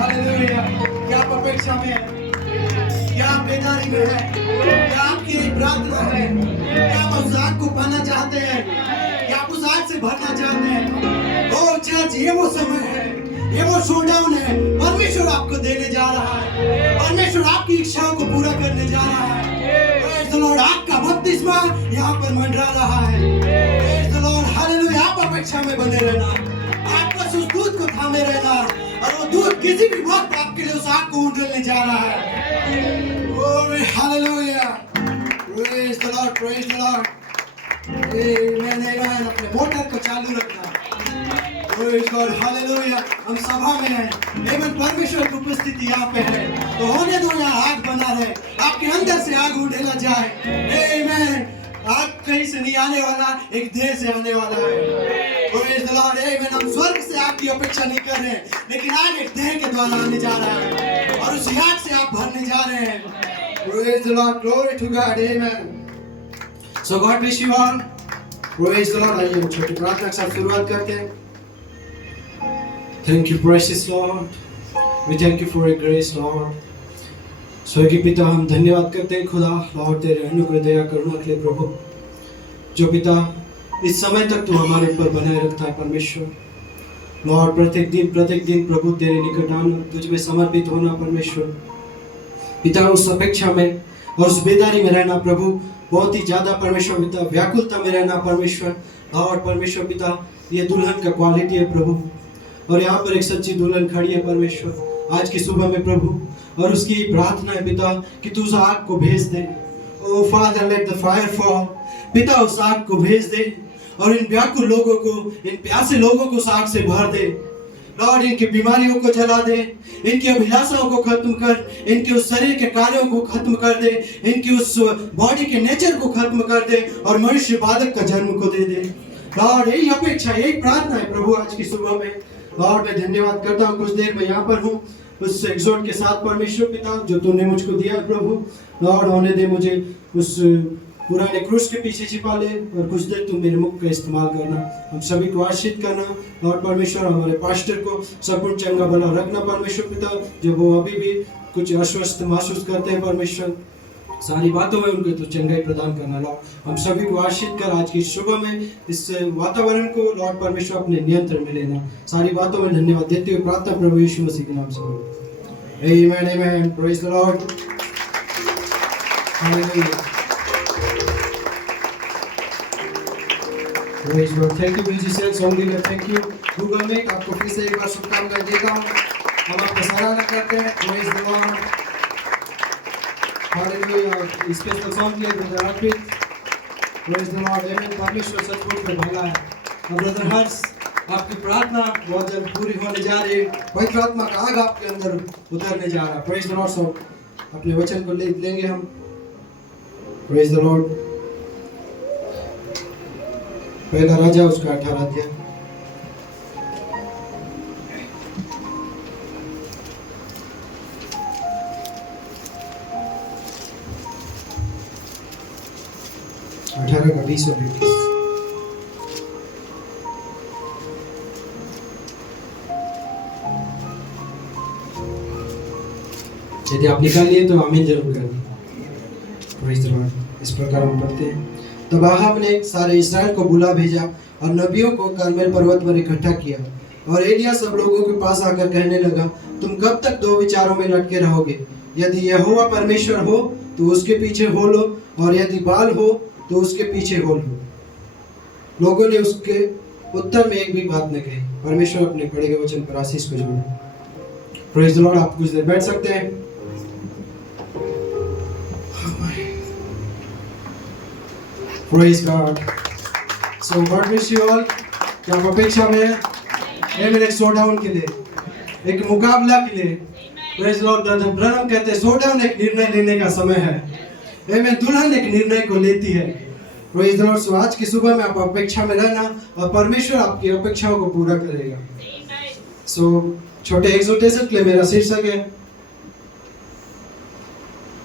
Hallelujah. क्या आप अपेक्षा में है? क्या आप बेदारी में है? क्या आपकी प्रार्थना है? क्या आप उस आग को पाना चाहते हैं? क्या आप उस आग से भरना चाहते हैं? ओ चर्च, ये वो समय है, ये वो शोडाउन है। परमेश्वर आपको देने जा रहा है। परमेश्वर आपकी इच्छाओं को पूरा करने जा रहा है। Praise the Lord. आपका बपतिस्मा यहाँ पर मंडरा रहा है। Praise the Lord. हालेलुया। आप अपेक्षा में बने रहना, आपको उस दूत को थामे रहना, और वो दूत किसी भी वक्त आपके लिए उस आग को उंडेलने जा रहा है। Oh hallelujah. Praise the Lord, praise the Lord. Amen, amen. अपने मोटर को चालू रखना। Praise God, hallelujah. हम सभा में हैं, आमेन। परमेश्वर की उपस्थिति यहाँ पे है, तो होने दो यहाँ आग बना रहे, आपके अंदर से आग उंडेला जाए। आमेन। आग कहीं से नहीं आने वाला, एक देह से आने वाला है। Praise the Lord. आमेन। हम स्वर्ग से आपकी अपेक्षा नहीं कर रहे हैं, लेकिन आग एक देह के द्वारा आने जा रहा है, और उस आग से आप भरने जा रहे हैं। Praise the Lord. Glory to God. Amen. So God bless you all. Praise the Lord. आइए छोटी प्रार्थना के साथ शुरुआत करते हैं। Thank you, precious Lord. We thank you for your grace, Lord. स्वर्गीय पिता, हम धन्यवाद करते हैं खुदा, लॉर्ड, तेरे अनुग्रह दया करुणा के लिए प्रभु, जो पिता इस समय तक तू हमारे ऊपर बनाए रखता है परमेश्वर। लॉर्ड, प्रत्येक दिन प्रभु तेरे निकट आना, तुझ में समर्पित होना परमेश्वर पिता, उस अपेक्षा में और उस बेदारी में रहना प्रभु, बहुत ही ज्यादा परमेश्वर पिता, व्याकुलता में रहना परमेश्वर। लॉर्ड परमेश्वर पिता, ये दुल्हन का क्वालिटी है प्रभु, और यहाँ पर एक सच्ची दुल्हन खड़ी है परमेश्वर आज की सुबह में प्रभु, और उसकी प्रार्थना है पिता कि तू उस आग को भेज दे। Oh father, let the fire fall. पिता, उस आग को भेज दे, और इन व्याकुल लोगों को, इन प्यासे लोगों को उस आग से भर दे। लॉर्ड, इनकी बीमारियों को जला दे, इनकी अभिलाषाओं को खत्म कर, इनके उस शरीर के कार्यों को खत्म कर दे, इनकी उस बॉडी के नेचर को खत्म कर दे, और मनुष्य बालक का जन्म को दे दे। लॉर्ड, यही अपेक्षा, यही प्रार्थना है प्रभु आज की सुबह में। लॉर्ड, मैं धन्यवाद करता हूँ, कुछ देर में यहाँ पर हूँ उस एग्जॉर्ट के साथ परमेश्वर पिता, जो तूने मुझको दिया प्रभु। लॉर्ड, होने दे मुझे उस पुराने क्रूस के पीछे छिपा ले, और कुछ देर तुम मेरे मुख का इस्तेमाल करना, हम सभी को आशीष करना। लॉर्ड परमेश्वर, हमारे पास्टर को संपूर्ण चंगा भला रखना परमेश्वर पिता, जब वो अभी भी कुछ अस्वस्थ महसूस करते हैं परमेश्वर, सारी बातों में उनको तो चंगाई प्रदान करना। लॉर्ड, हम सभी को आशीष कर आज की सुबह में इस वातावरण को लॉर्ड परमेश्वर अपने नियंत्रण में लेना। सारी बातों में धन्यवाद देते हुए प्रार्थना प्रभु यीशु मसीह के नाम से। Amen, amen. Praise the Lord. Hallelujah. Praise God. Thank you musicians, only thank you. Google में आपको फिर से एक बार शुभकामनाएं देता हूं। हम आपका सराहना करते हैं। Praise the Lord. Hallelujah. Special song के लिए brother Arpit. Praise the Lord. Amen. परमेश्वर सचमुच में भला है। और ब्रदर हर्ष, आपकी प्रार्थना बहुत जल्द पूरी होने जा रही है। पवित्र आत्मा का आग आपके अंदर उतरने जा रहा है। Praise the Lord. सब अपने वचन को लेंगे हम। Praise the Lord. पहला राजा उसका 18 अध्याय। का 20 और 21। यदि आप निकाल लिए तो आमीन जरूर करें। Praise the Lord। इस प्रकार हम पढ़ते हैं, तब आहाब ने सारे इस्राएल को बुला भेजा और नबियों को कार्मेल पर्वत पर इकट्ठा किया। और एलिय्याह सब लोगों के पास आकर कहने लगा, तुम कब तक दो विचारों में लटके रहोगे? यदि यहोवा परमेश्वर हो तो उसके पीछे हो लो, और यदि बाल हो तो उसके पीछे हो लो। लोगों ने उसके उत्तर में एक भी बात न कही। परमेश्वर अपने पढ़े गए वचन पर आशीष को जोड़े। Praise the Lord. आप कुछ देर बैठ सकते हैं। Praise God. So God bless you all. क्या आप अपेक्षा में हैं? एक शोडाउन के लिए, एक मुकाबला के लिए। Praise Lord. ब्रनम कहते हैं शोडाउन एक निर्णय लेने का समय है। आमीन। दुल्हन एक निर्णय को लेती है। Praise the Lord. सो आज की सुबह में आप अपेक्षा में रहना और परमेश्वर आपकी अपेक्षाओं को पूरा करेगा। सो छोटे एक्सोर्टेशन के लिए मेरा शीर्षक है,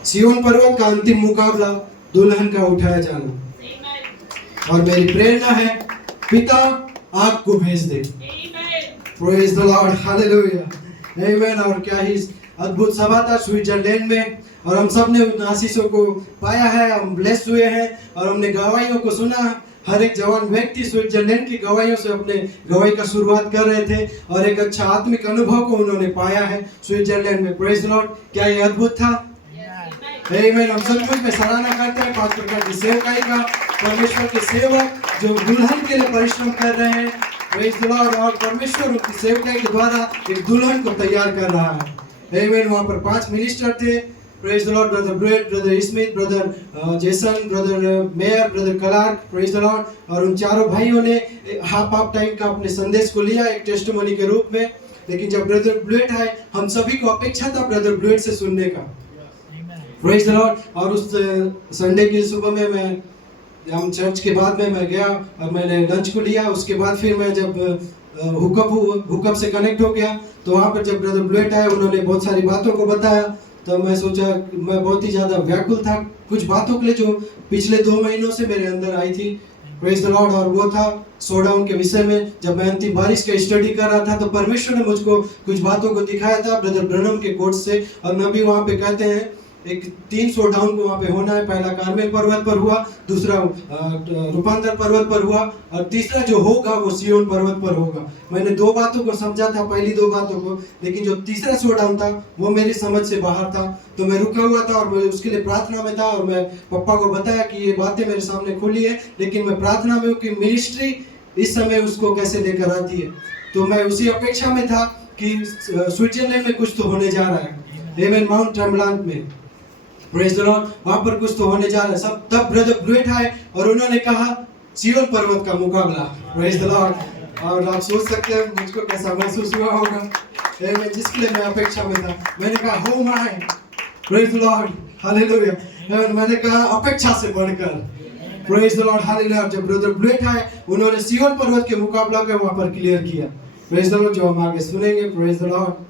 सिय्योन पर्वत का अंतिम मुकाबला, दुल्हन का उठाया जाना। और मेरी प्रेरणा है, पिता आग को भेज दे। Praise the Lord. Hallelujah. Amen. और क्या ही अद्भुत सभा था स्विट्जरलैंड में, और हम सब ने उन आशीषों को पाया है। हम ब्लेस हुए हैं और हमने गवाहियों को सुना। हर एक जवान व्यक्ति स्विट्जरलैंड की गवाहियों से अपने गवाही का शुरुआत कर रहे थे, और एक अच्छा आत्मिक अनुभव को उन्होंने पाया है स्विट्जरलैंड में। Praise the Lord. क्या ये अद्भुत था? आमीन। हम सचमुच में सराहना करते हैं पांच प्रकार की सेवकाई का, परमेश्वर के सेवक जो दुल्हन के लिए परिश्रम कर रहे हैं। Praise the Lord. और परमेश्वर उनकी सेवकाई के द्वारा एक दुल्हन को तैयार कर रहा है। आमीन। वहाँ पर 5 मिनिस्टर थे। Praise the Lord. Brother Brad, brother Smith, brother Jason, brother Meyer, brother Clark. Praise the Lord. और उन चारों भाइयों ने हाफ टाइम का अपने संदेश को लिया एक टेस्टिमनी के रूप में। लेकिन जब ब्रदर ब्लेड आए, हम सभी को अपेक्षा था ब्रदर ब्लेड से सुनने का। Praise the Lord. और उस संडे की सुबह में हम चर्च के बाद में मैं गया और मैंने लंच को लिया। उसके बाद फिर मैं जब हुकअप से कनेक्ट हो गया, तो वहाँ पर जब ब्रदर ब्लेड आए, उन्होंने बहुत सारी बातों को बताया। तो मैं सोचा, मैं बहुत ही ज़्यादा व्याकुल था कुछ बातों के लिए जो पिछले 2 महीनों से मेरे अंदर आई थी। Praise the Lord. और वो था शोडाउन के विषय में। जब मैं अंतिम बारिश का स्टडी कर रहा था, तो परमेश्वर ने मुझको कुछ बातों को दिखाया था ब्रदर ब्रनम के कोट से। और नबी वहाँ पे कहते हैं एक 3 शोडाउन को वहाँ पे होना है। पहला कार्मेल पर्वत पर हुआ, दूसरा रूपांतर पर्वत पर हुआ, और तीसरा जो होगा वो सिय्योन पर्वत पर होगा। मैंने 2 बातों को समझा था, पहली 2 बातों को, लेकिन जो तीसरा शोडाउन था वो मेरी समझ से बाहर था। तो मैं रुका हुआ था और मैं उसके लिए प्रार्थना में था, और मैं पापा को बताया कि ये बातें मेरे सामने खुली है, लेकिन मैं प्रार्थना में हूँ कि मिनिस्ट्री इस समय उसको कैसे लेकर आती है। तो मैं उसी अपेक्षा में था कि स्विट्जरलैंड में कुछ तो होने जा रहा है। आमीन। माउंट ट्रेम्बलांट में। Praise the Lord. वहाँ पर कुछ तो होने जा रहा है। सब तब ब्रदर ब्लेड आए और उन्होंने कहा सिय्योन पर्वत का मुकाबला। Praise the Lord. और आप सोच सकते हैं मुझको कैसा महसूस हुआ होगा। आमीन। जिसके लिए मैं अपेक्षा में था, मैंने कहा हो my. Praise the Lord. Hallelujah. मैंने कहा अपेक्षा से बढ़कर। Praise the Lord. हालेलुया। जब ब्रदर ब्लेड आए, उन्होंने सिय्योन पर्वत के मुकाबला को वहाँ पर क्लियर किया। Praise the Lord. जो हम आगे सुनेंगे। Praise the Lord.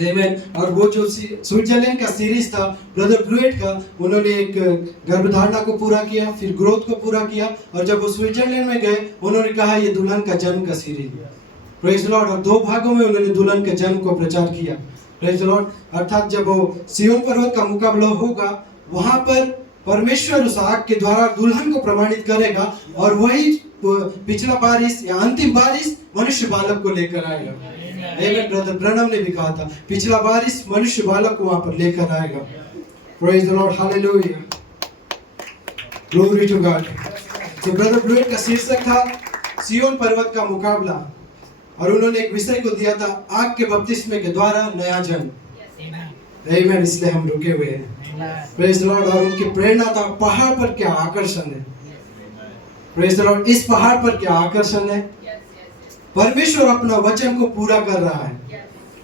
आमीन। और वो जो स्विट्जरलैंड का सीरीज था ब्रदर ब्लेड का, उन्होंने एक गर्भधारणा को पूरा किया, फिर ग्रोथ को पूरा किया, और जब वो स्विट्जरलैंड में गए, उन्होंने कहा ये दुल्हन का जन्म का सीरीज। Praise the Lord. और 2 भागों में उन्होंने दुल्हन के जन्म को प्रचार किया। Praise the Lord. अर्थात जब वो सिय्योन पर्वत का मुकाबला होगा, वहां पर परमेश्वर उस आग के द्वारा दुल्हन को प्रमाणित करेगा, और वही पिछला बारिश या अंतिम बारिश मनुष्य बालक को लेकर आएगा। आमीन। ब्रदर ब्रनम ने भी कहा था पिछला बारिश मनुष्य बालक को वहां पर लेकर आएगा। Praise the Lord. Hallelujah. Glory to God. तो ब्रदर ब्लेड का शीर्षक था सिय्योन पर्वत का मुकाबला, और उन्होंने एक विषय को दिया था आग के बपतिस्मे के द्वारा नया जन्म। आमीन। इसलिए हम रुके हुए हैं। Praise the Lord. और उनकी प्रेरणा था पहाड़ पर क्या आकर्षण है। Praise the Lord. इस पहाड़ पर क्या आकर्षण है? परमेश्वर अपना वचन को पूरा कर रहा है।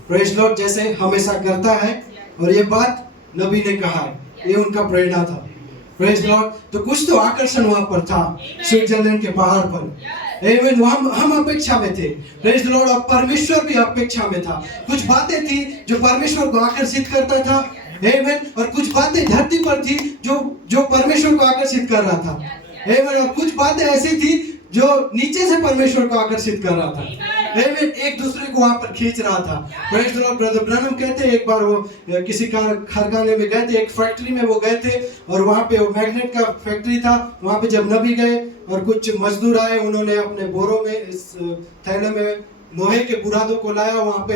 Praise Lord. जैसे हमेशा करता है, और ये बात नबी ने कहा है, ये उनका प्रेरणा था। Praise Lord. तो कुछ तो आकर्षण वहां पर था स्विट्जरलैंड के पहाड़ पर। आमीन। हम अपेक्षा में थे। Praise Lord. और परमेश्वर भी अपेक्षा में था। कुछ बातें थी जो परमेश्वर को आकर्षित करता था। आमीन। और कुछ बातें धरती पर थी जो परमेश्वर को आकर्षित कर रहा था। आमीन। और कुछ बातें ऐसी थी जो नीचे से परमेश्वर को आकर्षित कर रहा था। आमीन, एक दूसरे को वहां पर खींच रहा था। Praise the Lord. Brother Branham कहते हैं एक बार वो किसी कारखाने में गए थे, एक फैक्ट्री में वो गए थे और वहां पे वो मैग्नेट का फैक्ट्री था। वहां पे जब नबी गए और कुछ मजदूर आए, उन्होंने अपने बोरों में इस थैले में लोहे के बुरादों को लाया, वहां पे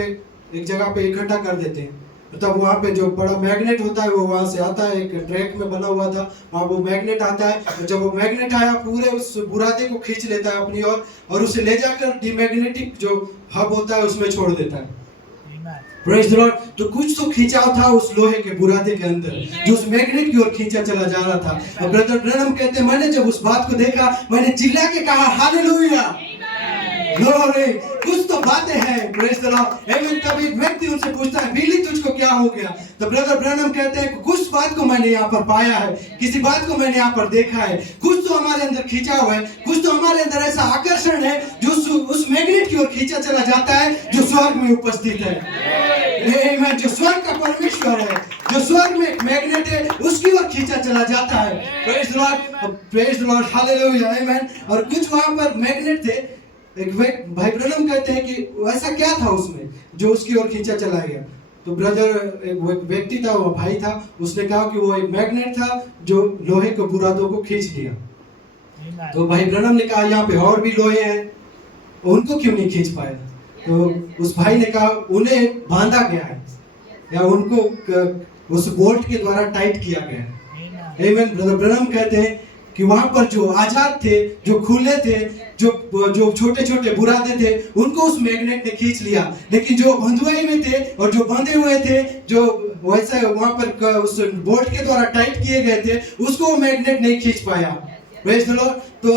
एक जगह पे इकट्ठा कर देते हैं। तब वहाँ पे जो बड़ा मैग्नेट होता है वो वहाँ से आता है, एक ट्रैक में बना हुआ था, वहाँ वो मैग्नेट आता है। जब वो मैग्नेट आया पूरे उस बुरादे को खींच लेता है अपनी ओर और उसे ले जाकर डीमैग्नेटिक जो हब होता है उसमें छोड़ देता है। Praise the Lord. तो कुछ तो खींचाव था उस लोहे के बुरादे के अंदर जो उस मैग्नेट की ओर खींचा चला जा रहा था। और ब्रदर ब्रैनम कहते हैं मैंने जब उस बात को देखा, मैंने चिल्ला के कहा हालेलुया, ग्लोरी। कुछ तो बातें हैं। Praise the Lord. आमीन। तब एक व्यक्ति उनसे पूछता है बिली तुझको क्या हो गया? तो ब्रदर ब्रैनम कहते हैं कुछ बात को मैंने यहाँ पर पाया है, किसी बात को मैंने यहाँ पर देखा है, कुछ तो हमारे अंदर खींचा हुआ है, कुछ तो हमारे अंदर ऐसा आकर्षण है जो उस मैग्नेट की ओर खींचा चला जाता है जो स्वर्ग में उपस्थित है। आमीन। जो स्वर्ग का परमेश्वर है, जो स्वर्ग में एक मैग्नेट है, उसकी ओर खींचा चला जाता है। Praise the Lord, praise the Lord, hallelujah, amen. और कुछ वहां पर मैग्नेट थे। एक भाई ब्रैनम कहते हैं कि ऐसा क्या था उसमें जो उसकी ओर खींचा चला गया? तो ब्रदर एक व्यक्ति था, वो भाई था, उसने कहा कि वो एक मैग्नेट था जो लोहे के बुरादों को खींच लिया। तो भाई ब्रैनम ने कहा यहाँ पे और भी लोहे हैं, उनको क्यों नहीं खींच पाया? तो उस भाई ने कहा उन्हें बांधा गया है या उनको उस बोल्ट के द्वारा टाइट किया गया है। आमीन। ब्रदर ब्रैनम कहते हैं कि वहां पर जो आजाद थे, जो खुले थे, जो छोटे छोटे बुरादे थे, उनको उस मैग्नेट ने खींच लिया। लेकिन जो बंधुआई में थे और जो बंधे हुए थे, जो वैसा वहां पर उस बोल्ट के द्वारा टाइट किए गए थे, उसको वो मैग्नेट नहीं खींच पाया। Praise the Lord. तो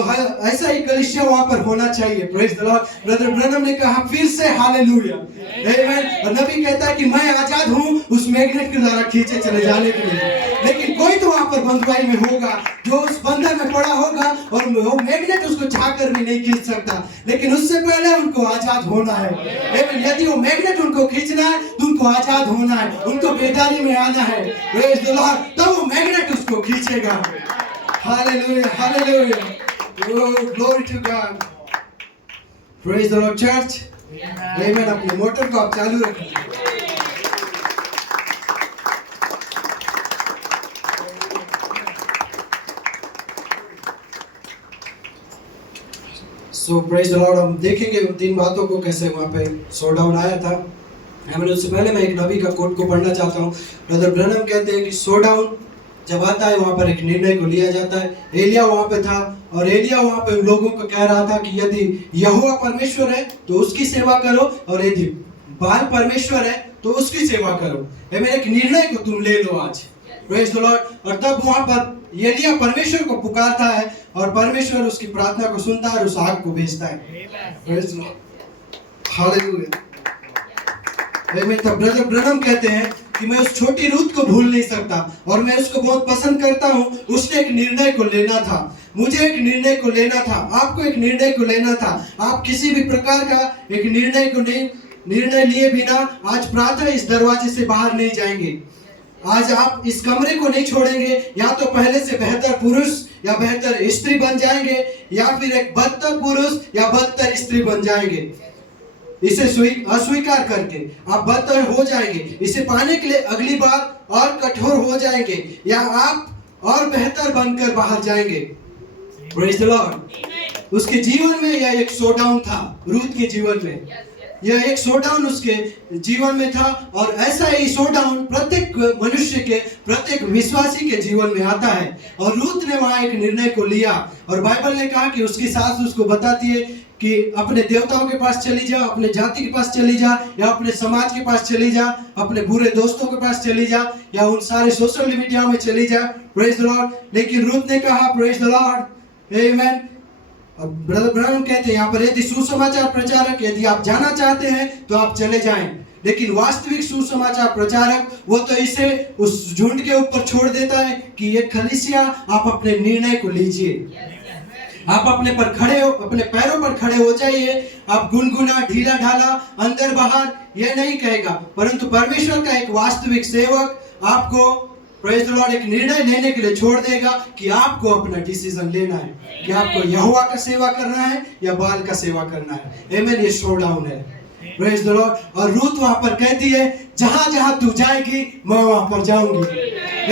ऐसा ही कलीसिया वहां पर होना चाहिए। Praise the Lord. Brother Branham ने कहा फिर से हालेलुया, आमीन। और नबी कहता है कि मैं आजाद हूं उस मैग्नेट के द्वारा खींचे चले जाने के लिए। लेकिन कोई तो वहां पर बंधुआई में होगा जो उस बंधन में पड़ा होगा और वो मैग्नेट उसको छाकर भी नहीं खींच सकता। लेकिन उससे पहले उनको आजाद होना है। आमीन। यदि वो मैग्नेट उनको खींचना है तो उनको आजाद होना है, उनको बेदारी में आना है। Praise the Lord. तब वो मैग्नेट उसको खींचेगा। Hallelujah, hallelujah. Oh, glory to God. Praise the Lord, church. Amen. अपने मोटर को आप चालू रखें। So praise the Lord। हम देखेंगे उन तीन बातों को कैसे वहाँ पे शो डाउन आया था। उससे पहले मैं एक नबी का कोट को पढ़ना चाहता हूँ। ब्रदर ब्रैनम कहते हैं कि शो डाउन जब आता है वहां पर एक निर्णय को लिया जाता है। एलिया वहां पे था और एलिया वहां पे लोगों को कह रहा था कि यदि यहोवा परमेश्वर है तो उसकी सेवा करो और यदि बाल परमेश्वर है तो उसकी सेवा करो। आमीन। एक निर्णय को तुम ले लो आज। Praise the Lord. और तब वहां पर एलिया परमेश्वर को पुकारता है और परमेश्वर उसकी प्रार्थना को सुनता है और उस आग को भेजता है। प्रेज द लॉर्ड, हालेलुया, आमीन। तब ब्रदर ब्रैनम कहते हैं कि मैं उस छोटी रूथ को भूल नहीं सकता और मैं उसको बहुत पसंद करता हूँ। उसने एक निर्णय को लेना था, मुझे एक निर्णय को लेना था, आपको एक निर्णय को लेना था। आप किसी भी प्रकार का एक निर्णय लिए बिना आज प्रातः इस दरवाजे से बाहर नहीं जाएंगे। आज आप इस कमरे को नहीं छोड़ेंगे। या तो पहले से बेहतर पुरुष या बेहतर स्त्री बन जाएंगे या फिर एक बदतर पुरुष या बदतर स्त्री बन जाएंगे। इसे अस्वीकार करके आप बदतर हो जाएंगे। इसे पाने के लिए अगली बार और कठोर हो जाएंगे या आप और बेहतर बनकर बाहर जाएंगे। Praise the Lord. उसके जीवन में यह एक शोडाउन था। रूथ के जीवन में यह एक शोडाउन उसके जीवन में था और ऐसा ही शोडाउन प्रत्येक मनुष्य के, प्रत्येक विश्वासी के जीवन में आता है। और रूथ ने वहां एक निर्णय को लिया और बाइबल ने कहा कि उसकी सास उसको बताती है कि अपने देवताओं के पास चली जा, अपने जाति के पास चली जा या अपने समाज के पास चली जा, अपने बुरे दोस्तों के पास चली जा या उन सारे सोशल मीडिया में चली जा। Praise the Lord. लेकिन रूथ ने कहा प्रेज द लॉर्ड, आमीन। और ब्रदर ब्रैनम कहते हैं यहाँ पर यदि सुसमाचार प्रचारक, यदि आप जाना चाहते हैं तो आप चले जाएं। लेकिन वास्तविक सुसमाचार प्रचारक वो तो इसे उस झुंड के ऊपर छोड़ देता है कि ये कलीसिया आप अपने निर्णय को लीजिए। आप अपने पर खड़े हो, अपने पैरों पर खड़े हो जाइए। आप गुनगुना, ढीला ढाला, अंदर बाहर ये नहीं कहेगा, परंतु परमेश्वर का एक वास्तविक सेवक आपको प्रेज द लॉर्ड, एक निर्णय लेने के लिए छोड़ देगा कि आपको अपना डिसीजन लेना है कि आपको यहोवा का सेवा करना है या बाल का सेवा करना है। आमीन, ये शोडाउन है। Praise the Lord. और रूथ वहां पर कहती है, जहां जहां तू जाएगी मैं वहां पर जाऊंगी।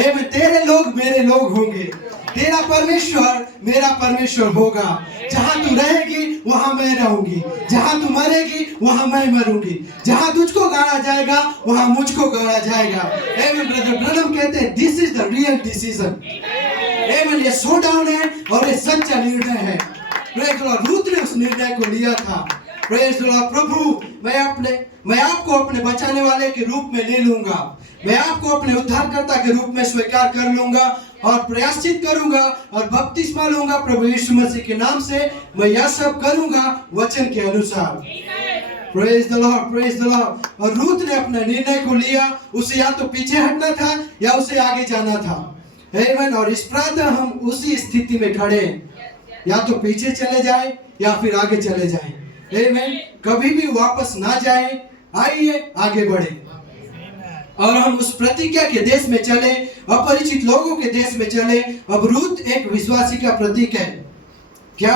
आमीन, तेरे लोग मेरे लोग होंगे, तेरा परमेश्वर मेरा परमेश्वर होगा। जहां तू रहेगी वहां मैं रहूंगी, जहां तू मरेगी वहां मैं मरूंगी, जहां तुझको गाड़ा जाएगा वहां मुझको गाड़ा जाएगा। आमीन। ब्रदर ब्रनम कहते हैं, this is the real decision. आमीन, ये शोडाउन है और ये सच्चा निर्णय है। Praise the Lord. रूथ ने उस निर्णय को लिया था। Praise the Lord. प्रभु, मैं आपको अपने बचाने वाले के रूप में ले लूंगा, मैं आपको अपने उद्धारकर्ता के रूप में स्वीकार कर लूंगा और प्रायश्चित करूंगा और बपतिस्मा लूंगा प्रभु यीशु मसीह के नाम से। मैं यह सब करूंगा वचन के अनुसार। Praise the Lord, praise the Lord. और रूथ ने अपना निर्णय को लिया। उसे या तो पीछे हटना था या उसे आगे जाना था। आमीन। और इस प्रातः हम उसी स्थिति में खड़े हैं, या तो पीछे चले जाए या फिर आगे चले जाए। आमीन। कभी भी वापस ना जाए, आइए आगे बढ़े और हम उस प्रतिज्ञा के देश में चले, अपरिचित लोगों के देश में चले। अब रूथ एक विश्वासी का प्रतीक है। क्या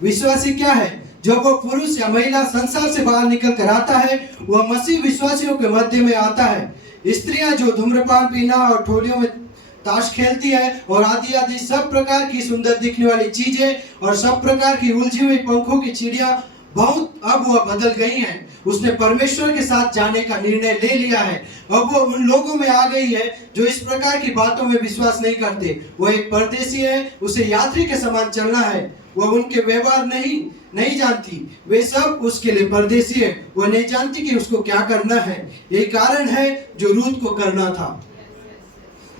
विश्वासी क्या है? जब वो पुरुष या महिला संसार से बाहर निकल कर आता है, वह मसीह विश्वासियों के मध्य में आता है। स्त्रियां जो धूम्रपान पीना और ठोलियों में ताश खेलती है और आदि आदि सब प्रकार की सुंदर दिखने वाली चीजें और सब प्रकार की उलझी हुई पंखों की चिड़िया बहुत अब वह बदल गई हैं। उसने परमेश्वर के साथ जाने का निर्णय ले लिया है। अब वो उन लोगों में आ गई है जो इस प्रकार की बातों में विश्वास नहीं करते। वह एक परदेशी है, उसे यात्री के समान चलना है। वह उनके व्यवहार नहीं जानती, वे सब उसके लिए परदेशी है। वह नहीं जानती कि उसको क्या करना है। यही कारण है जो रूथ को करना था,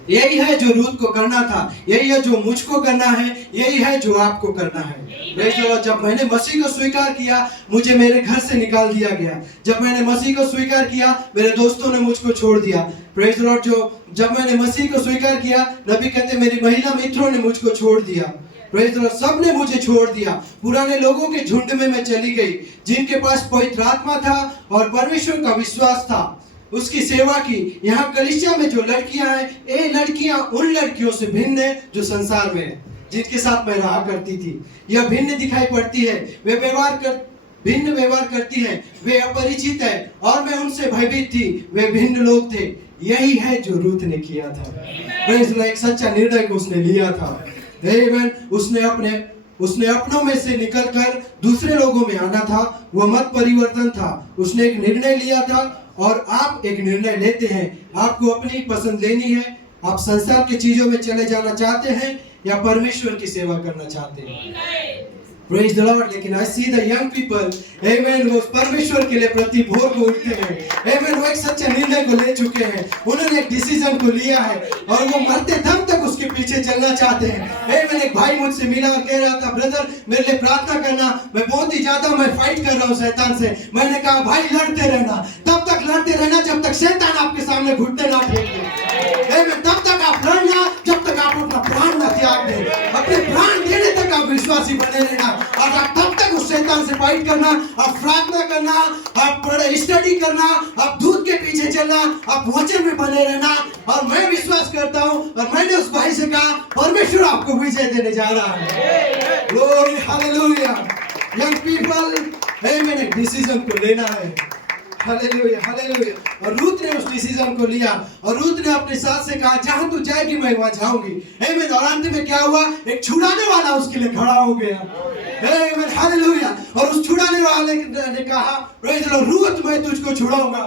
यही है जो रूथ को करना था, यही है जो मुझको करना है, यही है जो आपको करना है। जब मैंने मसीह को स्वीकार किया, मुझे मेरे घर से निकाल दिया गया। जब मैंने मसीह को स्वीकार किया, मेरे दोस्तों ने मुझको छोड़ दिया। Praise the Lord. जब मैंने मसीह को स्वीकार किया, नबी कहते मेरी महिला मित्रों ने मुझको छोड़ दिया। Praise the Lord. सब ने मुझे छोड़ दिया। पुराने लोगों के झुंड में मैं चली गई, जिनके पास पवित्र आत्मा था और परमेश्वर का विश्वास था, उसकी सेवा की। यहाँ कलीसिया में जो लड़कियां हैं, ये लड़कियां उन लड़कियों से भिन्न है जो संसार में है, जिनके साथ मैं रहा करती थी। यह भिन्न दिखाई पड़ती है। वे भिन्न व्यवहार करती हैं, वे अपरिचित है और मैं उनसे भयभीत थी। वे भिन्न लोग थे। यही है जो रूथ ने किया था। एक सच्चा निर्णय को उसने लिया था। आमीन। उसने अपनों में से निकलकर दूसरे लोगों में आना था। वह मत परिवर्तन था। उसने एक निर्णय लिया था और आप एक निर्णय लेते हैं। आपको अपनी पसंद लेनी है। आप संसार की चीजों में चले जाना चाहते हैं या परमेश्वर की सेवा करना चाहते हैं। Praise the Lord। लेकिन I see the young people, amen, वो परमेश्वर के लिए प्रति भोर को उठते हैं। amen, वो एक सच्चा निर्णय को ले चुके हैं। उन्होंने एक डिसीजन को लिया है और वो मरते दम तक उसके पीछे चलना चाहते हैं। amen, एक भाई मुझसे मिला और कह रहा था, ब्रदर मेरे लिए प्रार्थना करना, मैं बहुत ही ज्यादा फाइट कर रहा हूँ शैतान से। मैंने कहा भाई लड़ते रहना, तब तक लड़ते रहना जब तक शैतान आपके सामने घुटने ना टेक दे। amen, तब तक आप लड़ना जब तक आप अपना प्राण न त्याग दें। अपने प्राण देने तक आप विश्वासी बने रहना और आप तब तक उस शैतान से फाइट करना, आप प्रार्थना करना, आप स्टडी करना, आप दूध के पीछे चलना, आप वचन में बने रहना। और मैं विश्वास करता हूं और मैंने उस भाई से कहा परमेश्वर आपको विजय देने जा रहा है। Glory hallelujah. यंग पीपल, आमीन, एक डिसीजन को लेना है। Hallelujah hallelujah. और रूथ ने उस डिसीजन को लिया और रूथ ने अपने सास से कहा जहां तू जाएगी मैं वहां जाऊंगी। आमीन। और अंत में क्या हुआ? एक छुड़ाने वाला उसके लिए खड़ा हो गया। आमीन हालेलुया। और उस छुड़ाने वाले ने कहा प्रेज द लॉर्ड, रूथ मैं तुझको छुड़ाऊंगा।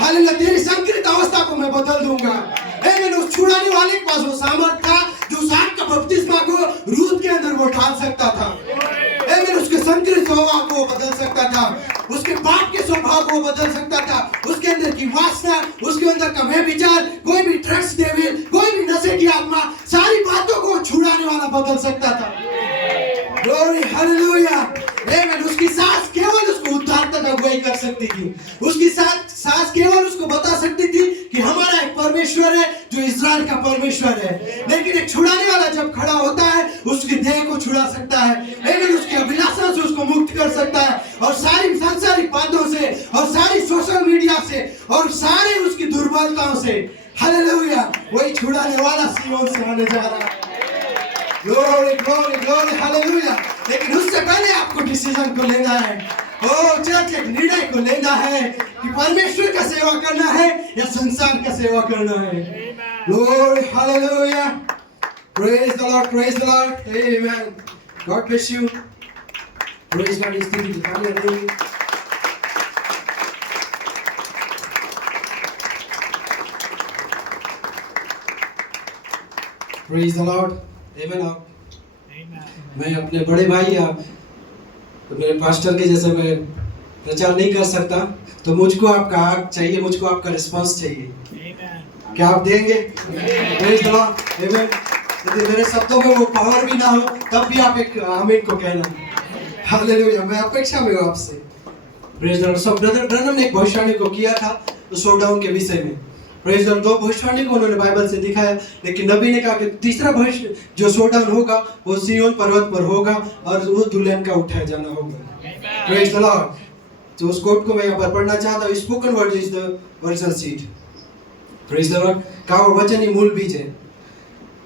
हालेलुया। तेरी संकरित अवस्था को मैं बदल दूंगा। आमीन। उस छुड़ाने वाले के पास वो सामर्थ था जो सात का बपतिस्मा को रूथ के अंदर वो डाल सकता था। आमीन। उसके संकरित स्वभाव को बदल सकता था, उसके पाप के स्वभाव को बदल सकता था, उसके अंदर की वासना, उसके अंदर का व्यभिचार, कोई भी ड्रग्स डेविल, कोई भी नशे की आत्मा, सारी बातों को छुड़ाने वाला बदल सकता था। Glory hallelujah. आमीन। उसकी सास केवल उसको उद्धार तक अगुवाई कर सकती थी। उसकी सास केवल उसको बता सकती थी कि हमारा एक परमेश्वर है जो इस्राएल का परमेश्वर है। लेकिन एक छुड़ाने वाला जब खड़ा होता है, उसकी देह को छुड़ा सकता है। आमीन। उसकी अभिलाषा से उसको मुक्त कर सकता है और सारी सांसारिक बातों से और सारी सोशल मीडिया से और सारे उसकी दुर्बल दुर्बलताओं से, हालेलुया, वही छुड़ाने वाला सिय्योन से आने जा रहा है। Glory glory glory, hallelujah. लेकिन उससे पहले आपको डिसीजन को लेना है। ओ चर्च, एक निर्णय को लेना है कि परमेश्वर का सेवा करना है या संसार का सेवा करना है। Glory, hallelujah, praise the Lord, praise the Lord, amen. God bless you. Praise God. इस दिन की तालियां देंगे। प्रेज द लॉर्ड, आमेन। मैं अपने बड़े भाई या मेरे पास्टर के जैसे मैं प्रचार नहीं कर सकता, तो मुझको आपका आग चाहिए, मुझको आपका रिस्पांस चाहिए। क्या आप देंगे? प्रेज द लॉर्ड, आमेन। यदि मेरे शब्दों में वो पावर भी ना हो तब भी आप एक आमीन को कहना। हालेलुया, मैं अपेक्षा में हूँ आपसे। Praise the Lord. सब ब्रदर ब्रनम ने एक भविष्यवाणी को किया था तो शोडाउन के विषय में। Praise the Lord. 2 भविष्यवाणी को उन्होंने बाइबल से दिखाया, लेकिन नबी ने कहा कि तीसरा भविष्य जो शोडाउन होगा वो सिय्योन पर्वत पर होगा और वो दुल्हन का उठाया जाना होगा। Praise the Lord. तो उस कोट को मैं यहाँ पर पढ़ना चाहता हूँ। Spoken word is the original seed. Praise the Lord. का वो वचन ही मूल बीज है।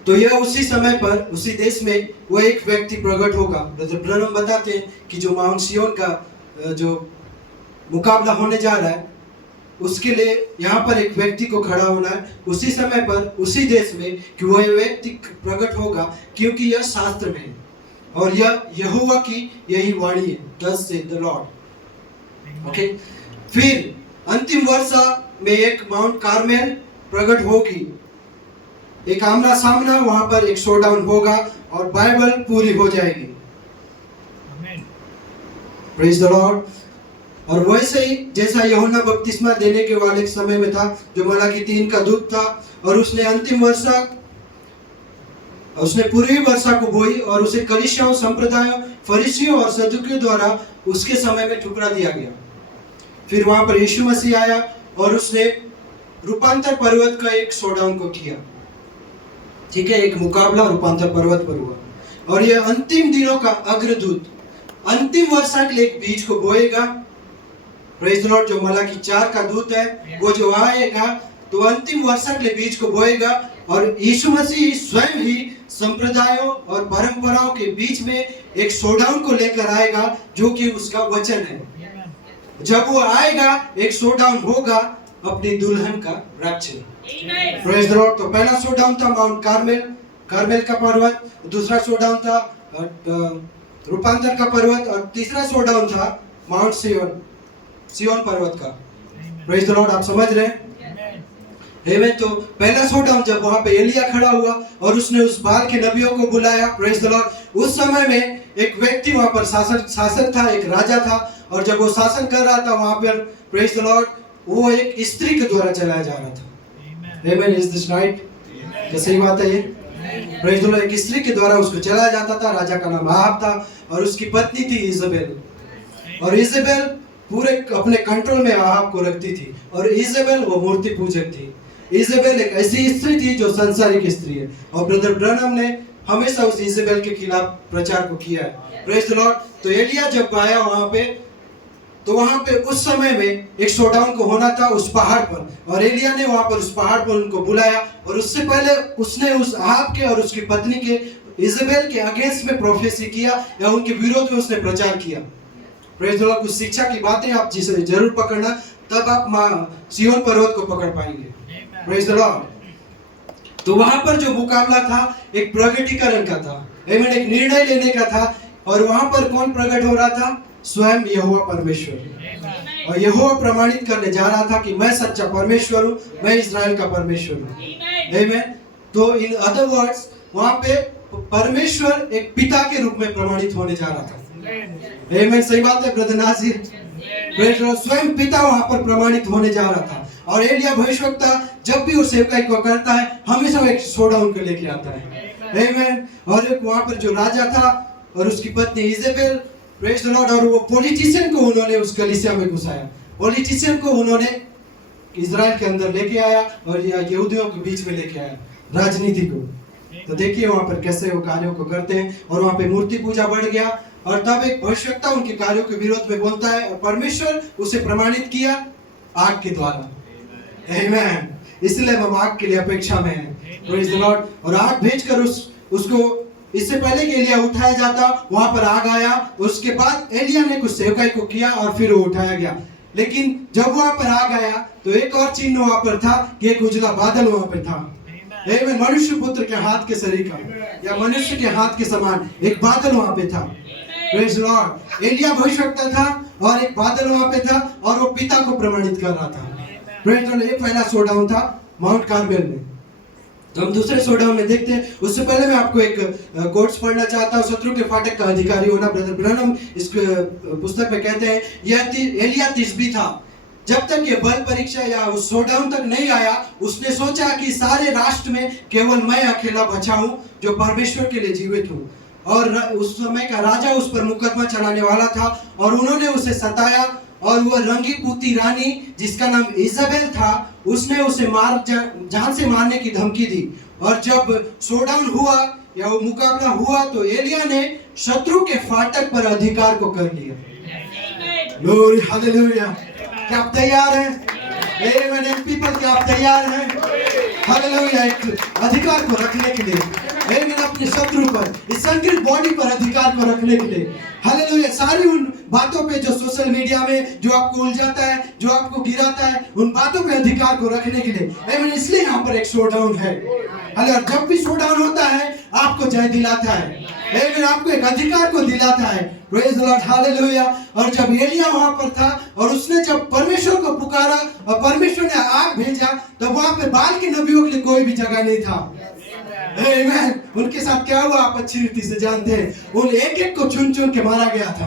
तो यह उसी समय पर उसी देश में वो एक व्यक्ति प्रकट होगा। ब्रदर ब्रनम बताते हैं कि जो माउंट सिय्योन का जो मुकाबला होने जा रहा है उसके लिए यहाँ पर एक व्यक्ति को खड़ा होना है उसी समय पर उसी देश में कि वह व्यक्ति प्रकट होगा, क्योंकि यह शास्त्र में है और यह यहोवा की यही वाणी है, thus saith the Lord। Okay. फिर अंतिम वर्षा में एक माउंट कार्मेल प्रकट होगी, एक आमना सामना, वहां पर एक शोडाउन होगा और बाइबल पूरी हो जाएगी। Praise the Lord. और वैसे ही जैसा यूहन्ना बपतिस्मा देने के वाले समय में था, जो मलाकी 3 का दूत था, और उसने अंतिम वर्षा, उसने पूर्वी वर्षा को बोई और उसे कलीसियाओं, संप्रदायों, फरीसियों और सदुकियों द्वारा उसके समय में ठुकरा दिया गया। फिर वहां पर यीशु मसीह आया और उसने रूपांतर पर्वत का एक शोडाउन को किया। ठीक है, एक मुकाबला रूपांतर पर्वत पर हुआ और यह अंतिम दिनों का अग्रदूत अंतिम वर्षा के लिए एक बीज को बोएगा। Praise the Lord. जो मलाकी 4 का दूत है वो जो आएगा तो अंतिम वर्षा के लिए बीज को बोएगा और यीशु मसीह स्वयं ही संप्रदायों और परंपराओं के बीच में एक शोडाउन को लेकर आएगा जो कि उसका वचन है। जब वो आएगा एक शोडाउन होगा अपनी दुल्हन का रैप्चर। Praise the Lord. तो पहला शोडाउन था माउंट कार्मेल का पर्वत, दूसरा शोडाउन था रूपांतर का पर्वत और तीसरा शोडाउन था माउंट सिय्योन पर्वत का। Praise the Lord. आप समझ रहे हैं? आमीन। तो पहला शोडाउन जब वहां पे एलिया खड़ा हुआ और उसने उस बाल के नबियों को बुलाया। Praise the Lord. उस समय में एक व्यक्ति वहां पर शासक था, एक राजा था, और जब वो शासन कर रहा था वहां पर, प्रेज द लॉर्ड, वो एक स्त्री के द्वारा चलाया जा रहा था। आमीन। Is this right? क्या सही बात है ये? Praise the Lord. एक स्त्री के द्वारा उसको चलाया जाता था। राजा का नाम आहाब था और उसकी पत्नी थी इजेबेल, और इजेबेल पूरे अपने कंट्रोल में आहाब को रखती थी। और इजेबेल वो मूर्ति पूजक थी। इजेबेल एक ऐसी स्त्री थी जो सांसारिक स्त्री है, और ब्रदर ब्रनम ने हमेशा उस इजेबेल के खिलाफ प्रचार को किया है। Praise the Lord. तो एलिया जब आया वहां पे, तो वहां पे उस समय में एक शोडाउन को होना था उस पहाड़ पर, और एलिया ने वहां पर उस पहाड़ पर उनको बुलाया और उससे पहले उसने उस आहाब के और उसकी पत्नी के इजेबेल के अगेंस्ट में प्रोफेसी किया या उनके विरोध में उसने प्रचार किया। Praise the Lord. कुछ शिक्षा की बातें आप जिसे जरूर पकड़ना, तब आप सिय्योन पर्वत को पकड़ पाएंगे। Praise the Lord. तो वहां पर जो मुकाबला था एक प्रगटीकरण का था, आमीन, एक निर्णय लेने का था, और वहां पर कौन प्रकट हो रहा था? स्वयं यहोवा परमेश्वर। और यहोवा प्रमाणित करने जा रहा था कि मैं सच्चा परमेश्वर हूं, मैं इस्राएल का परमेश्वर हूं। आमीन। तो इन अदर वर्ड्स वहां पे परमेश्वर एक पिता के रूप में प्रमाणित होने जा रहा था। आमीन। सही बात है brother Nasir. Praise the Lord. स्वयं पिता वहां पर प्रमाणित होने जा रहा था। और एलिया भविष्यवक्ता जब भी वो सेवकाई को करता है हमेशा एक शोडाउन को लेके आता है। आमीन। और एक वहां पर जो राजा था और उसकी पत्नी इजेबेल, प्रेज द लॉर्ड, और वो पॉलिटिशियन को उन्होंने उस कलीसिया में घुसाया। पॉलिटिशियन को उन्होंने इजराइल के अंदर लेके आया और यहूदियों के बीच में लेके आया, राजनीति को। तो देखिए वहां पर कैसे वो कार्यों को करते हैं, और वहां पे मूर्ति पूजा बढ़ गया, और तब एक भविष्यवक्ता उनके कार्यों के विरोध में बोलता है और परमेश्वर उसे प्रमाणित किया आग के द्वारा। आमेन। इसलिए हम आग के लिए अपेक्षा में हैं। Praise the Lord. और आग भेजकर उसको, इससे पहले कि एलिया उठाया जाता, वहां पर आग आया। उसके बाद एलिया ने कुछ सेवकाई को किया और फिर वो उठाया गया। लेकिन जब वहां पर आग आया तो एक और चिन्ह वहां पर था कि एक उजला बादल वहां पर था। आमेन। मनुष्य पुत्र के हाथ के शरीका या मनुष्य के हाथ के समान एक बादल वहां पे था। Praise Lord. एलिया भविष्यवक्ता था और एक बादल वहां पे था और वो पिता को प्रमाणित कर रहा था। Praise Lord. ये पहला शोडाउन था माउंट कार्मेल में। तो हम दूसरे शोडाउन में देखते हैं। उससे पहले मैं आपको एक कोट्स पढ़ना चाहता हूँ। शत्रु के फाटक का अधिकारी होना। ब्रदर ब्रैनम इस पुस्तक में कहते हैं यह एलिया तिशबी था। जब तक ये बल परीक्षा या उस शोडाउन तक नहीं आया, उसने सोचा कि सारे राष्ट्र में केवल मैं अकेला बचा हूं जो परमेश्वर के लिए जीवित हूं। और उस समय का राजा उस पर मुकदमा चलाने वाला था और उन्होंने उसे सताया। और वो रंगी पूती रानी जिसका नाम इजाबेल था, उसने उसे जान से मारने की धमकी दी। और जब शोडाउन हुआ या वो मुकाबला हुआ तो एलिया ने शत्रु के फाटक पर अधिकार को कर लिया। Glory hallelujah. क्या आप तैयार हैं? आमेन। पीपल, क्या आप तैयार हैं? हालेलुया। एक अधिकार को रखने के लिए, आमेन, अपने शत्रु पर, इस संकीर्ण बॉडी पर अधिकार को रखने के लिए। हालेलुया। सारी उन बातों पे जो सोशल मीडिया में जो आपको उलझाता है, जो आपको गिराता है, उन बातों पे अधिकार को रखने के लिए, आमेन, इसलिए यहाँ पर एक शोडाउन है। हालेलुया। जब भी शोडाउन होता है आपको जय दिलाता है, आमेन, आपको एक अधिकार को दिलाता है। Praise the Lord. हालेलुया। और जब एलिया वहां पर था और उसने जब परमेश्वर को पुकारा और परमेश्वर ने आग भेजा, तब वहां पर बाल के नबियों के लिए कोई भी जगह नहीं था। आमेन। उनके साथ क्या हुआ आप अच्छी रीति से जानते हैं। उन एक एक को चुन चुन के मारा गया था।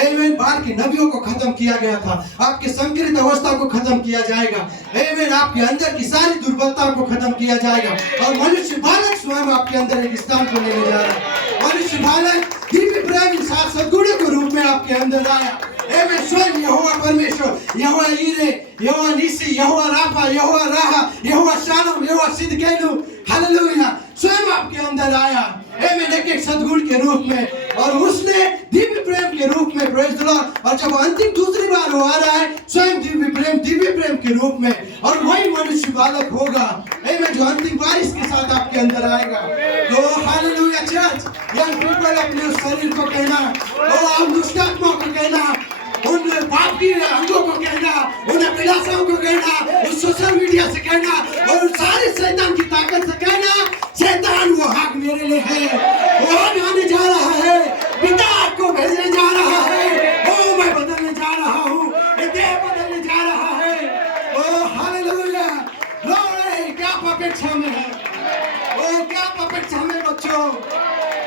आमेन। बाल के नबियों को खत्म किया गया था। आपके संकीर्ण अवस्था को खत्म किया जाएगा। आमेन। आपके अंदर की सारी दुर्बलता को खत्म किया जाएगा और मनुष्य बालक स्वयं आपके अंदर एक स्थान को लेने जा रहा है। मनुष्य बालक दिव्य प्रेम साथ सद्गुणों के रूप में आपके अंदर आया। आमेन। स्वयं यहोवा परमेश्वर, यहोवा यीरे, यहोवा निसी, यहोवा राफा, यहोवा राहा, यहोवा शालोम, यहोवा सिदकेनु, हालेलुया, स्वयं आपके अंदर आया। आमेन। एक एक सद्गुण के रूप में और उसने दिव्य प्रेम के रूप में। Praise the Lord. और जब अंतिम दूसरी बार वो आ रहा है स्वयं दिव्य प्रेम के रूप में, और वही मनुष्य बालक होगा, आमेन, जो अंतिम बारिश के साथ आपके अंदर आएगा। तो हालेलुया। चर्च, यंग पीपल, अपने उस शरीर को कहना, और दुष्ट आत्मा को कहना, उन पाप की अंगों को कहना, उन अभिलाषाओं को कहना, उस सोशल मीडिया से कहना और सारे शैतान की ताकत से कहना, शैतान वो आग मेरे लिए है, वो आग आने जा रहा है, पिता आपको भेजने जा रहा है, ओ मैं बदलने जा रहा हूँ, ये देह बदलने जा रहा है। ओ हालेलुया। ग्लोरी। क्या आप अपेक्षा में है? ओ क्या आप अपेक्षा में बच्चों?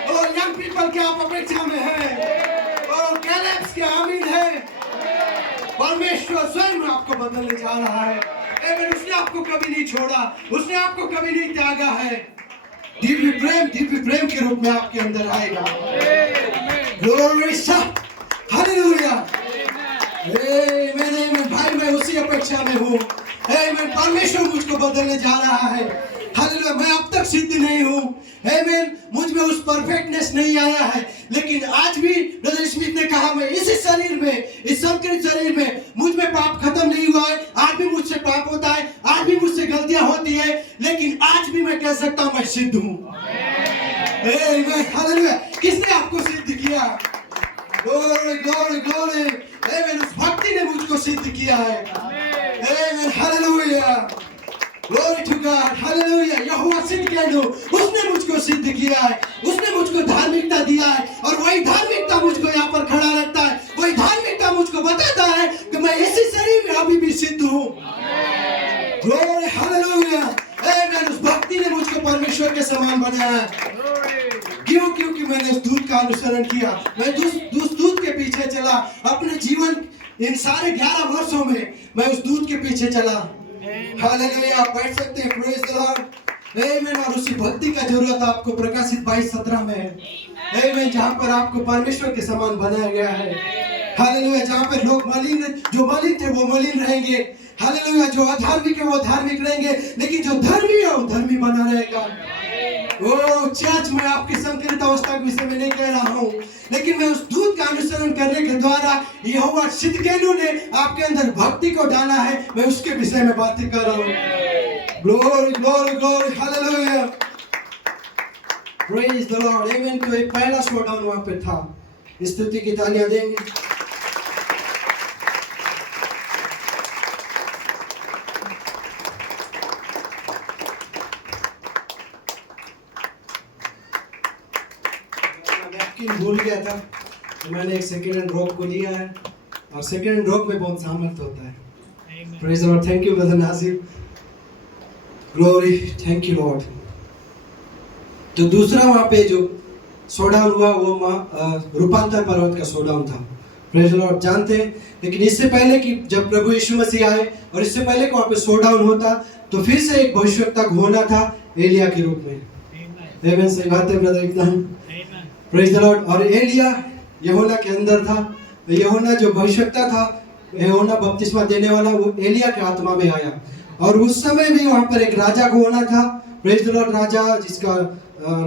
ओ यंग पीपल, क्या आप अपेक्षा में है? ओ कैलेब्स, क्या आमीन है? परमेश्वर स्वयं आपको बदलने जा रहा है। आमीन। उसने आपको कभी नहीं छोड़ा, उसने आपको कभी नहीं त्यागा है। दिव्य प्रेम के रूप में आपके अंदर आएगा। ग्लोरी। हालेलुया। आमीन। भाई मैं उसी अपेक्षा में हूँ। आमीन। परमेश्वर मुझको बदलने जा रहा है। हालेलुया। मैं अब तक सिद्ध नहीं हूँ। आमीन। मुझ में उस परफेक्टनेस नहीं आया है, लेकिन आज भी ब्रदर स्मिथ ने कहा, मैं इसी शरीर में, इस संकीर्ण शरीर में मुझ में पाप खत्म नहीं हुआ है। आज भी मुझसे पाप होता है, आज भी मुझसे गलतियां होती है, लेकिन आज भी मैं कह सकता हूं मैं सिद्ध हूं। आमीन। हालेलुया। किसने आपको सिद्ध किया? Glory glory glory. आमीन। उस भक्ति ने मुझको सिद्ध किया है। आमीन। Hallelujah. Glory to God, hallelujah। यहोवा सिदकेनु, उसने मुझको सिद्ध किया है, उसने मुझको धार्मिकता दिया है, और वही धार्मिकता मुझको यहाँ पर खड़ा रखता है। वही धार्मिकता मुझको बताता है कि मैं इसी शरीर में अभी भी सिद्ध हूँ। Glory, hallelujah। आमीन। उस भक्ति ने मुझको परमेश्वर के समान बनाया है। क्यों? क्योंकि मैंने उस दूत का अनुसरण किया, मैं उस दूत के पीछे चला। अपने जीवन इन सारे 11 वर्षों में मैं उस दूत के पीछे चला। हालेलुया। आप बैठ सकते हैं। Praise the Lord. आमीन। और उसी भक्ति का जरूरत आपको प्रकाशित 22:17 में है। आमीन। जहाँ पर आपको परमेश्वर के समान बनाया गया है। हालेलुया। जहाँ पर लोग जो मलिन थे वो मलिन रहेंगे। हालेलुया। जो अधार्मिक है वो धार्मिक रहेंगे, लेकिन जो धर्मी है वो धर्मी बना रहेगा। ओ चर्च, मैं आपकी संकीर्ण अवस्था के विषय में नहीं कह रहा हूँ, लेकिन मैं उस दूत का अनुसरण करने के द्वारा यहोवा सिदकेनु ने आपके अंदर भक्ति को डाला है, मैं उसके विषय में बातें कर रहा हूँ। Glory glory glory hallelujah, praise the Lord, amen. तो एक पहला शोडाउन वहां पे था। स्तुति की तालियां देंगे। मैं भूल गया था तो मैंने एक सेकेंड हैंड ड्रॉप को लिया है, और सेकेंड हैंड ड्रॉप में बहुत सामर्थ्य होता है। Praise the Lord, thank you brother Nasir, glory, thank you Lord. तो दूसरा वहां पे जो शोडाउन हुआ वो रूपांतर पर्वत का शोडाउन था। प्रेज द लॉर्ड, जानते हैं। लेकिन इससे पहले कि जब प्रभु यीशु मसीह आए और इससे पहले को वहां पे शोडाउन होता, तो फिर से एक भविष्यवक्ता होना था एलिया के रूप में। आमीन, सही बात है ब्रदर, एकदम। Praise the Lord. और एलिया यूहन्ना के अंदर था। यूहन्ना जो भविष्यवक्ता था, यूहन्ना बपतिस्मा देने वाला, वो एलिया के आत्मा में आया। और उस समय भी वहां पर एक राजा को होना था। प्रेज द लॉर्ड, राजा जिसका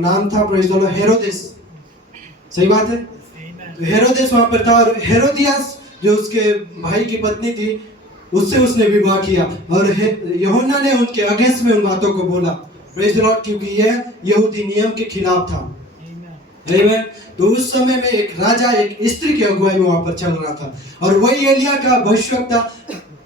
नाम था, प्रेज द लॉर्ड, हेरोदेस। सही बात है। तो हेरोदेस वहां पर था, और हेरोदियास जो उसके भाई की पत्नी थी, उससे उसने विवाह किया, और यूहन्ना ने उनके अगेंस्ट में उन बातों को बोला। प्रेज द लॉर्ड, क्योंकि यह यहूदी नियम के खिलाफ था। आमीन। तो उस समय में एक राजा एक स्त्री की अगुवाई में वहां पर चल रहा था, और वही एलिया का भविष्यवक्ता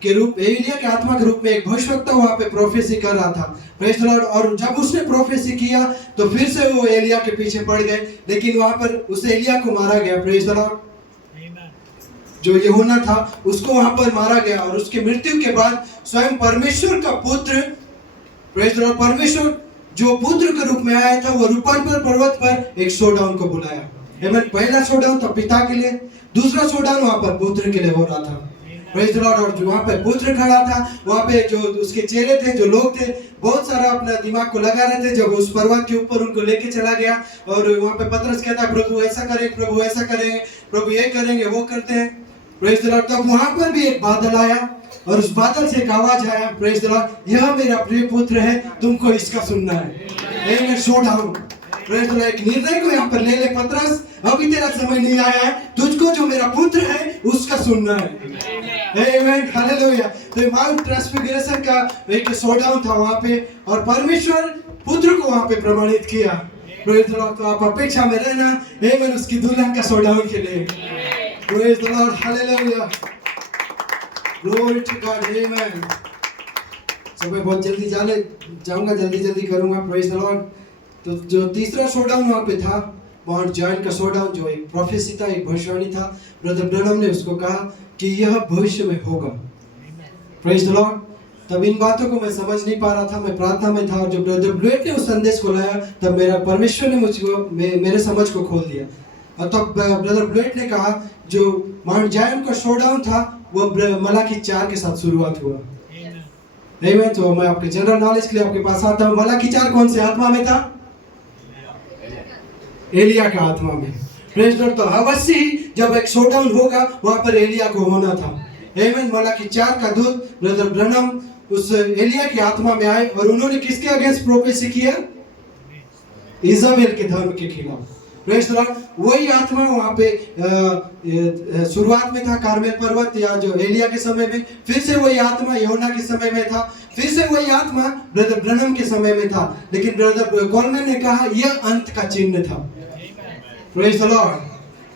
के रूप, एलिया के आत्मा के रूप में एक भविष्यवक्ता वहां पे प्रोफेसी कर रहा था। Praise the Lord. और जब उसने प्रोफेसी किया तो फिर से वो एलिया के पीछे पड़ गए, लेकिन वहां पर उस एलिया को मारा गया। Praise the Lord. जो यूहन्ना था उसको वहां पर मारा गया, और उसकी मृत्यु के बाद स्वयं परमेश्वर का पुत्र, प्रेज द लॉर्ड, परमेश्वर जो पुत्र के रूप में आया था, वो रूपांतर पर्वत पर एक शोडाउन को बुलाया। आमीन। पहला शोडाउन था पिता के लिए, दूसरा शोडाउन वहां पर पुत्र के लिए हो रहा था। Praise the Lord. और जो वहां पे पुत्र खड़ा था, वहां पे जो उसके चेले थे, जो लोग थे, बहुत सारा अपना दिमाग को लगा रहे थे। जब उस पर्वत के ऊपर उनको लेके चला गया, और वहां पे पतरस कहता है, प्रभु ऐसा करें, प्रभु ऐसा करें, प्रभु ये करेंगे, वो करते हैं। Praise the Lord. तब वहां पर भी एक बादल आया, और उस बादल से एक आवाज आया, प्रेज द लॉर्ड, यह मेरा प्रिय पुत्र है, तुमको इसका सुनना है। आमीन। शोडाउन। Praise the Lord. एक निर्णय को यहाँ पर ले ले पतरस, अभी तेरा समय नहीं आया है, तुझको जो मेरा पुत्र है उसका सुनना है। आमीन, हालेलुया। तो माउंट ट्रांसफिगरेशन का एक शोडाउन था वहां पे, और परमेश्वर पुत्र को वहां पे प्रमाणित किया। Praise the Lord. तो आप अपेक्षा में रहना, आमीन, उसकी दुल्हन का शोडाउन के लिए। Praise the Lord, hallelujah, glory to God, amen. सब मैं बहुत जल्दी जाऊंगा, जल्दी करूंगा। Praise the Lord. तो जो तीसरा शोडाउन वहां पे था, माउंट जॉइन का शोडाउन, जो एक प्रोफेसी था, एक भविष्यवाणी था। ब्रदर ब्रनम ने उसको कहा कि यह भविष्य में होगा। Praise the Lord. तब इन बातों को मैं समझ नहीं पा रहा था, मैं प्रार्थना में था, और जब ब्रदर ब्लूएट ने उस संदेश को लाया, तब मेरा परमेश्वर ने मुझको मेरे समझ को खोल दिया। और तब ब्रदर ब्लूएट ने कहा जो माउंट जॉइन का शोडाउन था, वो मलाकी 4 के साथ शुरुआत हुआ। नहीं, मैं तो मैं आपके जनरल नॉलेज के लिए आपके पास आता हूँ। मलाकी 4 कौन से आत्मा में था? एलिया का आत्मा में। Praise the Lord. तो अवश्य ही जब एक शोडाउन होगा, वहां पर एलिया को होना था। आमीन। मलाकी 4 का दूत ब्रदर ब्रनम उस एलिया की आत्मा में आए, और उन्होंने किसके अगेंस्ट प्रोफेसी किया? इजाबेल के धर्म के खिलाफ। Praise the Lord. वही आत्मा वहां पे शुरुआत में था कार्मेल पर्वत, या जो एलिया के समय में, फिर से वही आत्मा यूहन्ना के समय में था, फिर से वही आत्मा ब्रदर ब्रनम के समय में था। लेकिन ब्रदर कॉलमैन ने कहा यह अंत का चिन्ह था। Praise the Lord,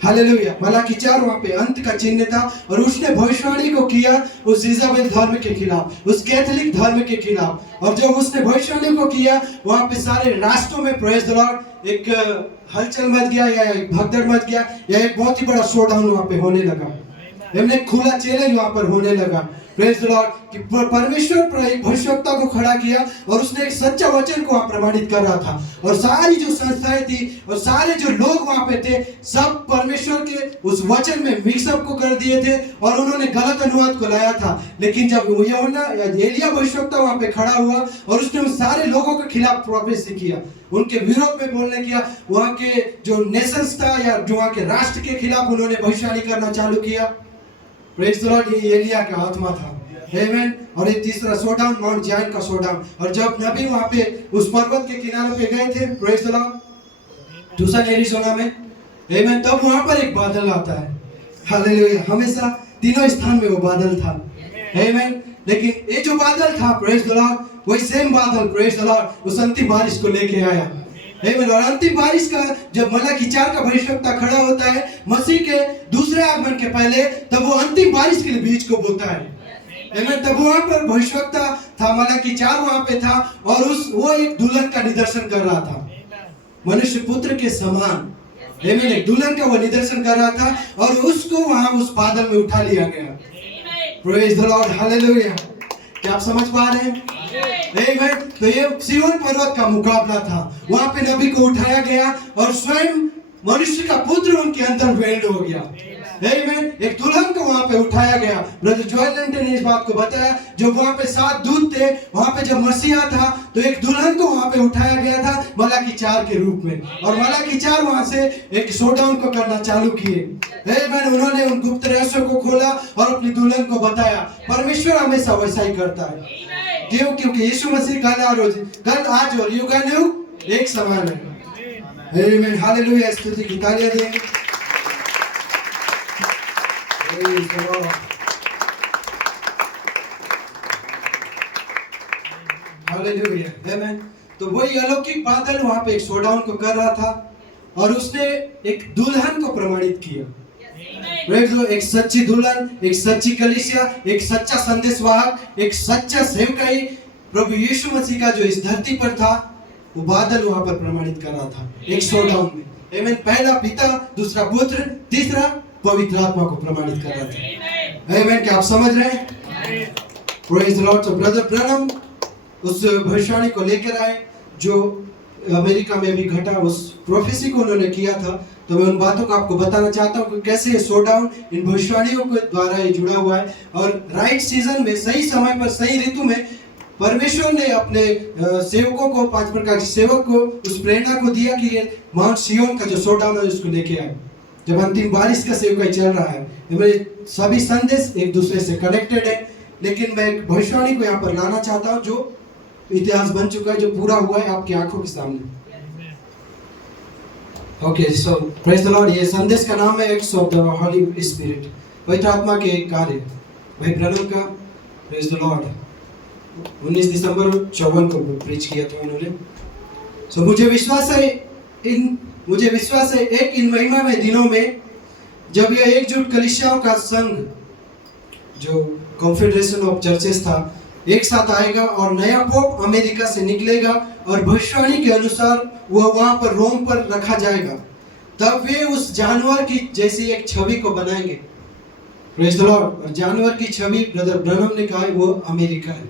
hallelujah. Malachi 4 वहां पे अंत का चिन्ह था, और उसने भविष्यवाणी को किया उस इजाबेल धर्म के खिलाफ, उस कैथोलिक धर्म के खिलाफ। और जब उसने भविष्यवाणी को किया, वहां पे सारे राष्ट्रों में, प्रेज द लॉर्ड, एक हलचल मच गया, या एक भगदड़ मच गया, या एक बहुत ही बड़ा शोडाउन वहां पे होने लगा। हमने खुला चैलेंज वहां पर होने लगा। Praise the Lord. कि परमेश्वर पर एक भविष्यवक्ता को खड़ा किया, और उसने एक सच्चा वचन को वहां प्रमाणित कर रहा था, और सारी जो संस्थाएं थी और सारे जो लोग वहां पे थे, सब परमेश्वर के उस वचन में मिक्सअप को कर दिए थे, और उन्होंने गलत अनुवाद को लाया था। लेकिन जब यूहन्ना या एलिया भविष्यवक्ता वहां पे खड़ा हुआ, और उसने उन सारे लोगों के खिलाफ प्रोफेसी किया, उनके विरोध में बोलने किया, वहां के जो नेशंस था या जो वहां के राष्ट्र के खिलाफ उन्होंने भविष्यवाणी करना चालू किया। Praise the Lord. ये एलिया का आत्मा था। आमीन। और ये तीसरा शोडाउन माउंट जॉइन का शोडाउन। और जब नबी वहां पे उस पर्वत के किनारे पे गए थे, praise the Lord, tuition Arizona में, आमेन। तब वहां पर एक बादल आता है, हालेलुया। हमेशा तीनों स्थान में वो बादल था, आमेन। लेकिन ये जो बादल था, प्रेज द लॉर्ड, वही सेम बादल, प्रेज द लॉर्ड, उस अंतिम बारिश को लेके आया, आमेन। और अंतिम बारिश का जब मलाकी 4 का भविष्यवक्ता खड़ा होता है मसीह के दूसरे आगमन के पहले, तब वो अंतिम बारिश के लिए बीज को बोता है, आमेन। तब वहां पर भविष्यवक्ता था, मलाकी 4 वहां पे था, और वो एक दुल्हन का निदर्शन कर रहा था, मनुष्य पुत्र के समान, आमेन। एक दुल्हन का वो निदर्शन कर रहा था, और उसको वहां उस बादल में उठा लिया गया, प्रेज द लॉर्ड, हालेलुया। क्या आप समझ पा रहे हैं? आमेन। तो ये सिय्योन पर्वत का मुकाबला था, वहां पे नबी को उठाया गया और स्वयं मनुष्य का पुत्र उनके अंदर वेल्ड हो गया, आमेन। एक दुल्हन को वहां पे उठाया गया। ब्रदर जोएल लेंटन ने इस बात को बताया, जो वहां पे 7 दूत थे, वहां पे जब मसीहा था तो एक दुल्हन को वहां पे उठाया गया था मलाकी 4 के रूप में, और मलाकी 4 वहां से एक शोडाउन को करना चालू किए, आमेन। उन्होंने उन गुप्त रहस्यों को खोला और अपनी दुल्हन को बताया। परमेश्वर हमेशा वैसा ही करता है, क्यों? क्योंकि यीशु मसीह कल आज और युगानुयुग एक समान है, आमेन, हालेलुया। स्तुति की तालियां दें, हालेलुया, आमेन। तो वही अलौकिक बादल वहां पे एक शोडाउन को कर रहा था, और उसने एक दुल्हन को प्रमाणित किया, एक सच्ची दुल्हन, एक सच्ची कलीसिया, एक सच्चा संदेशवाहक, एक सच्चा सेवकाई प्रभु यीशु मसीह का जो इस धरती पर था, वो बादल वहां पर प्रमाणित कर रहा था एक शोडाउन में, आमेन। पहला पिता, दूसरा पुत्र, तीसरा पवित्र आत्मा को प्रमाणित कर रहा था, आमेन। क्या आप समझ रहे हैं? Praise the Lord. तो ब्रदर ब्रनम उस भविष्यवाणी को लेकर आए जो अमेरिका में भी घटा, उस प्रोफेसी को उन्होंने किया था। तो मैं उन बातों को आपको बताना चाहता हूँ कि कैसे ये शोडाउन इन भविष्यवाणियों के द्वारा ये जुड़ा हुआ है, और राइट सीजन में, सही समय पर, सही ऋतु में परमेश्वर ने अपने सेवकों को, 5 प्रकार के सेवक को उस प्रेरणा को दिया कि ये माउंट सिय्योन का जो शोडाउन है उसको लेके आए। जब अंतिम बारिश का सेवकाई चल रहा है, मेरे सभी संदेश एक दूसरे से कनेक्टेड है, लेकिन मैं एक भविष्यवाणी को यहाँ पर लाना चाहता हूँ जो इतिहास बन चुका है, जो पूरा हुआ है आपकी आंखों के सामने। Okay, so praise the Lord. ये संदेश का नाम है acts of the Holi spirit, पवित्र आत्मा के कार्य, भाई ब्रनम का, प्रेज द लॉर्ड। 19 दिसंबर 54 को प्रीच किया था इन्होंने। सो मुझे विश्वास है एक इन महिमामय दिनों में जब यह एकजुट कलीसियाओं का संघ, जो कॉन्फेडरेशन ऑफ चर्चेस था, एक साथ आएगा और नया पोप अमेरिका से निकलेगा, और भविष्यवाणी के अनुसार वह वहां पर रोम पर रखा जाएगा, तब वे उस जानवर की जैसी एक छवि को बनाएंगे, प्रेज द लॉर्ड। और जानवर की छवि ब्रदर ब्रनम ने कहा है वो अमेरिका है,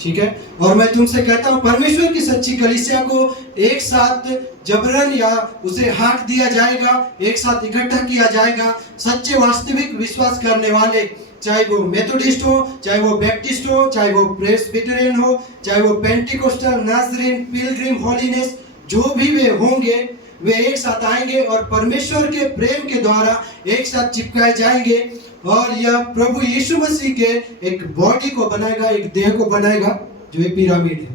ठीक है। और मैं तुमसे कहता हूं, परमेश्वर की सच्ची कलीसिया को एक साथ जबरन या उसे हाँक दिया जाएगा, एक साथ इकट्ठा किया जाएगा। सच्चे वास्तविक विश्वास करने वाले, चाहे वो मेथोडिस्ट हो, चाहे वो बैप्टिस्ट हो, चाहे वो प्रेस्बिटेरियन हो, चाहे वो पेंटिकोस्टल, नाजरीन, पिलग्रिम, होलीनेस, जो भी वे होंगे, वे एक साथ आएंगे और परमेश्वर के प्रेम के द्वारा एक साथ चिपकाए जाएंगे, और यह प्रभु यीशु मसीह के एक बॉडी को बनाएगा, एक देह को बनाएगा जो एक पिरामिड है।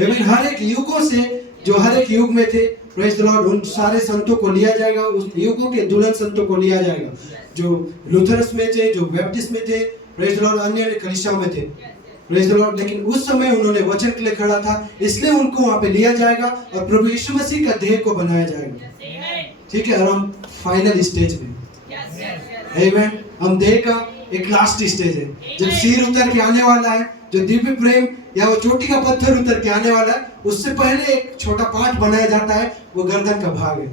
आमीन। हर एक युगों से, जो हर एक युग में थे, प्रेज द लॉर्ड, उन सारे संतों को लिया जाएगा, उस युगों के दुल्हन संतों को लिया जाएगा, जो लूथरस में थे, जो बैप्टिस्ट में थे, प्रेज द लॉर्ड, अन्य कलीसिया में थे, प्रेज द लॉर्ड। लेकिन उस समय उन्होंने वचन के लिए खड़ा था, इसलिए उनको वहां पे लिया जाएगा और प्रभु यीशु मसीह का देह को बनाया जाएगा, ठीक है। और हम फाइनल स्टेज में, आमीन, हम देह का एक लास्ट स्टेज है, जब सिर उतर के आने वाला है, जो दिव्य प्रेम या वो चोटी का पत्थर उतर के आने वाला है, उससे पहले एक छोटा पार्ट बनाया जाता है, वो गर्दन का भाग है,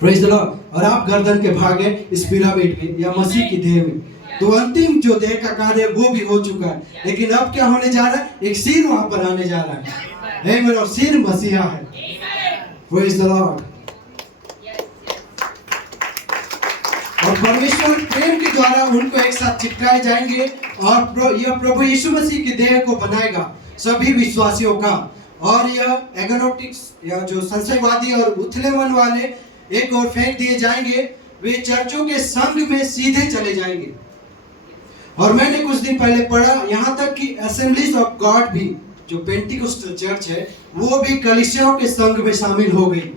प्रेज द लॉर्ड। और आप गर्दन के भाग है इस पिरामिड में या मसीह की देह में। तो अंतिम जो देह का कार्य है वो भी हो चुका है, लेकिन अब क्या होने जा रहा है? एक सिर वहां पर आने जा रहा है, आमीन, और सिर मसीहा है, प्रेज द लॉर्ड। और परमेश्वर प्रेम के द्वारा उनको एक साथ चिपकाए जाएंगे, और यह प्रभु यीशु मसीह के देह को बनाएगा सभी विश्वासियों का। और यह एगनोटिक्स या जो संशयवादी और उथले मन वाले एक और फेंक दिए जाएंगे, वे चर्चों के संघ में सीधे चले जाएंगे। और मैंने कुछ दिन पहले पढ़ा, यहाँ तक कि असेंबलीज ऑफ गॉड भी, जो पेंटिकोस्टल चर्च है, वो भी कलीसियाओं के संघ में शामिल हो गई,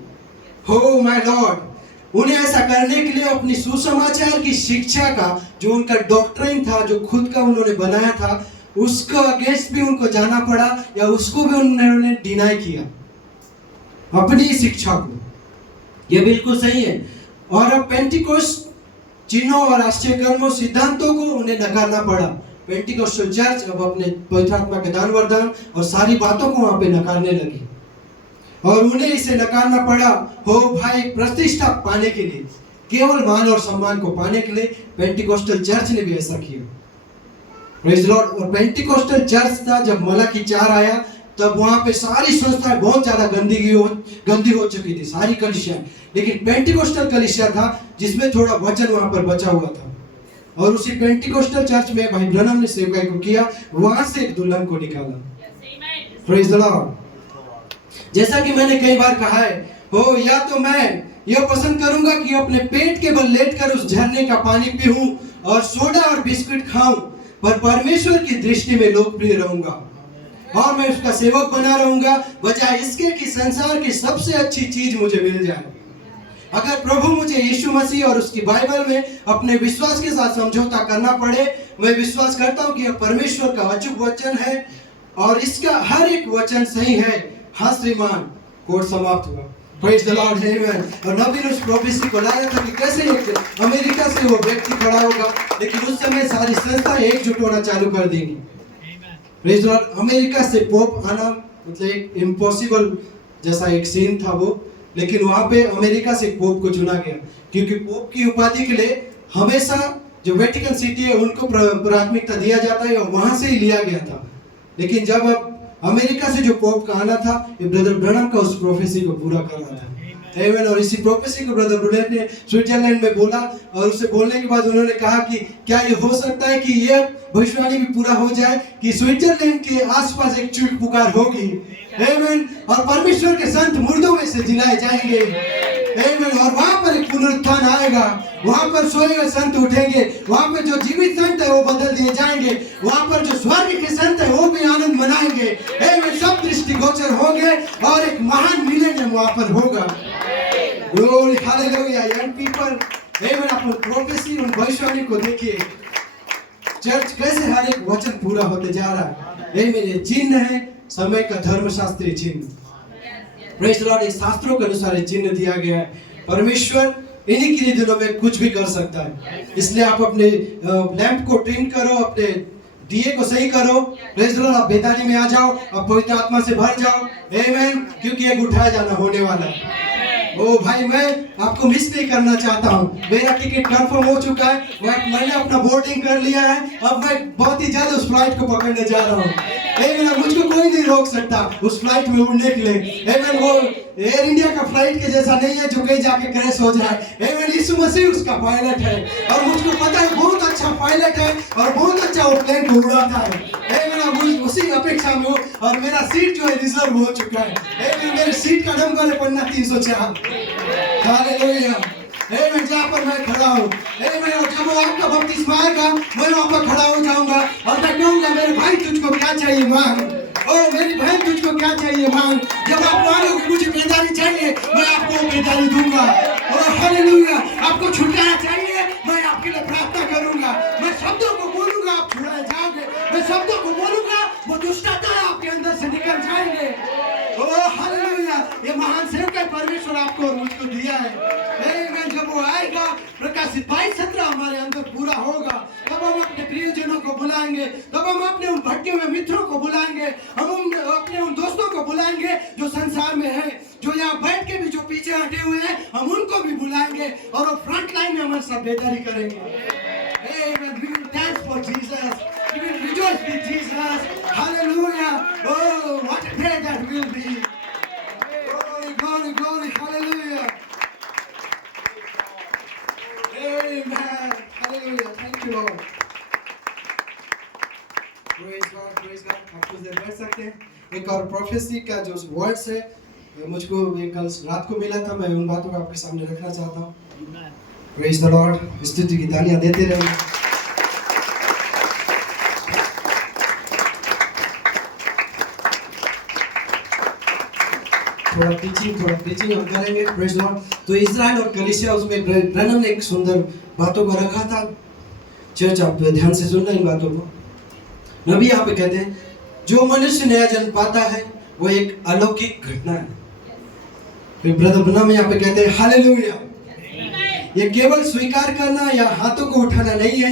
हो माय लॉर्ड, उन्हें ऐसा करने के लिए अपनी सुसमाचार की शिक्षा का जो उनका डॉक्ट्रिन था, जो खुद का उन्होंने बनाया था, उसको अगेंस्ट भी उनको जाना पड़ा, या उसको भी उन्होंने डिनाई किया, अपनी शिक्षा को। यह बिल्कुल सही है। और अब पेंटिकोस्ट चिन्हों और आश्चर्य कर्मों सिद्धांतों को उन्हें नकारना पड़ा। पेंटिकोस्टल चर्च अब अपने पवित्र आत्मा के दान वरदान और सारी बातों को वहां पे नकारने लगी, और उन्हें इसे नकारना पड़ा। हो भाई, प्रतिष्ठा पाने के लिए, केवल मान और सम्मान को पाने के लिए पेंटिकोस्टल चर्च ने भी ऐसा किया। Praise the Lord. और पेंटिकोस्टल चर्च था, जब मलाकी 4 आया तब वहां पे सारी संस्थाएं बहुत ज्यादा गंदी हो चुकी थी, सारी कलीसियां। लेकिन पेंटिकोस्टल कलीसिया था जिसमें थोड़ा वचन वहां पर बचा हुआ था, और उसी पेंटिकोस्टल चर्च में भाई ब्रनम ने सेवकाई को किया, वहां से एक दुल्हन को निकाला। Praise the Lord. जैसा कि मैंने कई बार कहा है, हो या तो मैं यह पसंद करूंगा कि अपने पेट के बल लेटकर उस झरने का पानी पीऊं और सोडा और बिस्कुट खाऊं, पर परमेश्वर की दृष्टि में लोकप्रिय रहूंगा और मैं उसका सेवक बना रहूंगा, बजाय इसके कि संसार की सबसे अच्छी चीज मुझे मिल जाए। अगर प्रभु मुझे यीशु मसीह और उसकी बाइबल में अपने विश्वास के साथ समझौता करना पड़े, मैं विश्वास करता हूं कि यह परमेश्वर का अचूक वचन है और इसका हर एक वचन सही है। हाँ श्रीमान, कोर्ट समाप्त हुआ। प्रेज द लॉर्ड, आमेन। और नबी ने उस प्रोफेसी को लाया था कि कैसे एक अमेरिका से वो व्यक्ति खड़ा होगा, लेकिन उस समय सारी संस्था एकजुट होना चालू कर देंगी। Praise the Lord. अमेरिका से पोप आना मतलब एक इम्पॉसिबल जैसा एक सीन था वो, लेकिन वहां पे अमेरिका से पोप को चुना गया, क्योंकि पोप की उपाधि के लिए हमेशा जो वेटिकन सिटी है उनको प्राथमिकता दिया जाता है, और वहां से ही लिया गया था। लेकिन जब अब अमेरिका से जो पोप का आना था, ये ब्रदर ब्रनम का उस प्रोफेसी को पूरा कर रहा था। आमेन। और इसी प्रोफेसी को ब्रदर ब्रनम ने स्विट्जरलैंड में बोला, और उससे बोलने के बाद उन्होंने कहा कि क्या ये हो सकता है कि ये भविष्यवाणी भी पूरा हो जाए कि स्विट्जरलैंड के आसपास एक चीख पुकार होगी। आमेन। और परमेश्वर के संत मुर्दों में से जिलाए जाएंगे। आमेन। और वहां पर एक पुनरुत्थान आएगा, वहां पर सोए हुए संत उठेंगे, वहां पर जो जीवित संत है वो बदल दिए जाएंगे, वहां पर जो स्वर्ग के संत है वो भी आनंद मनाएंगे। आमेन। सब दृष्टिगोचर होंगे और एक महान मिलेनियम वहां पर होगा। Glory hallelujah. यंग पीपल, आमेन, अपन प्रोफेसी उन भविष्यवाणी को देखिए, चर्च कैसे हर एक वचन पूरा होते जा रहा है। आमेन। ये चिन्ह है समय का धर्मशास्त्रीय चिन्ह। Praise the Lord. इस शास्त्रों के अनुसार ये चिन्ह दिया गया है। परमेश्वर इन्हीं के दिनों में कुछ भी कर सकता है, इसलिए आप अपने लैंप को ट्रिम करो, अपने दिए को सही करो। Praise the Lord. आप बेदारी में आ जाओ, आप पवित्र आत्मा से भर जाओ। आमेन। क्योंकि एक उठाया जाना होने वाला है। ओ भाई, मैं आपको मिस नहीं करना चाहता हूँ। मेरा टिकट कंफर्म हो चुका है, मैंने अपना बोर्डिंग कर लिया है। अब मैं बहुत ही जल्द उस फ्लाइट को पकड़ने जा रहा हूँ। मुझको कोई नहीं रोक सकता उस फ्लाइट में उड़ने के लिए। वो एयर इंडिया का फ्लाइट के जैसा नहीं है जो कहीं जाके क्रैश हो जाए। यीशु मसीह उसका पायलट है, और मुझको पता है बहुत अच्छा पायलट है और बहुत अच्छा वो प्लेन को उड़ाता है। उसी अपेक्षा में, और मेरा सीट जो है रिजर्व हो चुका है। मेरे सीट का नंबर है पन्ना 304। हालेलुया। आमेन। जहाँ पर मैं खड़ा हूँ, जब वो आपका बपतिस्मा आएगा, मैं वहाँ पर खड़ा हो जाऊंगा और मैं कहूँगा, मेरे भाई तुझको क्या चाहिए मांग, ओ मेरी बहन तुझको क्या चाहिए मांग। जब आप मांगोगे मुझे बेदारी चाहिए, मैं आपको बेदारी दूंगा। और हालेलुया। आपको छुटकारा चाहिए, मैं आपके लिए प्रार्थना करूंगा। मैं शब्दों को बोलूंगा, आप छुड़ाए जाओगे। मैं शब्दों को बोलूंगा, वो दुष्टता आपके अंदर से निकल जाएंगे। ओ हालेलुया। ये महान सेवक है परमेश्वर आपको और मुझको दिया है। जब वो आएगा, प्रकाशित 22:17 हमारे अंदर पूरा होगा, तब हम अपने प्रियजनों को बुलाएंगे, तब हम अपने उन भटके हुए मित्रों को बुलाएंगे, हम अपने उन दोस्तों को बुलाएंगे जो संसार में हैं, जो यहाँ बैठ के भी जो पीछे हटे हुए हैं, हम उनको भी बुलाएंगे और वो फ्रंट लाइन में हमारे साथ बेदारी करेंगे। Amen. We will dance for Jesus. We will rejoice with Jesus. Hallelujah. Oh, what a day that will be. Glory, glory, glory. Hallelujah. Amen. Hallelujah. Thank you, Lord. Praise God, praise God. आप कुछ देर बैठ सकते हैं। एक और prophecy का जो words है, मुझको ये कल रात को मिला था, मैं उन बातों को आपके सामने रखना चाहता हूँ। Praise the Lord. स्तुति की तालियां देते रहिए। थोड़ा टीचिंग हम करेंगे। Praise Lord. तो इज़राइल और कलीसिया, उसमें ब्रैनम ने एक सुंदर बातों को रखा था। चर्च आप ध्यान से सुनना इन बातों को। नबी यहाँ पे कहते हैं जो मनुष्य नया जन्म पाता है वो एक अलौकिक घटना है। फिर ब्रदर ब्रैनम यहाँ पे कहते हैं हालेलुया, ये केवल स्वीकार करना या हाथों को उठाना नहीं है,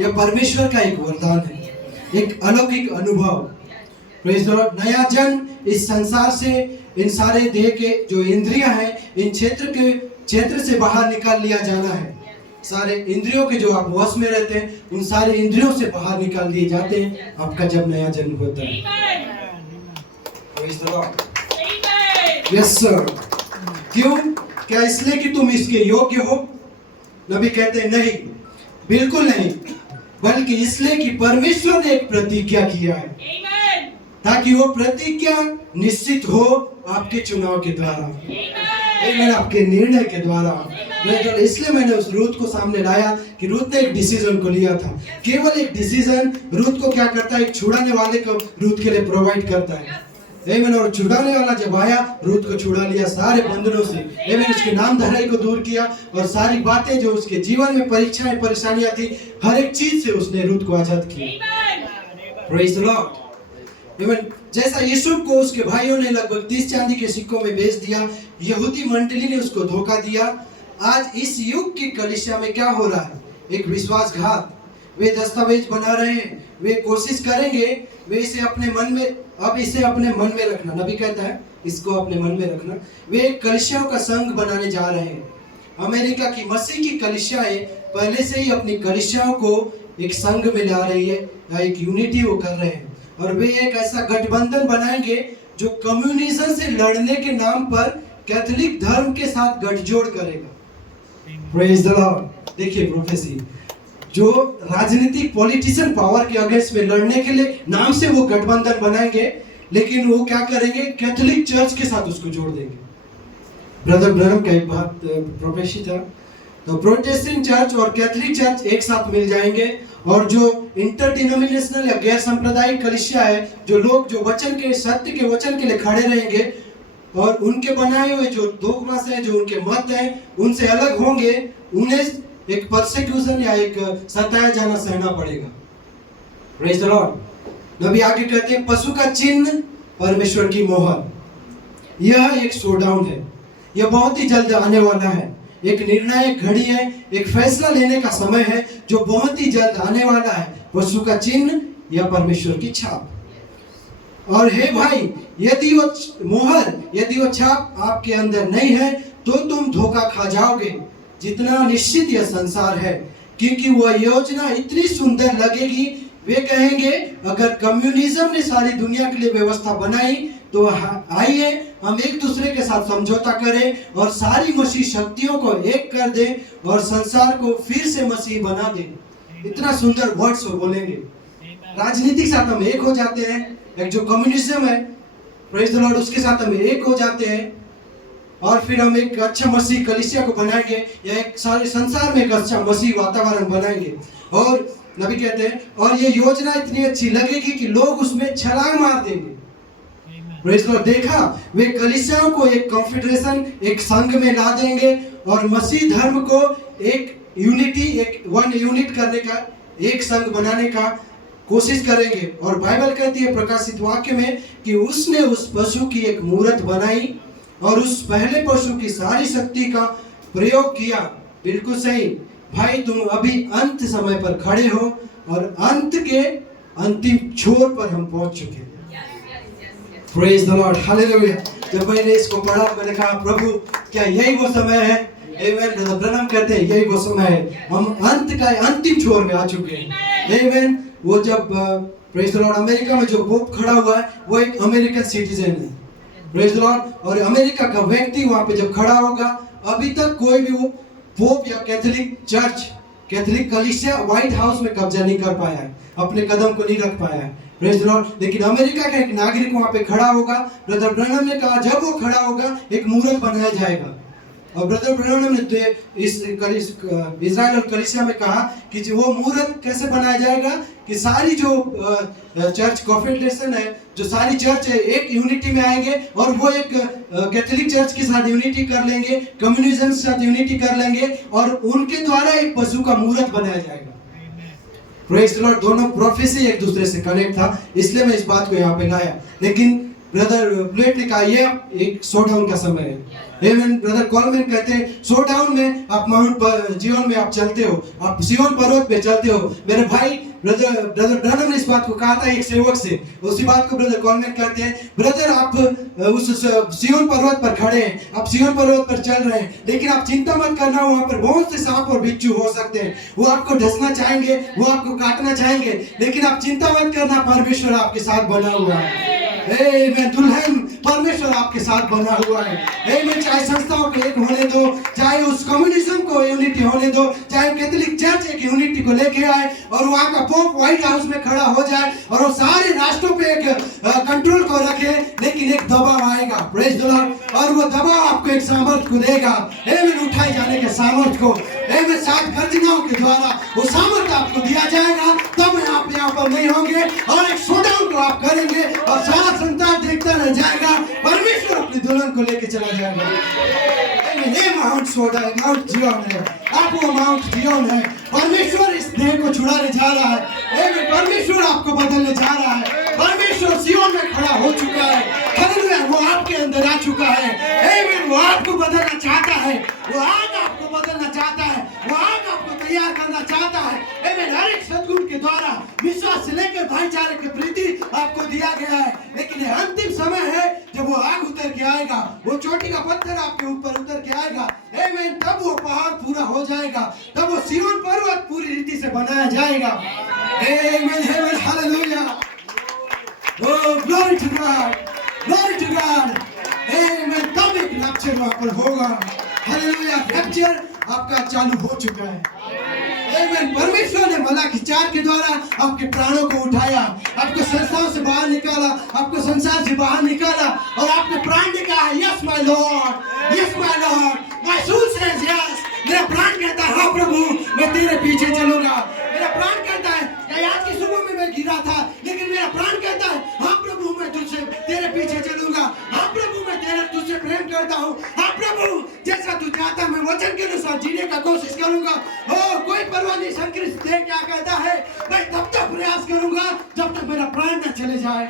यह परमेश्वर का एक वरदान है, एक अलौकिक अनुभव। Praise Lord. नया जन्म इस संसार से, इन सारे देह के जो इंद्रियां हैं, इन क्षेत्र से बाहर निकाल लिया जाना है। सारे इंद्रियों के जो आप वश में रहते हैं, उन सारे इंद्रियों से बाहर निकाल दिए जाते हैं आपका जब नया जन्म होता है। Praise Lord. Yes sir. क्यों? क्या इसलिए कि तुम इसके योग्य हो? नबी कहते हैं नहीं, बिल्कुल नहीं, बल्कि इसलिए कि परमेश्वर ने एक प्रतिज्ञा किया है, ताकि वो प्रतिज्ञा निश्चित हो आपके चुनाव के द्वारा, आपके निर्णय के द्वारा। इसलिए मैंने उस रूथ को सामने लाया कि रूथ ने एक डिसीजन को लिया था। केवल एक डिसीजन रूथ को क्या करता है, एक छुड़ाने वाले को रूथ के लिए प्रोवाइड करता है। और छुड़ाने वाला जब आया, रूथ को छुड़ा लिया सारे बंधनों से। उसके नाम धराई को दूर किया और सारी बातें जो उसके जीवन में परीक्षाएं परेशानियां थी, हर एक चीज से उसने रूथ को आजाद किया। Praise the Lord. जैसा यूसुफ को उसके भाइयों ने लगभग 30 चांदी के सिक्कों में बेच दिया, यहूदी मंडली ने उसको धोखा दिया। आज इस युग की कलीसिया में क्या हो रहा है? एक विश्वासघात। वे दस्तावेज बना रहे हैं, वे कोशिश करेंगे, वे इसे अपने मन में, अब इसे अपने मन में रखना। नबी कहता है इसको अपने मन में रखना। वे कलीसियाओं का संघ बनाने जा रहे हैं। अमेरिका की मसीह की कलीसियाएं पहले से ही अपनी कलीसियाओं को एक संघ में ला रही है, एक यूनिटी वो कर रहे हैं। और वे एक ऐसा गठबंधन बनाएंगे जो कम्युनिज्म से लड़ने के नाम पर कैथोलिक धर्म के साथ गठजोड़ करेगा। Praise the Lord. देखिए प्रोफेसी, जो राजनीतिक पॉलिटिशियन पावर के अगेंस्ट में लड़ने के लिए नाम से वो गठबंधन बनाएंगे, लेकिन वो क्या करेंगे, कैथोलिक चर्च के साथ उसको जोड़ देंगे। ब्रदर ब्रैनम का एक बात प्रोफेसी था, तो प्रोटेस्टेंट चर्च और कैथोलिक चर्च एक साथ मिल जाएंगे, और जो इंटरडिनोमिनेशनल या गैर सांप्रदायिक कलीसिया है, जो लोग जो वचन के, सत्य के वचन के लिए खड़े रहेंगे और उनके बनाए हुए जो डोगमा है, जो उनके मत हैं, उनसे अलग होंगे, उन्हें एक परसिक्यूशन या एक सताया जाना सहना पड़ेगा। Praise the Lord. नबी आगे कहते हैं पशु का चिन्ह, परमेश्वर की मोहर। यह एक शोडाउन है, यह बहुत ही जल्द आने वाला है। एक निर्णायक घड़ी है, एक फैसला लेने का समय है जो बहुत ही जल्द आने वाला है। पशु का चिन्ह या परमेश्वर की छाप। और हे भाई, यदि वो मोहर, यदि वो छाप आपके अंदर नहीं है तो तुम धोखा खा जाओगे। जितना निश्चित यह संसार है, क्योंकि वह योजना इतनी सुंदर लगेगी, वे कहेंगे अगर कम्युनिज्म ने सारी दुनिया के लिए व्यवस्था बनाई तो आइए हम एक दूसरे के साथ समझौता करें और सारी मसीह शक्तियों को एक कर दें और संसार को फिर से मसीह बना दें। इतना सुंदर वर्ड्स वो बोलेंगे। राजनीतिक साथ हम एक हो जाते हैं, एक जो कम्युनिज्म है, प्रेज द लॉर्ड, उसके साथ हम एक हो जाते हैं और फिर हम एक अच्छा मसीह कलीसिया को बनाएंगे, या एक सारे संसार में एक अच्छा मसीह वातावरण बनाएंगे। और नबी कहते हैं और ये योजना इतनी अच्छी लगेगी कि लोग उसमें छलांग मार देंगे। Praise Lord. देखा, वे कलीसियाओं को एक कॉन्फेडरेशन, एक संघ में ला देंगे और मसीह धर्म को एक यूनिटी, एक वन यूनिट करने का, एक संघ बनाने का कोशिश करेंगे। और बाइबल कहती है प्रकाशित वाक्य में कि उसने उस पशु की एक मूर्त बनाई और उस पहले पशु की सारी शक्ति का प्रयोग किया। बिल्कुल सही भाई, तुम अभी अंत समय पर खड़े हो और अंत के अंतिम छोर पर हम पहुंच चुके हैं। Praise the Lord, hallelujah. जब मैंने इसको पढ़ा, मैंने कहा प्रभु क्या यही वो समय है? आमेन। ब्रदर ब्रैनम कहते हैं यही वो समय है, हम अंत का अंतिम छोर में आ चुके हैं। आमेन। वो जब प्रेज द लॉर्ड, अमेरिका में जो पोप खड़ा हुआ है वो एक अमेरिकन सिटीजन है। Praise the Lord. और अमेरिका का व्यक्ति वहां पे जब खड़ा होगा, अभी तक कोई भी वो पोप या कैथोलिक चर्च, कैथोलिक कलीसिया व्हाइट हाउस में कब्जा नहीं कर पाया है, अपने कदम को नहीं रख पाया है। Praise the Lord. लेकिन अमेरिका का एक नागरिक वहां पे खड़ा होगा। ब्रदर ब्रैनम ने कहा जब वो खड़ा होगा एक मूर्त बनाया जाएगा। और ब्रदर ब्रैनम ने इजराइल और कलीसिया में कहा कि जो वो मूर्त कैसे बनाया जाएगा कि सारी जो चर्च कॉन्फेडरेशन है, जो सारी चर्च है, एक यूनिटी में आएंगे और वो एक कैथोलिक चर्च के साथ यूनिटी कर लेंगे, कम्युनिज्म के साथ यूनिटी कर लेंगे और उनके द्वारा एक पशु का मूर्त बनाया जाएगा। Praise the Lord. दोनों प्रोफेसी एक दूसरे से कनेक्ट था, इसलिए मैं इस बात को यहाँ पे लाया। लेकिन ब्रदर ब्लेट ने कहा ये एक शोडाउन का समय है। आमेन। ब्रदर कॉलमैन कहते हैं शोडाउन में आप माउंट जीवन में आप चलते हो, आप सिय्योन पर्वत पे चलते हो। मेरे भाई ब्रदर ब्रैनम ने इस बात को कहा था एक सेवक से, उसी बात को ब्रदर कॉलमैन कहते हैं ब्रदर आप उस सिय्योन पर्वत पर खड़े हैं, आप सिय्योन पर्वत पर चल रहे हैं, लेकिन आप चिंता मत करना, वहां पर बहुत से सांप और बिच्छू हो सकते हैं, वो आपको डसना चाहेंगे, वो आपको काटना चाहेंगे, लेकिन आप चिंता मत करना, परमेश्वर आपके साथ बना हुआ है। आमेन। दुल्हन परमेश्वर आपके साथ बना हुआ है। आमेन। चाहे संस्थाओं को एक होने दो, चाहे उस कम्युनिज्म को यूनिटी होने दो, चाहे कैथोलिक चर्च एक यूनिटी को लेके आए और वहाँ का पोप व्हाइट हाउस में खड़ा हो जाए और वो सारे राष्ट्रों पे एक कंट्रोल को रखे, लेकिन एक दबाव आएगा। Praise the Lord. और वो दबाव आपको एक सामर्थ्य को देगा। आमेन। उठाए जाने के सामर्थ्य को, आमेन, 7 गर्जनाओं के द्वारा वो सामर्थ्य आपको दिया जाएगा। तब आप यहाँ पर नहीं होंगे और एक शोडाउन को आप करेंगे और सारा संसार देखता रह जाएगा। परमेश्वर अपनी दुल्हन को लेके चला जाएगा। ये माउंट शोडा है, माउंट जीवन है, आप वो माउंट जीवन है। परमेश्वर इस देह को छुड़ाने जा रहा है। परमेश्वर आपको बदलने जा रहा है। परमेश्वर सिय्योन में खड़ा हो चुका है। हालेलुया। वो आपके अंदर आ चुका है। आमीन। वो आपको बदलना चाहता है, वो आज आपको बदलना चाहता है, वो आज आपको तैयार करना चाहता है। आमीन। हर एक सद्गुण के द्वारा विश्वास से लेकर भाईचारे की प्रीति आपको दिया गया है, लेकिन ये अंतिम समय है जब वो आग उतर के आएगा, वो चोटी का पत्थर आपके ऊपर उतर के आएगा। आमीन। तब वो पहाड़ पूरा हो जाएगा, तब वो सिय्योन पर्वत पूरी रीति से बनाया जाएगा। आमीन। आमीन। Hallelujah. Oh, glory to God, glory to God. Amen. तब एक रैप्चर वहाँ पर होगा। हालेलुया। रैप्चर आपका चालू हो चुका है। आमीन। परमेश्वर ने मलाकी 4 के द्वारा आपके प्राणों को उठाया, आपको संसार से बाहर निकाला, आपको संसार से बाहर निकाला और आपने प्राण ने कहा yes my Lord, yes my Lord. My soul says yes. मेरा प्राण कहता है हाँ प्रभु, मैं तेरे पीछे चलूंगा। मेरा प्राण कहता है आज की सुबह में मैं गिरा था, लेकिन मेरा प्राण कहता है हाँ प्रभु, मैं तुझसे तेरे पीछे चलूंगा। हाँ प्रभु, मैं तेरे तुझसे प्रेम करता हूँ। हाँ प्रभु, जैसा तू चाहता मैं वचन के अनुसार जीने का कोशिश करूंगा। ओ कोई परवाह नहीं, संकृष्ट देह क्या कहता है, मैं तब तक प्रयास करूंगा जब तक मेरा प्राण न चले जाए।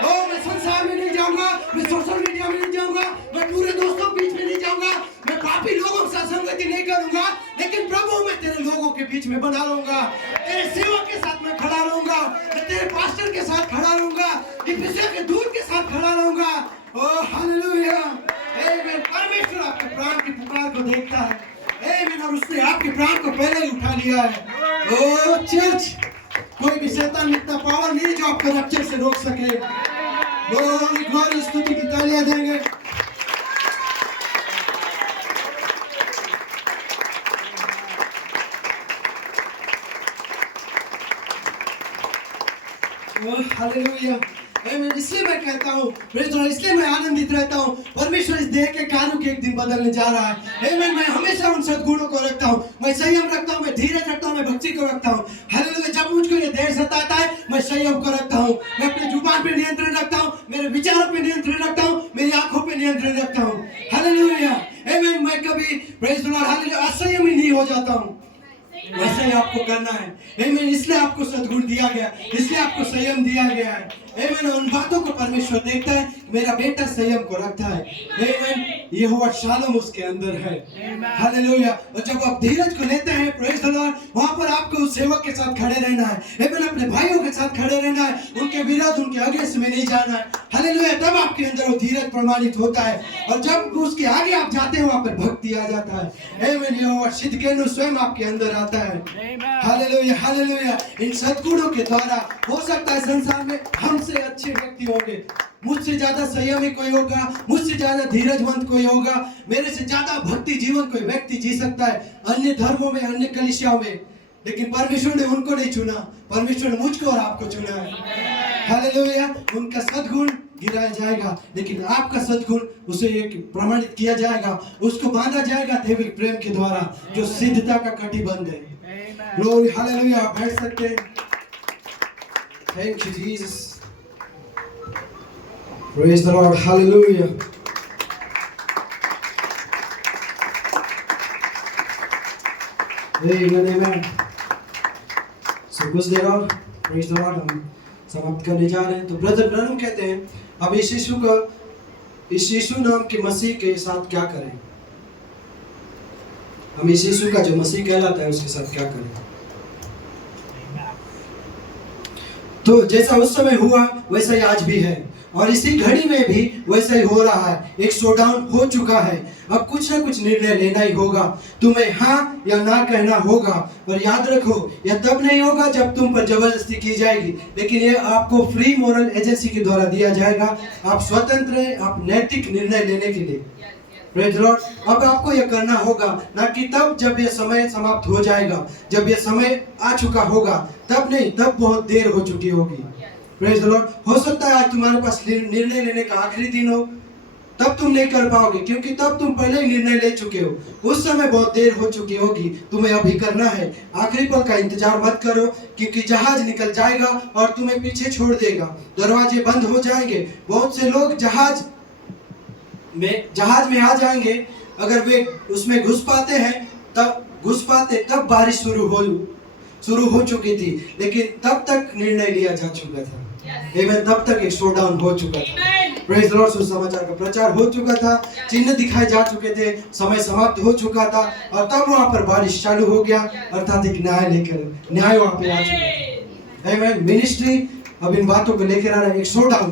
ओ मैं संसार में नहीं जाऊंगा, मैं सोशल मीडिया में नहीं जाऊंगा, मैं पूरे दोस्तों के बीच में नहीं जाऊंगा, मैं पापी लोगों के साथ संगति नहीं करूंगा, लेकिन प्रभु मैं तेरे लोगों के बीच में बना रहूंगा, तेरे सेवक के साथ मैं खड़ा रहूंगा, मैं तेरे पास्टर के साथ खड़ा रहूंगा, इफिसियों के दूत के साथ खड़ा रहूंगा। ओ हालेलुया। आमीन। परमेश्वर आपके प्राण की पुकार को देखता है। आमीन। और उसने आपके प्राण को पहले ही उठा लिया है। ओ चर्च, कोई भी शैतान इतना पावर नहीं जो आपको रैप्चर से रोक सके। ग्लोरी ग्लोरी, स्तुति की तालियां देंगे। हालेलुया। आमीन। इसलिए मैं कहता हूँ, इसलिए मैं आनंदित रहता हूँ। परमेश्वर इस देह के कार्यों के एक दिन बदलने जा रहा है। आमीन। मैं हमेशा उन सद्गुणों को रखता हूँ, मैं संयम रखता हूँ, मैं धीरज रखता हूँ, मैं भक्ति को रखता हूँ। हालेलुया। जब मुझको ये देह सताता है, मैं संयम को रखता हूँ, मैं अपनी जुबान पे नियंत्रण रखता हूँ, मेरे विचारों पे नियंत्रण रखता हूँ, मेरी आंखों पे नियंत्रण रखता हूँ। हालेलुया। आमीन। मैं कभी प्रेज़ द लॉर्ड हालेलुया असंयमी नहीं हो जाता हूँ। वैसे ही आपको करना है। आमीन। इसलिए आपको सद्गुण दिया गया, इसलिए आपको संयम दिया गया है। आमीन। उन बातों को परमेश्वर देखता है, मेरा बेटा संयम को रखता है। आमीन। यहोवा शालोम उसके अंदर है। हालेलुया। और जब आप धीरज को लेते हैं, प्रेज़ द लॉर्ड, वहां पर आपको उस सेवक के साथ खड़े रहना है। आमीन। अपने भाइयों के साथ खड़े रहना है, उनके विरोध, उनके अगेंस्ट में नहीं जाना है। हालेलुया। तब आपके अंदर वो धीरज प्रमाणित होता है और जब उसके आगे आप जाते हैं, वहां पर भक्ति आ जाता है। आमीन। यहोवा सिद्केनु स्वयं आपके अंदर आता है। हालेलुया। हालेलुया। इन सद्गुणों के द्वारा हो सकता है संसार में हमसे अच्छे व्यक्ति होंगे, मुझसे ज्यादा संयमी कोई होगा, मुझसे ज्यादा धीरजवंत कोई होगा, मेरे से ज्यादा भक्ति जीवन कोई व्यक्ति जी सकता है अन्य धर्मों में, अन्य कलीसियाओं में, लेकिन परमेश्वर ने उनको नहीं चुना, परमेश्वर ने मुझको और आपको चुना है। हालेलुया। उनका सद्गुण गिराया जाएगा, लेकिन आपका सद्गुण उसे एक प्रमाणित किया जाएगा, उसको बांधा जाएगा दैविक प्रेम के द्वारा जो सिद्धता का कटिबंध है। Glory hallelujah. आप बैठ सकते हैं। Thank you Jesus. Praise the Lord. Hallelujah. Amen. So कुछ देर और प्रेज द लॉर्ड हम समाप्त करने जा रहे हैं। तो ब्रदर ब्रनम कहते हैं, अब इस यीशु नाम के मसीह के साथ क्या करें? हम इस यीशु का जो मसीह कहलाता है उसके साथ क्या करें? तो जैसा उस समय हुआ वैसा ही आज भी है, और इसी घड़ी में भी वैसा ही हो रहा है। एक शोडाउन हो चुका है। अब कुछ ना कुछ निर्णय लेना ही होगा। तुम्हें हाँ या ना कहना होगा। पर याद रखो, यह तब नहीं होगा जब तुम पर जबरदस्ती की जाएगी, लेकिन यह आपको फ्री मोरल एजेंसी के द्वारा दिया जाएगा। आप स्वतंत्र हैं, आप नैतिक निर्णय लेने के लिए। Praise the Lord. अब आपको यह करना होगा, ना कि तब जब यह समय समाप्त हो जाएगा, जब यह समय आ चुका होगा, तब नहीं, तब बहुत देर हो चुकी होगी। Praise the Lord. हो सकता है आज तुम्हारे पास निर्णय लेने का आखिरी दिन हो, तब तुम नहीं कर पाओगे, क्योंकि तब तुम पहले ही निर्णय ले चुके हो। उस समय बहुत देर हो चुकी होगी। तुम्हें अभी करना है। आखिरी पल का इंतजार मत करो, क्योंकि जहाज निकल जाएगा और तुम्हें पीछे छोड़ देगा। दरवाजे बंद हो जाएंगे। बहुत से लोग जहाज में आ जाएंगे। अगर वे उसमें घुस पाते तब बारिश शुरू हो चुकी थी, लेकिन तब तक निर्णय लिया जा चुका था। आमेन। तब तक एक शोडाउन हो चुका था। Praise the Lord. सुसमाचार का प्रचार हो चुका था, चिन्ह दिखाए जा चुके थे, समय समाप्त हो चुका था, और तब वहां पर बारिश चालू हो गया, अर्थात एक न्याय वहां पे आ चुका। आमेन। मिनिस्ट्री अब इन बातों को लेकर आ रहा है, एक शोडाउन।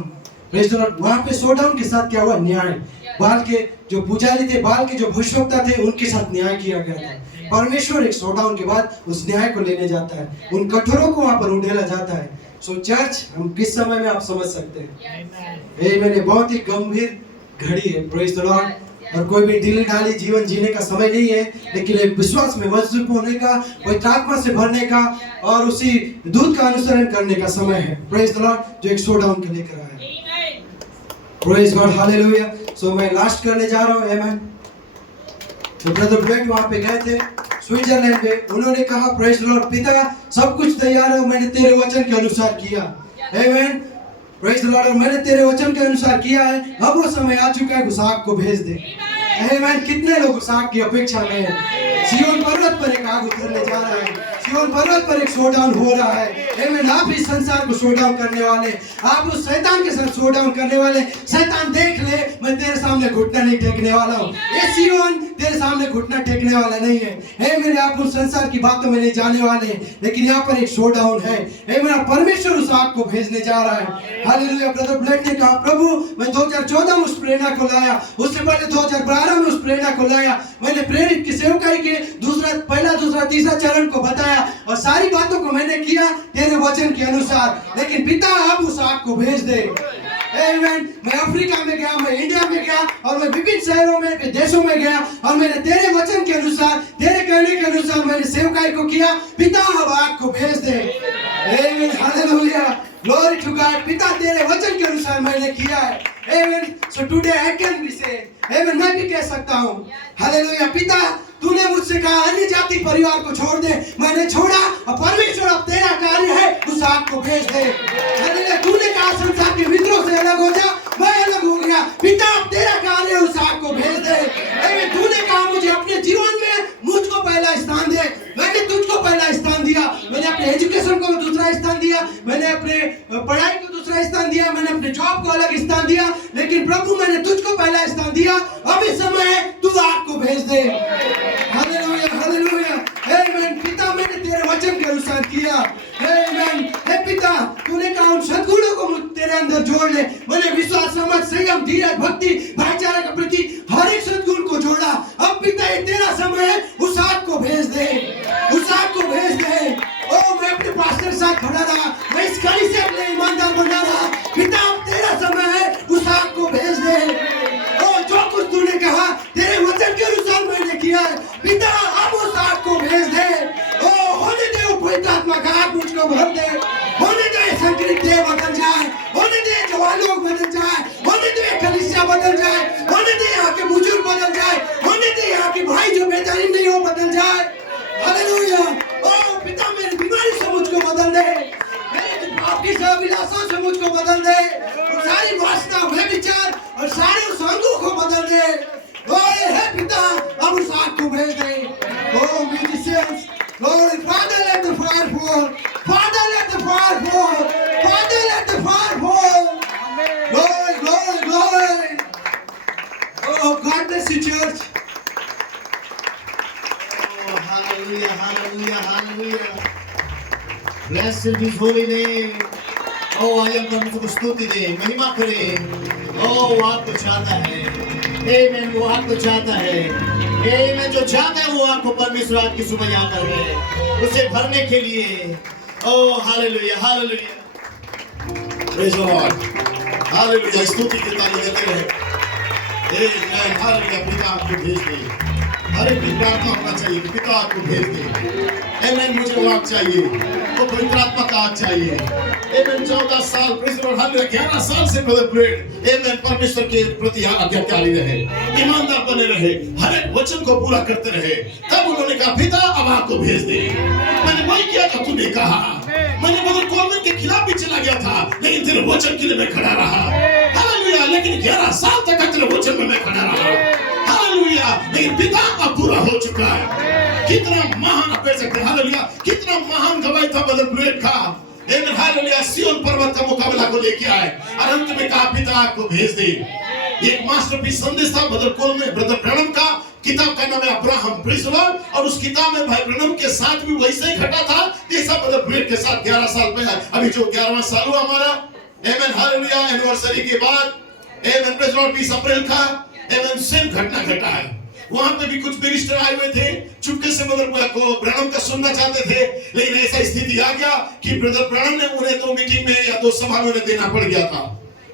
Praise the Lord. वहां पे शोडाउन के साथ क्या हुआ? न्याय। बाल के जो पुजारी थे, बाल के जो भविष्यवक्ता थे, उनके साथ न्याय किया गया था। परमेश्वर एक शोडाउन के बाद उस न्याय को लेने जाता है, उन कठोरों को वहां पर उंडेला जाता है। सो चर्च, हम किस समय में आप समझ सकते हैं। मैंने बहुत ही गंभीर घड़ी है। Praise the Lord. और कोई भी ढीली ढाली जीवन जीने का समय नहीं है, लेकिन एक विश्वास में मजबूत होने का, पवित्र आत्मा से भरने का, और उसी दूत का अनुसरण करने का समय है। Praise the Lord. जो एक शोडाउन के लेकर आया है। Praise God. हालेलुया। सो मैं लास्ट करने जा रहा हूँ। आमेन। तो ब्रदर ब्रेट वहां पे गए थे स्विट्जरलैंड में। उन्होंने कहा, प्रेज द लॉर्ड, पिता सब कुछ तैयार है, मैंने तेरे वचन के अनुसार किया। आमेन। Praise the Lord. मैंने तेरे वचन के अनुसार किया है। अब वो समय आ चुका है, उस आग को भेज दे। आमेन। कितने लोग उस आग की अपेक्षा में हैं? सिय्योन पर्वत पर एक आग उतरने जा रहा है। सिय्योन पर्वत पर एक शोडाउन हो रहा है। आमेन। आप इस संसार को शोडाउन करने वाले, आप उस शैतान के साथ शोडाउन करने वाले। शैतान देख ले, मैं तेरे सामने घुटना नहीं टेकने वाला हूँ। ये सिय्योन तेरे सामने घुटना टेकने वाला नहीं है। आमेन। आप उस संसार की बातों में नहीं जाने वाले, लेकिन यहाँ पर एक शोडाउन है। आमेन। परमेश्वर उस आग को भेजने जा रहा है। हालेलुया। ब्रदर ब्लेक ने कहा, प्रभु मैं 2014 में उस प्रेरणा को लाया, उससे पहले 2012 में उस प्रेरणा को लाया। मैंने प्रेरित की सेवकाई के पहला, दूसरा, तीसरा चरण को बताया, और सारी बातों को मैंने किया तेरे वचन के अनुसार। लेकिन पिता आप उस आग को भेज दे। आमेन। मैं अफ्रीका में गया, मैं इंडिया में गया, और मैं विभिन्न शहरों में, देशों में गया, और मैंने तेरे वचन के अनुसार, तेरे कहने के अनुसार मैंने सेवकाई को किया। पिता अब आग को भेज दे। Amen. Hallelujah. Glory to God. पिता तेरे वचन के अनुसार मैंने किया है। Amen. So today I can be say, amen, मैं भी कह सकता हूँ, हालेलुया, पिता तूने मुझसे कहा अन्य जाति परिवार को छोड़ दे, मैंने छोड़ा, और परमेश्वर अब तेरा कार्य है, उस आग को भेज दे। हालेलुया। तूने कहा संसार के मित्रों से अलग हो जा, मैं अलग हो गया, पिता अब तेरा कार्य है, उस आग को भेज दे। आमीन। तूने कहा मुझे अपने जीवन में मुझको पहला स्थान दे, मैंने तुझको पहला स्थान दिया। मैंने अपने एजुकेशन को दूसरा स्थान दिया, मैंने अपने पढ़ाई को दूसरा स्थान दिया, मैंने अपने जॉब को अलग स्थान दिया, लेकिन प्रभु मैंने तुझको पहला स्थान दिया। अब इस समय है, तू आग को भेज दे। हालेलुया। हालेलुया। आमीन। पिता मैंने तेरे वचन के अनुसार किया। आमीन। हे पिता तूने कहा उन सद्गुणों को तेरे अंदर जोड़ ले, मैंने विश्वास, समझ, संयम, धीरज, भक्ति, भाईचारे के प्रति हर एक सद्गुण को जोड़ा। अब पिता ये तेरा समय है, उस आग को भेज दे, उस आग को भेज दे। ओ मैं अपने पास्टर के साथ खड़ा रहा, मैं इस कड़ी से अपने ईमानदार बना रहा, पिता अब तेरा समय है, उस आग को भेज दे। ओ जो कुछ तूने कहा तेरे वचन के अनुसार मैंने किया है, पिता अब उस आग को भेज दे। ओ होने दे वो पवित्र आत्मा का आग मुझको भर दे, होने दे संकलित देह बदल जाए, होने दे जो लोग बदल जाए, होने दे कलीसिया बदल जाए, होने दे यहाँ के बुजुर्ग बदल जाए, होने दे यहाँ के भाई जो बेहतरीन नहीं हो बदल जाए। हालेलुया। ओ पिता मेरी बीमारी से मुझको बदल दे, मेरे आपकी अभिलाषा से मुझको बदल दे, सारी वासना व्यभिचार और सारे उस अंगों को बदल दे। ओ हे पिता अब उस आग को भेज दे। ओ musicians, Lord, Father, let the fire fall. Father, let the fire fall. Father, let the fire fall. Glory, glory, glory. Oh, God bless you, church. Oh, hallelujah, hallelujah, hallelujah. Blessed is holy name. Oh, आइए हम परमेश्वर को स्तुति दें, महिमा करें। Oh, वो आपको चाहता है। Amen, वो आपको चाहता है। Amen, जो चाहता है वो आपको परमेश्वर आज की सुबह यहाँ पर है, उसे भरने के लिए। Oh, hallelujah, hallelujah. Praise the Lord. Hallelujah, स्तुति की ताली देते रहे। Amen, hallelujah, पिता आपको भेज दे। हर एक की प्रार्थना होना चाहिए कि पिता आपको भेज दे। Amen, मुझे वाक चाहिए, वो पवित्र आत्मा का आग चाहिए। Amen, 14 साल, praise the Lord, hallelujah, 11 साल से ब्रदर ब्रेड, Amen, परमेश्वर के प्रति आज्ञाकारी रहे, ईमानदार बने रहे, हर एक वचन को पूरा करते रहे। तब उन्होंने कहा पिता अब आपको भेज दे। मैंने वही किया था तूने कहा। मैंने ब्रदर कोलमैन के खिलाफ भी चला गया था, लेकिन तेरे वचन के लिए मैं खड़ा रहा। हालेलुया, लेकिन 11 साल तक तेरे वचन में मैं खड़ा रहा। हालेलुया, लेकिन पिता अब पूरा हो चुका है। कितना महान आप कह सकते हैं, हालेलुया, कितना महान गवाही था ब्रदर ब्रेड का। Amen, हालेलुया, सिय्योन पर्वत का मुकाबला को लेके आए और अंत में कहा पिता आपको भेज दे। एक मास्टरपीस संदेश था ब्रदर कोलमैन, ब्रदर ब्रैनम का। किताब का नाम है अब्राहम, प्रेज़ द लॉर्ड, और उस किताब में भाई ब्रैनम के साथ भी वैसे ही घटा था जैसा ब्रदर ब्रेड के साथ 11 साल पहले। अभी जो 11वां साल हुआ हमारा, Amen, हालेलुया, एनिवर्सरी के बाद, Amen, प्रेज़ द लॉर्ड, 20 अप्रैल का, Amen, सेम घटना घटा है। वहां पे भी कुछ मिनिस्टर आए हुए थे, चुपके से ब्रदर को ब्रैनम का सुनना चाहते थे, लेकिन ऐसा स्थिति आ गया कि ब्रदर ब्रैनम ने उन्हें तो मीटिंग में या तो सभा में देना पड़ गया था।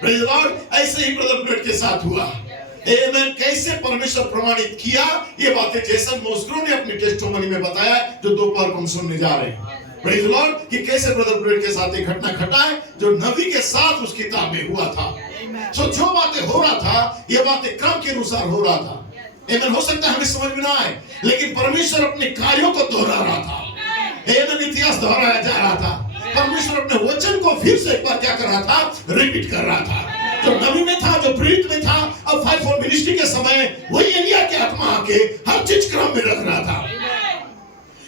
प्रेज़ द लॉर्ड, ऐसे ही ब्रदर ब्रेड के साथ हुआ। आमेन, कैसे परमेश्वर प्रमाणित किया, ये बातें जेसन मोस्ग्रो ने अपनी टेस्टिमोनी में बताया, जो दोपहर को हम सुनने जा रहे हैं। प्रेज़ द लॉर्ड, कि कैसे ब्रदर ब्रेड के साथ एक घटना घटा है जो नबी के साथ उस किताब में हुआ था। सो जो बातें हो रहा था, ये बातें क्रम के अनुसार हो रहा था। आमेन, हो सकता है हमें समझ में ना आए, लेकिन परमेश्वर अपने कार्यों को दोहरा रहा था। आमेन, इतिहास दोहराया जा रहा था। परमेश्वर अपने वचन को फिर से एक बार क्या कर रहा था, रिपीट कर रहा था। जो नबी में था, जो प्रेरित में था, अब 5 मिनिस्ट्री के समय वही एलिया की आत्मा आके हर चीज क्रम में रख रहा था।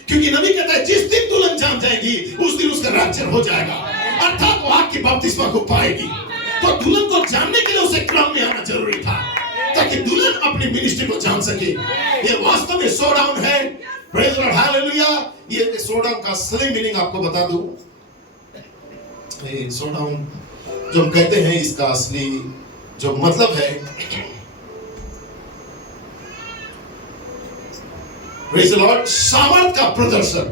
क्योंकि नबी कहता है जिस दिन दुल्हन जान जाएगी उस दिन उसका रैप्चर हो जाएगा, अर्थात वो आग की बपतिस्मा को पाएगी। तो दुल्हन को जानने के लिए उसे क्रम में आना जरूरी था, ताकि दुल्हन अपनी मिनिस्ट्री को जान सके। ये वास्तव में शो डाउन है। Praise the Lord, hallelujah. ये शो डाउन का असली मीनिंग आपको बता दूं। ये शो डाउन जो हम कहते हैं, इसका असली जो मतलब है, प्रेज़ द लॉर्ड, सामर्थ का प्रदर्शन,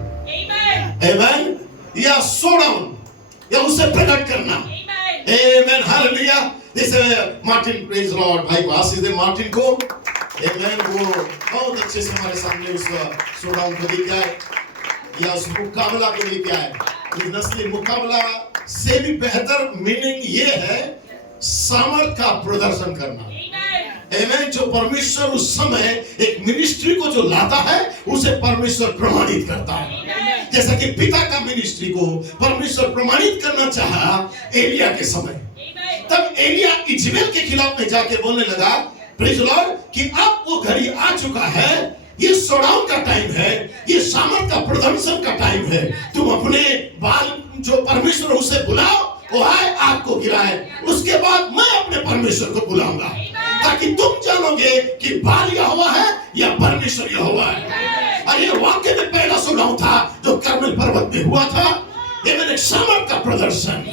आमेन, या शो डाउन, या उसे प्रकट करना। आमेन, हालेलुया। जैसे मार्टिन, प्रेज़ द लॉर्ड, भाई आशीष दे मार्टिन को, आमेन, वो बहुत अच्छे से हमारे सामने उस शो डाउन को लेके आए, या उस मुकाबला को लेके आए। इस नस्ली मुकाबला से भी बेहतर मीनिंग ये है, सामर्थ का प्रदर्शन करना। आमेन, जो परमेश्वर उस समय एक मिनिस्ट्री को जो लाता है, उसे परमेश्वर प्रमाणित करता है। जैसा कि पिता का मिनिस्ट्री को परमेश्वर प्रमाणित करना चाहा एलिया के समय। तब एलिया इजबेल के खिलाफ में जाके बोलने लगा, प्रेज़ द लॉर्ड, कि अब वो घड़ी आ चुका है, ये शोडाउन का टाइम है, ये सामर्थ का प्रदर्शन का टाइम है। तुम अपने बाल जो परमेश्वर उसे बुलाओ, वो आए, आग को गिराए, उसके बाद मैं अपने परमेश्वर को बुलाऊंगा, ताकि तुम जानोगे कि बाल यहोवा है या परमेश्वर यहोवा है। और ये वाक्य में पहला शोडाउन था जो कर्मेल पर्वत में हुआ था। ये मैंने सामर्थ का प्रदर्शन,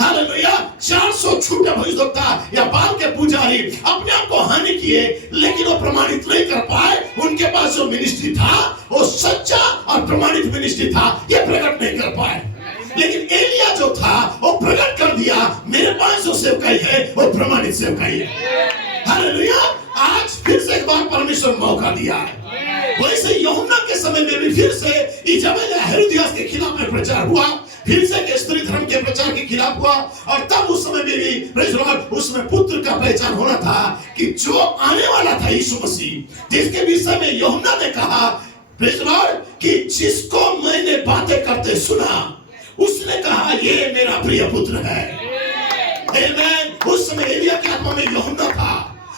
हालेलुया। 400 छूटे भविष्यवक्ता या बाल के पुजारी अपने आप को हानि किए, लेकिन वो प्रमाणित नहीं कर पाए। उनके पास जो मिनिस्ट्री था वो सच्चा और प्रमाणित मिनिस्ट्री था, ये प्रकट नहीं कर पाए। लेकिन एलिया जो था वो प्रकट कर दिया, मेरे पास जो सेवकाई है वो प्रमाणित सेवकाई है। हालेलुया। आज फिर से एक बार परमेश्वर मौका दिया है। वैसे यूहन्ना के समय में भी फिर से इजबेल हेरोदियास के खिलाफ में प्रचार हुआ, फिर से एक स्त्री धर्म के प्रचार के खिलाफ हुआ। और तब उस समय में भी प्रेज़ लॉर्ड उसमें पुत्र का पहचान होना था कि जो आने वाला था यीशु मसीह, जिसके विषय में यूहन्ना ने कहा प्रेज़ लॉर्ड कि जिसको मैंने बातें करते सुना, उसने कहा ये मेरा प्रिय पुत्र है। आमेन। उस समय एलिया की आत्मा में यूहन्ना था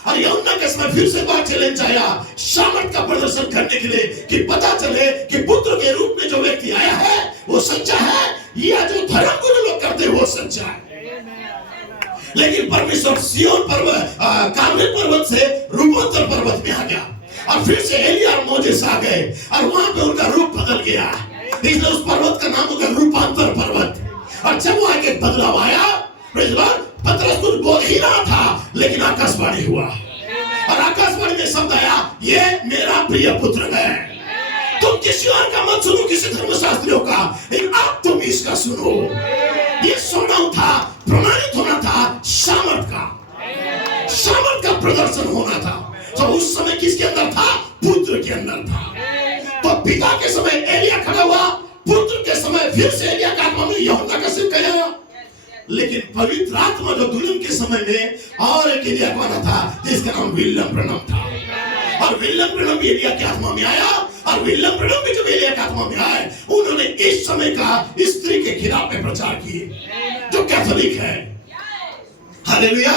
और यूहन्ना के समय फिर से बात चैलेंज आया सामर्थ का प्रदर्शन करने के लिए कि पता चले कि पुत्र के रूप में जो व्यक्ति आया है वो सच्चा है या जो धर्म गुरु लोग करते हैं वो सच्चा है। लेकिन परमेश्वर सिय्योन पर्वत कार्मेल पर्वत से रूपांतर पर्वत में आ गया और फिर से एलिया और मोजेस आ गए और वहां पे उनका रूप बदल गया, इसलिए उस पर्वत का नाम होगा रूपांतर पर्वत। और जब वहां के बदलाव आया प्रेज़ लॉर्ड, पतरस कुछ बोल ही रहा था लेकिन आकाशवाणी हुआ और आकाशवाणी में शब्द आया ये मेरा प्रिय पुत्र है। तुम किसी और का मत सुनो, किसी धर्मशास्त्रियों का, लेकिन अब तुम इसका सुनो। ये सुनना था, प्रमाणित होना था सामर्थ का प्रदर्शन होना था। तो उस समय किसके अंदर था? पुत्र के अंदर था। तो पिता के समय एलिया खड़ा हुआ, पुत्र के समय फिर से एलिया का आत्मा में यूहन्ना का सिर गया। लेकिन पवित्र आत्मा जो दुल्हन के समय में और एक एलिया को आना था जिसका नाम विलियम ब्रैनम था। और विलियम ब्रैनम भी एलिया के आत्मा में आया और विलियम ब्रैनम भी जब एलिया के आत्मा में आए उन्होंने इस समय का स्त्री के खिलाफ में प्रचार किए जो कैथोलिक है। हालेलुया।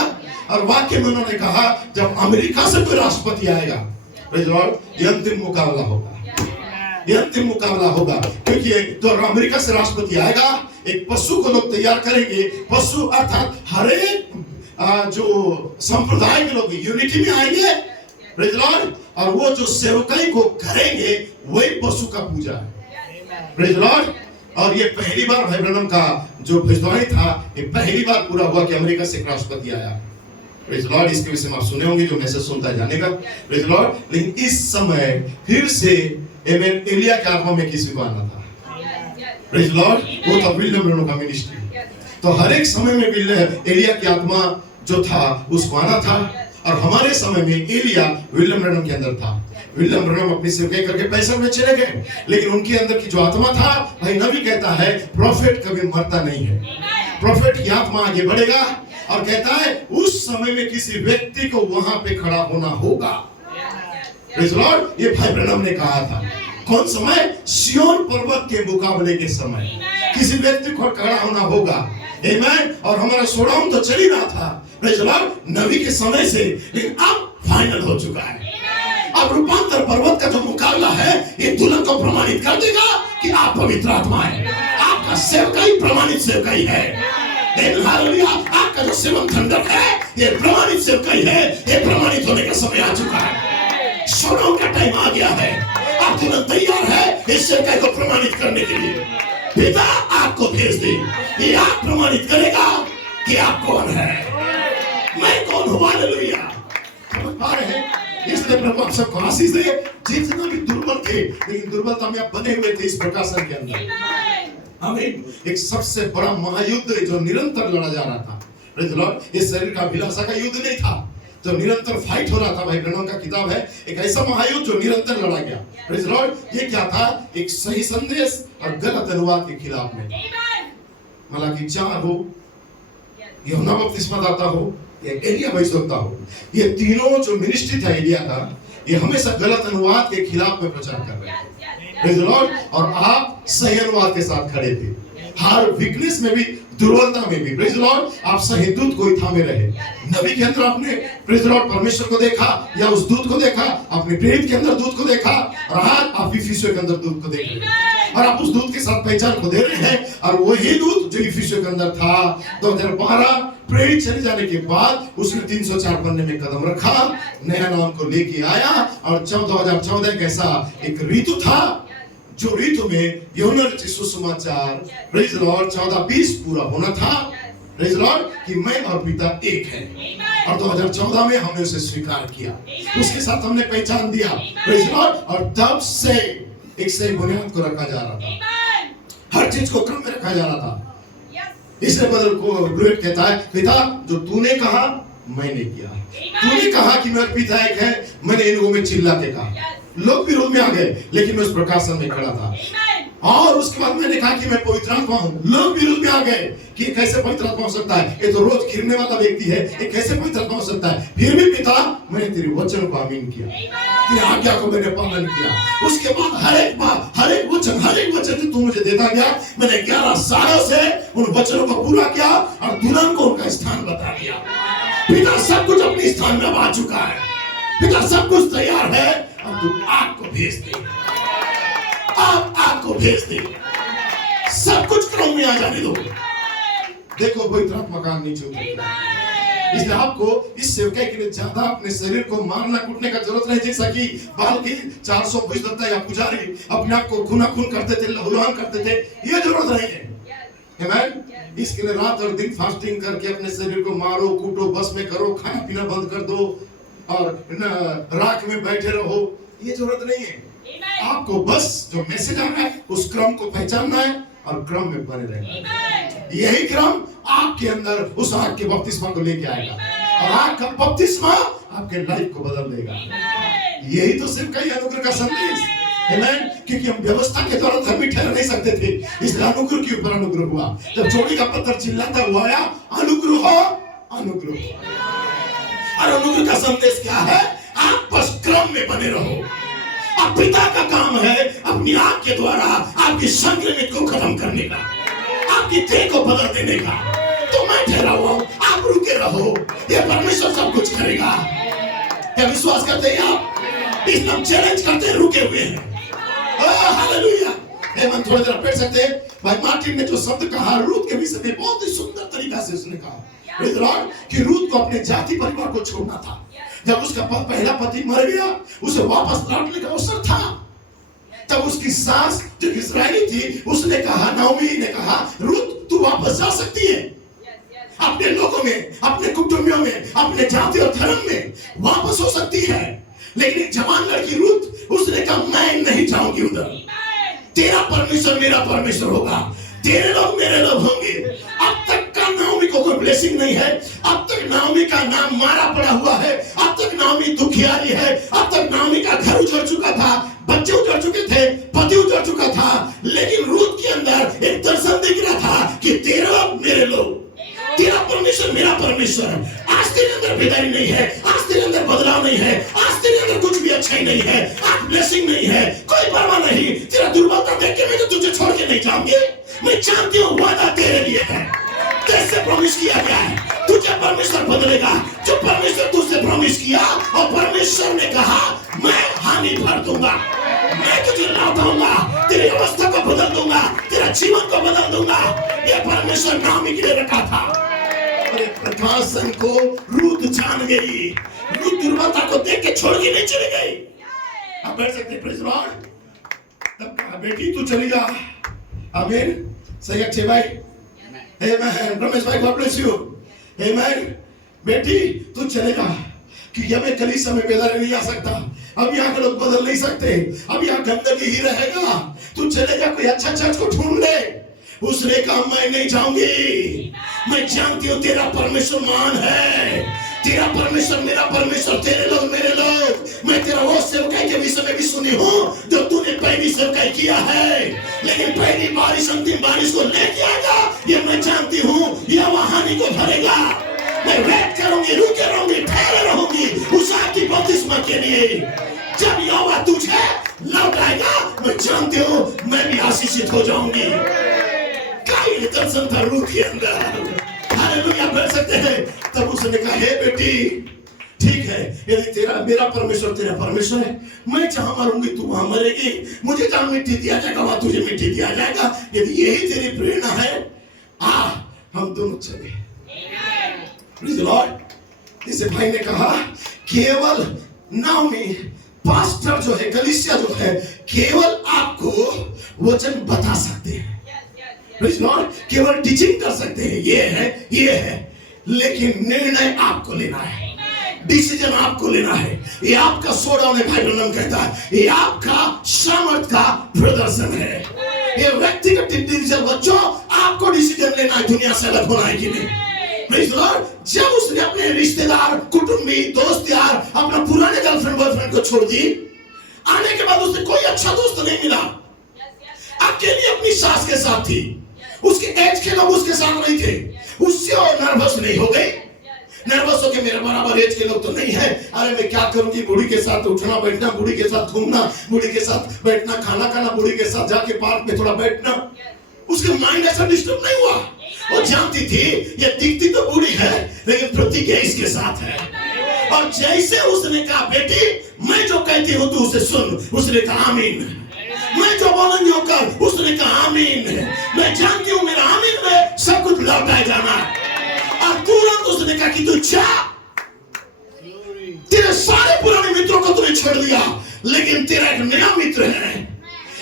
और वाक्य में उन्होंने कहा जब अमेरिका से कोई राष्ट्रपति आएगा प्रेज़ लॉर्ड, ये अंतिम मुकाबला होगा, ये अंतिम मुकाबला होगा। क्योंकि जो अमेरिका से राष्ट्रपति आएगा एक पशु को लोग तैयार करेंगे। पशु अर्थात हर एक जो संप्रदाय के लोग यूनिटी में आएंगे प्रेज़ लॉर्ड, और वो जो सेवकाई को करेंगे वही पशु का पूजा है प्रेज़ लॉर्ड। और ये पहली बार भाई ब्रैनम का जो भविष्यवाणी था ये पहली बार पूरा हुआ कि अमेरिका से राष्ट्रपति आया प्रेज़ लॉर्ड। इसके विषय में आप सुने होंगे, जो मैसेज सुनता है जानेगा प्रेज़ लॉर्ड। लेकिन इस समय फिर से एलिया के आत्मा में किसी को आना था प्रेज़ लॉर्ड, वो था विलियम ब्रैनम का मिनिस्ट्री। तो हर एक समय में एलिया की आत्मा जो था उसको आना था। और हमारे समय में एलिया विलियम ब्रैनम के अंदर था। विलियम ब्रैनम अपनी सेवकाई करके पैसा में चले गए, लेकिन उनके अंदर की जो आत्मा था, भाई नबी कहता है प्रॉफिट कभी मरता नहीं है। प्रॉफिट की आत्मा आगे बढ़ेगा और कहता है उस समय में किसी व्यक्ति को वहां पे खड़ा होना होगा प्रेज़ लॉर्ड। ये भाई ब्रैनम ने कहा था। कौन समय? सिय्योन पर्वत के मुकाबले के समय किसी व्यक्ति को खड़ा होना होगा। आमीन। और हमारा शोडाउन तो चल ही रहा था प्रेज़ लॉर्ड नबी के समय से, लेकिन अब फाइनल हो चुका है। अब रूपांतर पर्वत का जो मुकाबला है ये दुल्हन को प्रमाणित कर देगा कि आप पवित्र आत्मा है, आपका सेवकाई प्रमाणित सेवकाई है। हालेलुया। आपका जो सेवन खंडक है ये प्रमाणित सेवकाई है, ये प्रमाणित होने का समय आ चुका है। शोडाउन का टाइम आ गया है। आप दुल्हन तैयार है इस सेवकाई को प्रमाणित करने के लिए। पिता आपको भेज दे, ये आप प्रमाणित करेगा कि आप कौन है, मैं कौन हूं। हालेलुया। समझ पा रहे हैं? इसलिए प्रभु आप सबको आशीष दे। जितना भी दुर्बल थे लेकिन दुर्बलता में आप बने हुए थे इस प्रकाशन के अंदर। हमें एक सबसे बड़ा महायुद्ध जो निरंतर लड़ा जा रहा था प्रेज़ लॉर्ड। ये शरीर का अभिलाषा का युद्ध नहीं था जो निरंतर फाइट हो रहा था। भाई ब्रैनम का किताब है एक ऐसा महायुद्ध जो निरंतर लड़ा गया प्रेज़ लॉर्ड। ये क्या था? एक सही संदेश और गलत अनुवाद के खिलाफ में। मलाकी 4 हो, यूहन्ना बपतिस्मादाता हो, ये एलिया भविष्यवक्ता हो, ये तीनों जो मिनिस्ट्री था एलिया का, ये हमेशा गलत अनुवाद के खिलाफ में प्रचार कर रहे थे प्रेज़ लॉर्ड। और आप सही अनुवाद के साथ खड़े थे। हर वीकनेस में भी, दुर्बलता में भी प्रेज़ लॉर्ड आप सही दूत को ही थामे रहे। नबी के अंदर आपने प्रेज़ लॉर्ड परमेश्वर को देखा या उस दूत को देखा, अपने प्रेरित के अंदर दूत को देखा, और आज आप इफिसियों के अंदर दूत को देख रहे हैं और आप उस दूत के साथ पहचान को दे रहे हैं। और वही दूत जो इफिसियों के अंदर था 2012 प्रेरित चले जाने के बाद उसने 304 पन्ने में कदम रखा, नया नाम को लेके आया। और 2014 कैसा एक ऋतु था जो ऋतु में यूहन्ना रचित सुसमाचार प्रेज़ लॉर्ड 14:20 पूरा होना था प्रेज़ लॉर्ड कि मैं और पिता एक हैं। और 2014 में हमने उसे स्वीकार किया, उसके साथ हमने पहचान दिया प्रेज़ लॉर्ड। और तब से एक सही बुनियाद को रखा जा रहा था, हर चीज को क्रम में रखा जा रहा था। इसलिए बदल को ब्लूएट कहता है पिता जो तूने कहा मैंने किया, तूने कहा कि मेरा पिता एक है, मैंने इन लोगों में चिल्ला के कहा। लोग भी रोड में आ गए लेकिन मैं उस प्रकाशन में खड़ा था। और उसके बाद मैंने कहा कि मैं पवित्र आत्मा हूं। लोग विरोध में आ गए कि ये कैसे पवित्र आत्मा हो सकता है, ये तो रोज गिरने वाला व्यक्ति है, ये कैसे पवित्र आत्मा हो सकता है। फिर भी पिता, मैंने तेरे वचन को आमीन किया, तेरी आज्ञा को मैंने पालन किया। उसके बाद हर एक बार हर एक वचन जो तू मुझे देता गया, मैंने 11 सालों से उन वचनों को पूरा किया और दुल्हन को उनका स्थान बता दिया। पिता सब कुछ अपने स्थान में आ चुका है, पिता सब कुछ तैयार है। अब तू आग को भेज दे, आप आग को भेज दे, सब कुछ क्रम में आ जाने दो। देखो पवित्र आत्मा काम नीचे उतरेगा। इसलिए आपको इस सेवकाई के लिए ज्यादा अपने शरीर को मारना कूटने का जरूरत नहीं। जैसा कि बाल की 400 भुजदत्ता या पुजारी अपने आप को खूना खून करते थे, लहूलुहान करते थे, ये जरूरत नहीं है। आमीन। इसके लिए रात और दिन फास्टिंग करके अपने शरीर को मारो कूटो, बस में करो, खाना पीना बंद कर दो और राख में बैठे रहो, ये जरूरत नहीं है। आपको बस जो मैसेज आ रहा है उस क्रम को पहचानना है और क्रम में बने रहना है। यही क्रम आपके अंदर उस आग के बपतिस्मा को लेके आएगा और आग का बपतिस्मा आपके लाइफ को बदल देगा। यही तो सिर्फ कई अनुग्रह का संदेश है। आमीन। क्योंकि हम व्यवस्था के द्वारा धर्मी ठहर नहीं सकते थे, इसलिए अनुग्रह के ऊपर अनुग्रह हुआ। जब चोरी का पत्थर चिल्लाता हुआ आया, अनुग्रह हो, अनुग्रह हो। और अनुग्रह का संदेश क्या है? आप बस क्रम में बने रहो। अब पिता का काम है अपनी आग के द्वारा आपकी संक्रमित को खत्म करने का, आपकी देह को बदल देने का। तो मैं ठहरा हुआ हूं, आप रुके रहो, ये परमेश्वर सब कुछ करेगा। क्या विश्वास करते हैं आप? इसलिए हम चैलेंज करते हैं, रुके हुए हैं। हालेलुया। हम थोड़ी देर बैठ सकते हैं। भाई मार्टिन ने जो शब्द कहा रूत के विषय में, बहुत ही सुंदर तरीका से उसने कहा कि रूत को अपने जाति परिवार को छोड़ना था। जब उसका पहला पति मर गया, उसे वापस लौटने का अवसर था। तब उसकी सास जो इस्राएली थी, उसने कहा, नाओमी ने कहा, रूत तू वापस जा सकती है, अपने लोगों में, अपने कुटुंबियों में, अपने जाति और धर्म में वापस हो सकती है। लेकिन एक जवान लड़की रूत, उसने कहा मैं नहीं जाऊंगी उधर। तेरा परमेश्वर मेरा परमेश्वर होगा, तेरे लोग मेरे लोग होंगे। अब तक का नाओमी को कोई ब्लेसिंग नहीं है। अब तक नाओमी का नाम मारा पड़ा हुआ है। अब तक नाओमी दुखियारी है। अब तक नाओमी का घर उजड़ चुका था, बच्चे उजड़ चुके थे, पति उजड़ चुका था। लेकिन रूत के अंदर एक दर्शन दिख रहा था कि तेरे लोग मेरे लोग, तेरा परमेश्वर मेरा परमेश्वर। आज तेरे अंदर बेदारी नहीं है, आज तेरे अंदर बदलाव नहीं है, आज तेरे अंदर कुछ भी अच्छा ही नहीं है, आज ब्लेसिंग नहीं है, कोई परवाह नहीं। तेरा दुर्बलता देख के मैं तो तुझे छोड़ के नहीं जाऊंगी। मैं जानती हूँ वादा तेरे लिए है, तेरे प्रॉमिस किया गया है, तुझे परमेश्वर बदलेगा। जो परमेश्वर तुझसे प्रॉमिस किया और परमेश्वर ने कहा मैं हानि भर दूंगा, मैं तुझे लौटाऊंगा, तेरी अवस्था को बदल दूंगा, तेरा जीवन को बदल दूंगा। ये परमेश्वर नामी के लिए रखा था। और प्रकाशन को रूत जान गई। रूत दुर्बलता को देख के छोड़ के नहीं चली गई। अब बैठ सकते, प्रेज़ लॉर्ड। तब कहा बेटी तू चली जा। आमीन। सही अच्छे भाई, आमेन। रमेश भाई गॉड ब्लेस यू। आमीन। बेटी तू चलेगा कि अब मैं कलीसिया में बेदारी नहीं आ सकता, अब यहाँ के लोग बदल नहीं सकते, अब यहाँ गंदगी ही रहेगा। तू चले जा, कोई अच्छा चर्च को ढूंढ ले। उसने कहा मैं नहीं जाऊंगी, मैं जानती हूँ तेरा परमेश्वर महान है, तेरा परमेश्वर मेरा परमेश्वर, तेरे लोग मेरे लोग। मैं तेरा वो सेवकाई के विषय में भी सुनी हूँ जो तूने पहली सेवकाई किया है, लेकिन पहली बारिश अंतिम बारिश को लेके आएगा, ये मैं जानती हूँ। यह वहानी को भरेगा। मैं वेट करूंगी, रुके रहूंगी, ठहरे रहूंगी उस आपकी बपतिस्मा के लिए। जब यहोवा तुझे लौटाएगा, मैं जानती हूँ मैं भी आशीषित हो जाऊंगी। कई दर्शन था रूह के अंदर। हालेलुया। बैठ सकते हैं। तब उसने कहा हे बेटी ठीक है, यदि तेरा मेरा परमेश्वर तेरा परमेश्वर है, मैं जहां मरूंगी तू वहां मरेगी, मुझे जहां मिट्टी दिया जाएगा वहां तुझे मिट्टी दिया जाएगा। यदि यही तेरी प्रेरणा है, हम दोनों चले। Praise the Lord. इसे भाई ने कहा केवल नाओमी पास्टर जो है, कलीसिया जो है, केवल आपको वचन बता सकते हैं। Praise the Lord. केवल टीचिंग कर सकते हैं, ये है, लेकिन निर्णय आपको लेना है, डिसीजन आपको लेना है। ये आपका सोडाउन है, भाई ब्रनम कहता है, ये आपका सामर्थ का प्रदर्शन है। ये व्यक्तिगत डिसीजन बच्चों, आपको डिसीजन लेना है दुनिया से अलग होना है कि नहीं। Praise the Lord. जब उसने अपने रिश्तेदार, कुटुंबी, दोस्त यार, अपना पुराने गर्लफ्रेंड बॉयफ्रेंड को छोड़ दी, आने के बाद उसने कोई अच्छा दोस्त नहीं मिला। अकेली अपनी सास के साथ थी, उसके एज के लोग उसके साथ नहीं थे, उससे और नर्वस नहीं हो गई। नर्वस हो के मेरे बराबर एज के लोग तो नहीं है, अरे मैं क्या करूंगी, बूढ़ी के साथ उठना बैठना, बूढ़ी के साथ घूमना, बूढ़ी के साथ बैठना, खाना खाना, बूढ़ी के साथ जाके पार्क में थोड़ा बैठना। उसके माइंड ऐसा डिस्टर्ब नहीं हुआ। वो जानती थी ये दिखती तो बूढ़ी है लेकिन प्रतिज्ञा इसके साथ है। और जैसे उसने कहा बेटी मैं जो कहती हूँ तू उसे सुन, उसने कहा आमीन। मैं जो बोलूंगी वो कर, उसने कहा आमीन। मैं जानती हूँ मेरा आमीन में सब कुछ लौटाया जाना है। और तुरंत उसने कहा कि तू जा, तेरे सारे पुराने मित्रों को तूने छोड़ दिया, लेकिन तेरा एक नया मित्र है,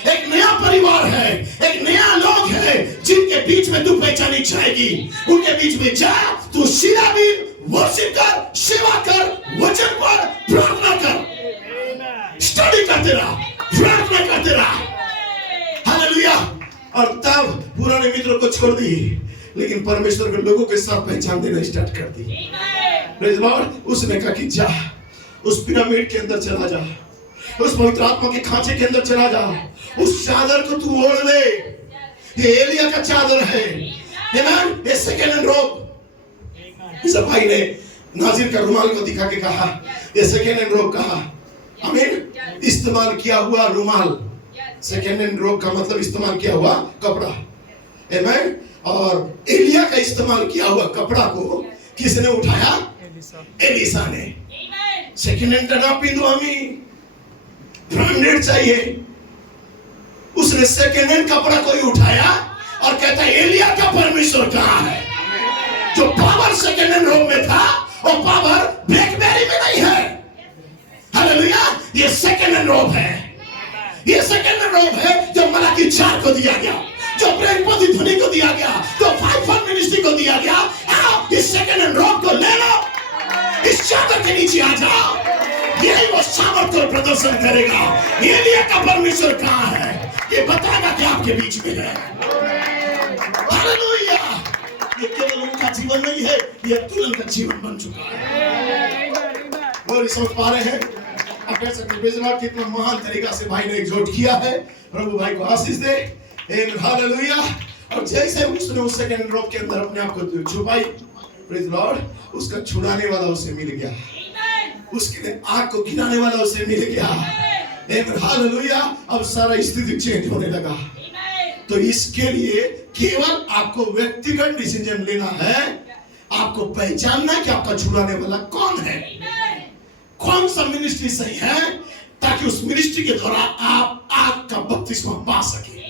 एक नया परिवार है, एक नया लोग है जिनके बीच में तू पहचानी जाएगी। उनके बीच में जा, तू सीधा भी वर्शिप कर, सेवा कर, वचन पढ़, प्रार्थना कर, स्टडी करते रहा, प्रार्थना करते रहा। हालेलुया। और तब पुराने मित्रों को छोड़ दी, लेकिन परमेश्वर के लोगों के साथ पहचान देना स्टार्ट कर दी। Praise Lord. उसने कहा कि जा, उस पिरामिड के अंदर चला जा, उस पवित्र आत्मा के खांचे के अंदर चला जा, उस चादर को तू ओढ़ ले। ये एलिया का चादर है, आमीन। ये सेकंड हैंड रोब। इस भाई ने नाजिर का रुमाल को दिखा के कहा ये सेकंड हैंड रोब कहा, आमीन। इस्तेमाल किया हुआ रुमाल, सेकंड हैंड रोब का मतलब इस्तेमाल किया हुआ कपड़ा, आमीन। और एलिया का इस्तेमाल किया हुआ कपड़ा को किसने उठाया? एलिसा ने। सेकंड हैंड ना पींदो हमें, ब्रांडेड चाहिए। उसने सेकंड हैंड कपड़ा को ही उठाया और कहता है एलिया का परमेश्वर कहाँ है? जो पावर सेकंड हैंड रोब में था वो पावर ब्लैकबेरी में नहीं है। हालेलुया। ये सेकंड हैंड रोब है, ये सेकंड हैंड रोब है जो मलाकी 4 को दिया गया, जो प्रेरित ध्वनि को दिया गया, जो 5 मिनिस्ट्री को दिया गया। आओ इस सेकंड हैंड रोब को ले लो, इस चादर के नीचे आ जाओ, यही वो सामर्थ्य और प्रदर्शन करेगा। एलिया का परमेश्वर कहाँ है ये बताएगा कि आपके बीच में है। हालेलुया। ये केवल उनका जीवन नहीं है, ये तुरंत का जीवन बन चुका है। और समझ पा रहे हैं? आप कह सकते हैं कितना महान तरीका से भाई ने एक्सहॉर्ट किया है। प्रभु भाई को आशीष दे। आमीन। हालेलुया। और जैसे उसने उस सेकंड रोब के अंदर अपने आप को छुपाई, प्रेज लॉर्ड, उसका छुड़ाने वाला उसे मिल गया, उसके आग को गिराने वाला उसे मिल गया। आमीन। हालेलुया। अब सारा स्थिति चेंज होने लगा। तो इसके लिए केवल आपको व्यक्तिगत डिसीजन लेना है, आपको पहचानना है कि आपका छुड़ाने वाला कौन है, कौन सा मिनिस्ट्री सही है, ताकि उस मिनिस्ट्री के द्वारा आप आग का बपतिस्मा पा सके।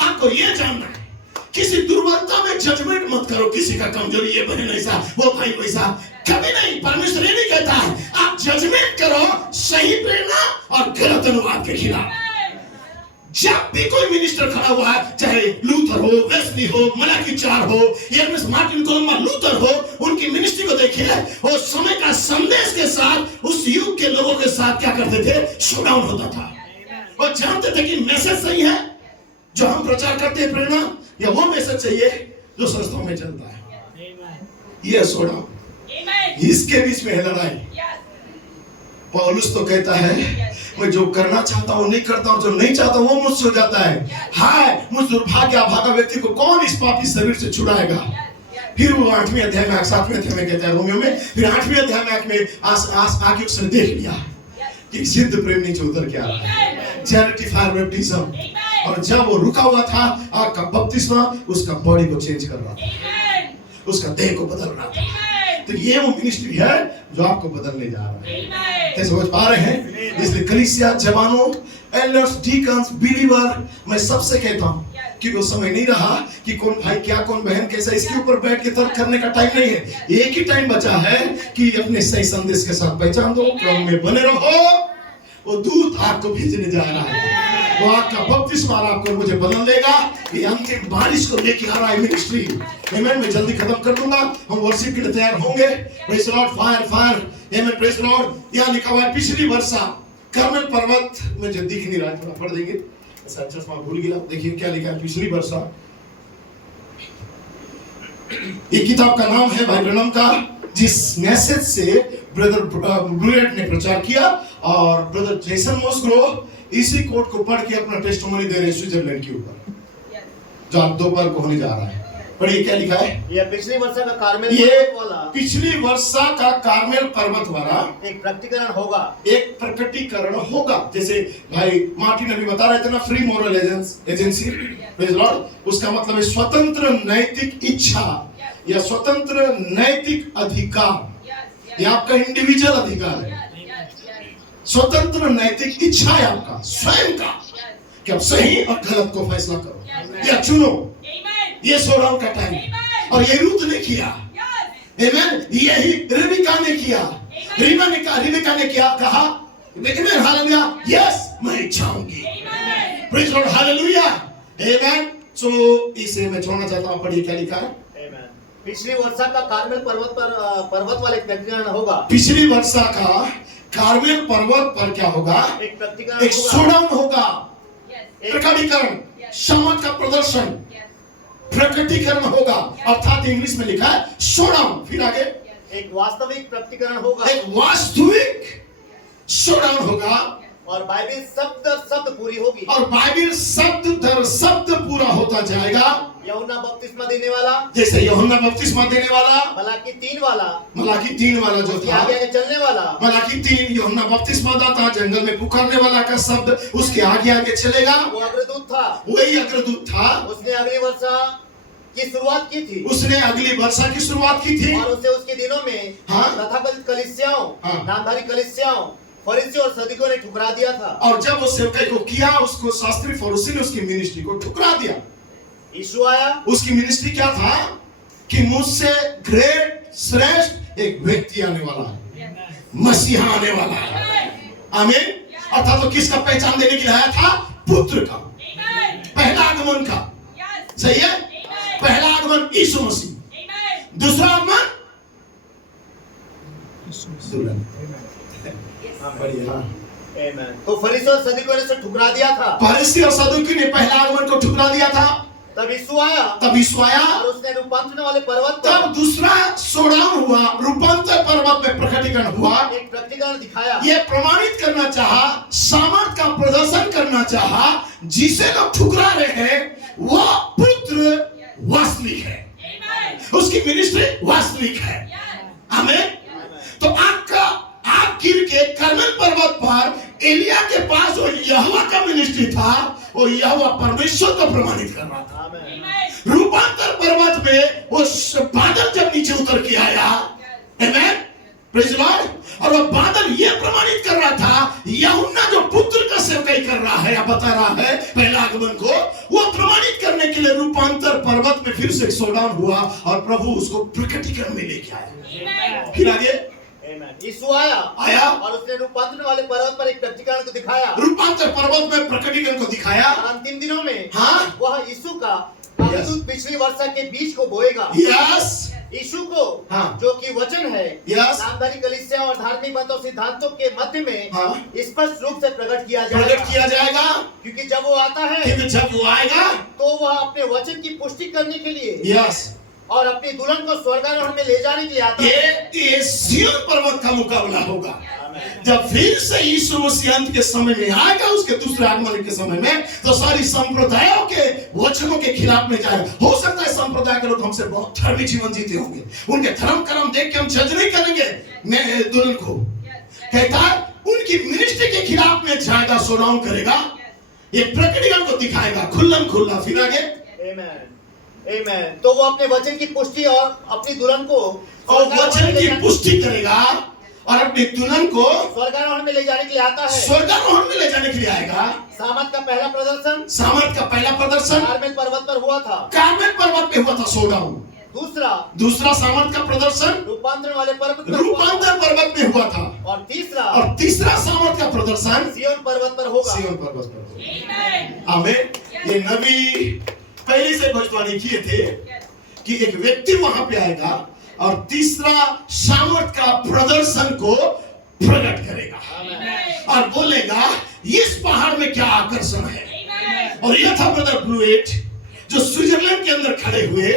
आपको यह जानना है, किसी दुर्बलता में जजमेंट मत करो, किसी का कमजोरी ये बहन ऐसा, वो भाई वैसा, कभी नहीं। परमेश्वर ये नहीं कहता है, आप जजमेंट करो सही प्रेरणा और गलत अनुवाद के खिलाफ। जब भी कोई मिनिस्टर खड़ा हुआ है, चाहे लूथर हो, वेस्ली हो, मलाकी 4 हो, एर्नेस्ट मार्टिन कोलम्बा लूथर हो, उनकी मिनिस्ट्री को देखिए, वो समय का संदेश के साथ उस युग के लोगों के साथ क्या करते थे? शोडाउन होता था। और जानते थे कि मैसेज सही है जो हम प्रचार करते हैं प्रेरणा, या वो मैसेज चाहिए जो संस्थाओं में चलता है। ये शोडाउन, इसके बीच में है लड़ाई। पौलुस तो कहता है मैं जो करना चाहता हूँ नहीं करता हूँ, जो नहीं चाहता वो मुझसे हो जाता है। हाय मुझ दुर्भाग्य अभागा व्यक्ति को कौन इस पापी शरीर से छुड़ाएगा? फिर वो 8वें अध्याय में 7वें अध्याय में कहता है रोमियो में, फिर 8वें अध्याय में आके उसने देख लिया कि सिद्ध प्रेम नीचे उतर के आ रहा है, चैरिटी फायर बैप्टिज्म। और जब वो रुका हुआ था, आग का बपतिस्मा उसका बॉडी को चेंज कर रहा था, उसका देह को बदल रहा था। तो ये वो मिनिस्ट्री है जो आपको बदलने जा रहा है। क्या समझ पा रहे हैं? इसलिए कलीसिया, जवानों, एल्डर्स, डीकन्स, बिलीवर, मैं सबसे कहता हूँ कि वो समय नहीं रहा कि कौन भाई क्या, कौन बहन कैसा, इसके ऊपर बैठ के तर्क करने का टाइम नहीं है। एक ही टाइम बचा है कि अपने सही संदेश के साथ पहचान दो, क्रम में बने रहो। वो दूत आपको भेजने जा रहा है, वो आग का बपतिस्मा आपको मुझे बदल देगा। ये अंतिम बारिश को लेके आ रहा है मिनिस्ट्री। आमीन। मैं जल्दी खत्म कर दूंगा, हम वर्शिप के लिए तैयार होंगे। Praise the Lord, fire fire, amen. Praise the Lord. यहाँ लिखा हुआ है पिछली वर्षा कर्मेल पर्वत, मुझे दिख नहीं रहा है, थोड़ा पढ़ देंगे। ऐसा चश्मा भूल गया, देखिए क्या लिखा है पिछली वर्षा। ये किताब का नाम है भाई ब्रनम का, जिस मैसेज से ब्रदर ब्लूएट ने प्रचार किया और ब्रदर जेसन मोस्ग्रो इसी कोट को पढ़ के अपना टेस्टिमोनी दे रहे हैं स्विट्जरलैंड के ऊपर, जो आप दोपहर को होने जा रहा है। पढ़िए क्या लिखा है। यह पिछली वर्षा का कार्मेल ये पर्वत वाला पिछली वर्षा का कार्मेल पर्वत वाला एक प्रकटीकरण होगा। एक प्रकटीकरण होगा। जैसे भाई मार्टिन अभी बता रहे थे ना, free moral agency, praise Lord, उसका मतलब है स्वतंत्र नैतिक इच्छा या स्वतंत्र नैतिक अधिकार। ये आपका इंडिविजुअल अधिकार है, स्वतंत्र नैतिक इच्छा है आपका स्वयं का कि आप सही और गलत को फैसला करो या चुनो। ये शोडाउन का टाइम, और ये रूत ने किया, आमेन, यही रिबेका ने किया, रिबेका ने क्या कहा, आमेन, हालेलुया, यस मैं चाहूंगी, प्रेज लॉर्ड, हालेलुया, आमेन। सो इसे मैं छोड़ना चाहता हूं, पढ़िए क्या लिखा है। आमेन। पिछली वर्षा का कार्मेल पर्वत वाला एक प्रकटीकरण होगा। पिछली वर्षा का कार्मेल पर्वत पर क्या होगा, एक प्रकटीकरण एक शोडाउन होगा, प्रकटीकरण, सामर्थ का प्रदर्शन, प्रकटीकरण होगा, अर्थात इंग्लिश में लिखा है शोडाउन। फिर आगे एक वास्तविक प्रकटीकरण होगा, एक वास्तविक शोडाउन होगा, और बाइबिल शब्द दर शब्द पूरी होगी, और बाइबिल शब्द दर शब्द पूरा होता जाएगा। यूहन्ना बपतिस्मा देने वाला, जैसे यूहन्ना बपतिस्मा देने वाला, मलाकी 3 वाला, मलाकी 3 वाला जो उसके था, आगे आगे चलने वाला, मलाकी 3 यूहन्ना बपतिस्मा दाता जंगल में पुकारने वाला का शब्द उसके आगे आगे चलेगा, वो अग्रदूत था। वही अग्रदूत था, उसने अगली वर्षा की शुरुआत की थी, उसने अगली वर्षा की शुरुआत की थी, और उसे उसके दिनों में हाँ। तथाकथित कलीसियाओं, हाँ। नामधारी कलीसियाओं, फरीसियों और सदूकियों ने ठुकरा दिया था। और जब वो सेवकाई को किया, उसको शास्त्री फरीसी ने उसकी मिनिस्ट्री को ठुकरा दिया। यीशु आया, उसकी मिनिस्ट्री क्या था कि मुझसे ग्रेट श्रेष्ठ एक व्यक्ति आने वाला है, मसीहा आने वाला है, आमीन। अर्थात तो किसका पहचान देने के लिए आया था, पुत्र का, पहला आगमन का, सही है। पहला आगमन यीशु मसीह, दूसरा आगमन दुल्हन। आमीन। तो फरीसियों और सदूकियों ने उसे ठुकरा दिया था। फरीसी और सदूकी ने पहला आगमन को ठुकरा दिया था। तब यीशु आया, तब यीशु आया, और उसने रूपांतरण वाले पर्वत तब पर दूसरा शोडाउन हुआ, रूपांतर पर्वत में प्रकटीकरण हुआ। एक प्रकटीकरण दिखाया। ये प्रमाणित करना चाहा, सामर्थ का प्रदर्शन करना चाहा, जिसे लोग ठुकरा रहे हैं वो पुत्र वास्तविक है, उसकी मिनिस्ट्री वास्तविक है, आमीन। तो आग गिर के कर्मेल पर्वत पर एलिया के पास वो यहोवा का मिनिस्ट्री था, वो यहोवा परमेश्वर को प्रमाणित कर रहा था। रूपांतर पर्वत में वो बादल जब नीचे उतर के आया, आमीन, प्रेज लॉर्ड, और वो बादल ये प्रमाणित कर रहा था, यूहन्ना जो पुत्र का सेवकाई कर रहा है या बता रहा है पहला आगमन को, वो प्रमाणित करने के लिए रूपांतर पर्वत में फिर से शोडाउन हुआ, और प्रभु उसको प्रकटीकरण में लेके आया। फिर आगे यीशु आया, और उसने रूपांतरण वाले पर्वत पर एक प्रकटीकरण को दिखाया। रूपांतर पर्वत में प्रकटीकरण को दिखाया। और अंतिम दिनों में हाँ, वह यीशु का अग्रदूत पिछली वर्षा के बीज को बोएगा। यस, यीशु को, हाँ, जो कि वचन है, यस, नामधारी कलीसिया और धार्मिक मतों सिद्धांतों के मध्य में हाँ, स्पष्ट रूप से प्रकट किया जाएगा, क्योंकि जब वो आता है, क्योंकि जब वो आएगा तो वह अपने वचन की पुष्टि करने के लिए, यस, और अपनी दुल्हन को स्वर्गारोहण में ले जाने के लिए आता है। ये सिय्योन पर्वत का मुकाबला होगा। जब फिर से यीशु मसीह अंत के समय में आएगा, उसके दूसरे आगमन के समय में, तो सारी संप्रदायों के वचनों के खिलाफ में जाएगा। हो सकता है संप्रदाय के लोग हमसे बहुत धर्मी जीवन जीते होंगे, उनके धर्म कर्म देख के हम जज नहीं करेंगे। मैं दुल्हन को कहता है उनकी मिनिस्ट्री के खिलाफ में जाएगा, शोडाउन करेगा, ये प्रकटीकरण को दिखाएगा खुल्लम खुल्ला। फिर आगे आमीन। तो वो अपने वचन की पुष्टि और अपनी दुल्हन को वचन की पुष्टि करेगा, और अपनी दुल्हन को स्वर्गारोहण में ले जाने के लिए आता है। स्वर्गारोहण में ले जाने के लिए आएगा। सामर्थ का पहला प्रदर्शन, सामर्थ का पहला प्रदर्शन कार्मेल पर्वत पर हुआ था। कार्मेल पर्वत पे हुआ था शोडाउन। दूसरा सामर्थ का प्रदर्शन रूपांतरण वाले पर्वत पर, रूपांतर पर्वत में हुआ था। और तीसरा सामर्थ का प्रदर्शन सिय्योन पर्वत पर होगा। सिय्योन पर्वत पर। आमीन। ये नबी पहले से भविष्यवाणी किए थे कि एक व्यक्ति वहां पे आएगा और तीसरा सामर्थ का प्रदर्शन को प्रकट करेगा और बोलेगा इस पहाड़ में क्या आकर्षण है। और यह था ब्रदर ब्लूएट जो स्विट्जरलैंड के अंदर खड़े हुए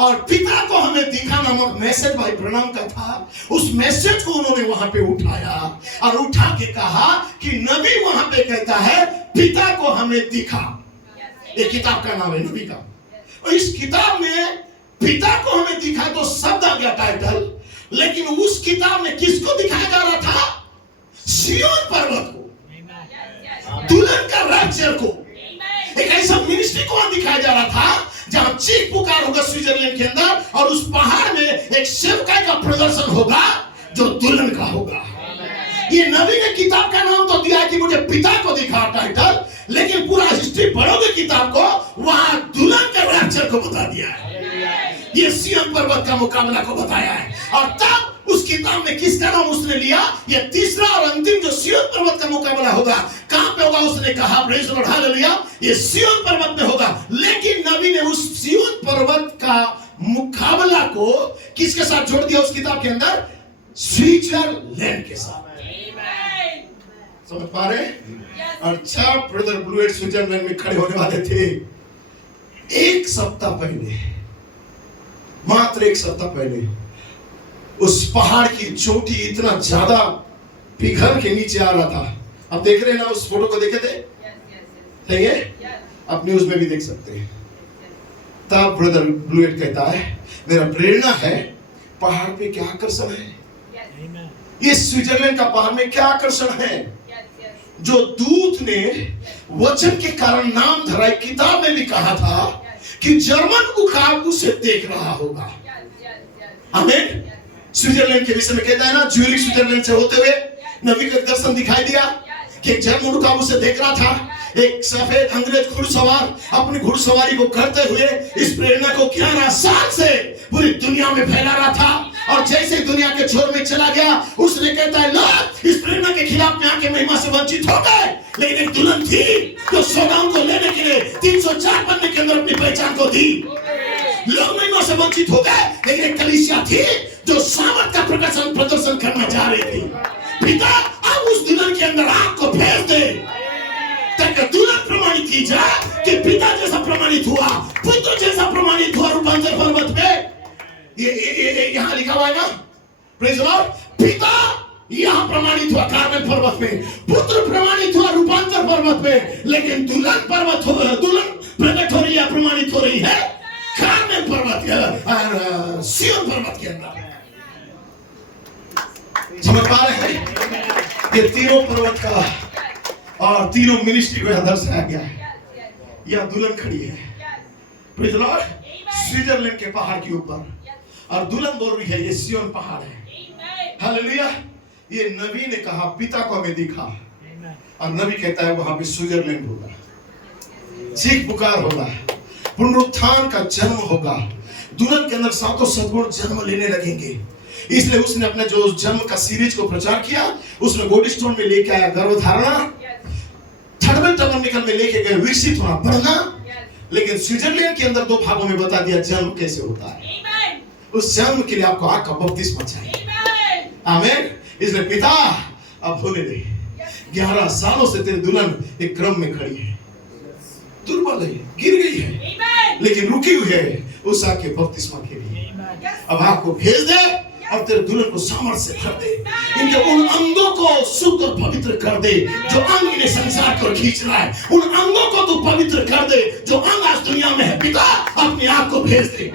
और पिता को हमें दिखा नामक मैसेज भाई ब्रनम का था। उस मैसेज को उन्होंने वहां पे उठाया और उठा के कहा कि नबी वहां पे कहता है पिता को हमें दिखा। एक किताब का नाम है नबी का, और इस किताब में पिता को हमें दिखा तो शब्द आ गया टाइटल, लेकिन उस किताब में किसको दिखाया जा रहा था? सिय्योन पर्वत को, दुल्हन का राज्य को, एक ऐसा मिनिस्ट्री को दिखाया जा रहा था जहां चीख पुकार होगा स्विट्जरलैंड के अंदर, और उस पहाड़ में एक सेवकाई का प्रदर्शन होगा जो दुल्हन का होगा। ये नबी ने किताब का नाम तो दिया कि मुझे पिता को दिखा टाइटल, लेकिन पूरा हिस्ट्री पढ़ोगे किताब को, वहां दुल्हन के राज्य को बता दिया है। ये सिय्योन पर्वत का मुकाबला को बताया है। और तब उस किताब में किसका नाम उसने लिया? ये तीसरा और अंतिम जो सिय्योन पर्वत का मुकाबला होगा, कहां पे होगा? उसने कहा प्रेज़ द लॉर्ड, हालेलुया, ये सिय्योन पर्वत में होगा। लेकिन नबी ने उस सिय्योन पर्वत का मुकाबला को किसके साथ जोड़ दिया उस किताब के अंदर? स्विट्जरलैंड के साथ। समझ पा रहे? और जब ब्रदर ब्लूएट स्विट्जरलैंड में खड़े होने वाले थे, एक सप्ताह पहले, मात्र एक सप्ताह पहले, उस पहाड़ की चोटी इतना ज्यादा पिघल के नीचे आ रहा था। आप देख रहे हैं ना, उस फोटो को देखे थे? सही है? आप न्यूज में भी देख सकते हैं। तब ब्रदर ब्लूएट कहता है मेरा प्रेरणा है पहाड़ पे क्या आकर्षण है, ये स्विट्जरलैंड का पहाड़ में क्या आकर्षण है, जो दूत ने वचन के कारण नाम धरा। किताब में भी कहा था कि जर्मन उकाब उसे देख रहा होगा। आमीन। स्विट्जरलैंड के विषय में कहता है ना, ज्यूरिख स्विट्जरलैंड से होते हुए नबी का दर्शन दिखाई दिया कि एक जर्मन उकाब उसे देख रहा था। एक सफेद अंग्रेज घुड़सवार अपनी घुड़सवारी को करते हुए इस प्रेरणा को 11 साल से पूरी दुनिया में फैला रहा था। और जैसे दुनिया के छोर में चला गया, उसने कहता है लोग इस प्रेरणा के खिलाफ में आके महिमा से वंचित हो गए, लेकिन एक दुल्हन थी जो सौदाओं को लेने के लिए 304 पन्ने के अंदर अपनी पहचान को दी। लोग महिमा से वंचित हो गए, लेकिन एक कलीसिया थी जो सामर्थ का प्रदर्शन करना चाह रही थी। पिता अब उस दुल्हन के अंदर आग को भेज दे ताकि दुल्हन प्रमाणित की जाए कि पिता जैसा प्रमाणित हुआ, पुत्र जैसा प्रमाणित हुआ रूपांतर पर्वत पे। ये यहाँ लिखा हुआ है ना, प्रेज़ द लॉर्ड, पिता यहाँ प्रमाणित हुआ कार्मेल पर्वत पे, पुत्र प्रमाणित हुआ रूपांतर पर्वत पे, लेकिन दुल्हन प्रकट हो रही है, प्रमाणित हो रही है कार्मेल पर्वत के, सिय्योन पर्वत के अंदर। समझ पा रहे हैं? ये तीनों पर्वत का और तीनों मिनिस्ट्री को अंदर से आ गया है। यह दुल्हन खड़ी है, प्रेज़ द लॉर्ड, स्विट्जरलैंड के पहाड़ के ऊपर, और दुल्हन बोल रही है ये सिय्योन पहाड़ है। हालेलुया। ये नबी ने कहा पिता को हमें दिखा, और नबी कहता है वहां पे स्विट्जरलैंड होगा, चीख पुकार होगा, पुनरुत्थान का जन्म होगा, दुल्हन के अंदर सातों सद्गुण जन्म लेने लगेंगे। इसलिए उसने अपने जो जन्म का सीरीज को प्रचार किया, उसमें गोल्डस्टोन में लेके आया गर्भधारणा, थर्ड टबरनेकल में लेके गए विकसित होना, बढ़ना, लेकिन स्विट्जरलैंड के अंदर 2 भागों में बता दिया जन्म कैसे होता है। उस जन्म के लिए आपको आग का बपतिस्मा चाहिए। आमीन। इसलिए पिता अब होने दे, 11 सालों से तेरी दुल्हन एक क्रम में खड़ी है, दुर्बल है, गिर गई है, लेकिन रुकी हुई है उस आग के बपतिस्मा के लिए। अब आग को भेज दे और तेरे दुल्हन को सामर्थ्य से भर दे, इनके उन अंगों को शुद्ध और पवित्र कर दे जो अंग इन्हें संसार की ओर खींच रहा है। उन अंगों को तू पवित्र कर दे जो अंग आज दुनिया में है। पिता अपनी आग को भेज दे।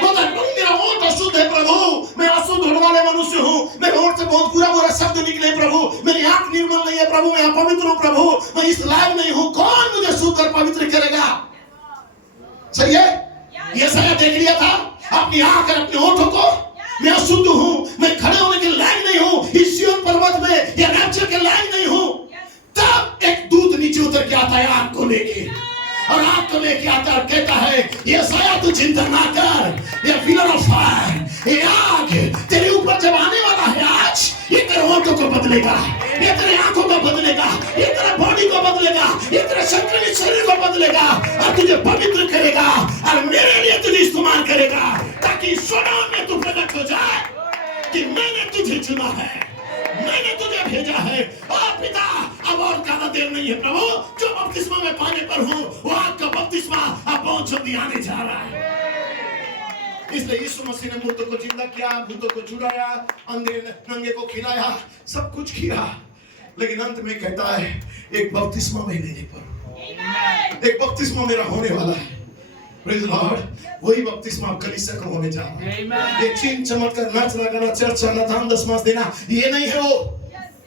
मेरा होंठ अशुद्ध है प्रभु, मैं अशुद्ध होने वाले मनुष्य हूँ, मेरे होंठ से बहुत बुरा शब्द निकले प्रभु, मेरी आंख निर्मल नहीं है प्रभु, मैं अपवित्र हूँ प्रभु, मैं इस लायक नहीं हूँ, कौन मुझे शुद्ध और पवित्र करेगा? सही है? ये सारा देख लिया था अपनी आंख और अपने होठों को, मैं अशुद्ध हूँ, मैं खड़े होने के लायक नहीं हूँ, इस सिय्योन पर्वत में या राज्य के लायक नहीं हूँ। तब एक दूत नीचे उतर के आता है आग को लेके, और आग को लेके आता है, कहता है ये साया तू चिंता ना कर, ये फिलर ऑफ फायर, ये आग तेरे ऊपर जब आने वाला है आज, ये तेरे होठों को बदलेगा, ये तेरे आंखों को बदलेगा, ये तेरे बॉडी को बदलेगा, ये तेरे संक्रमित शरीर को बदलेगा, और तुझे पवित्र करेगा, और मेरे लिए तुझे इस्तेमाल करेगा, ताकि सोनाम में तू प्रकट हो जाए कि मैंने तुझे चुना है, मैंने तुझे भेजा है। और पिता अब और ज्यादा देर नहीं है प्रभु, जो बपतिस्मा में पाने पर हूँ वो आपका बपतिस्मा अब बहुत जल्दी आने जा रहा है। इसलिए यीशु मसीह ने मुर्दों को जिंदा किया, भूतों को छुड़ाया, अंधे नंगे को खिलाया, सब कुछ किया। लेकिन अंत में कहता है एक बपतिस्मा मैं लेने पर, एक बपतिस्मा मेरा होने वाला है। प्रेज़ लॉर्ड, वही बपतिस्मा अब कलीसिया का होने जा रहा है। ये चिन्ह चमत्कार, नाचना गाना, चर्च आना, दान दशमांश देना, ये नहीं है वो।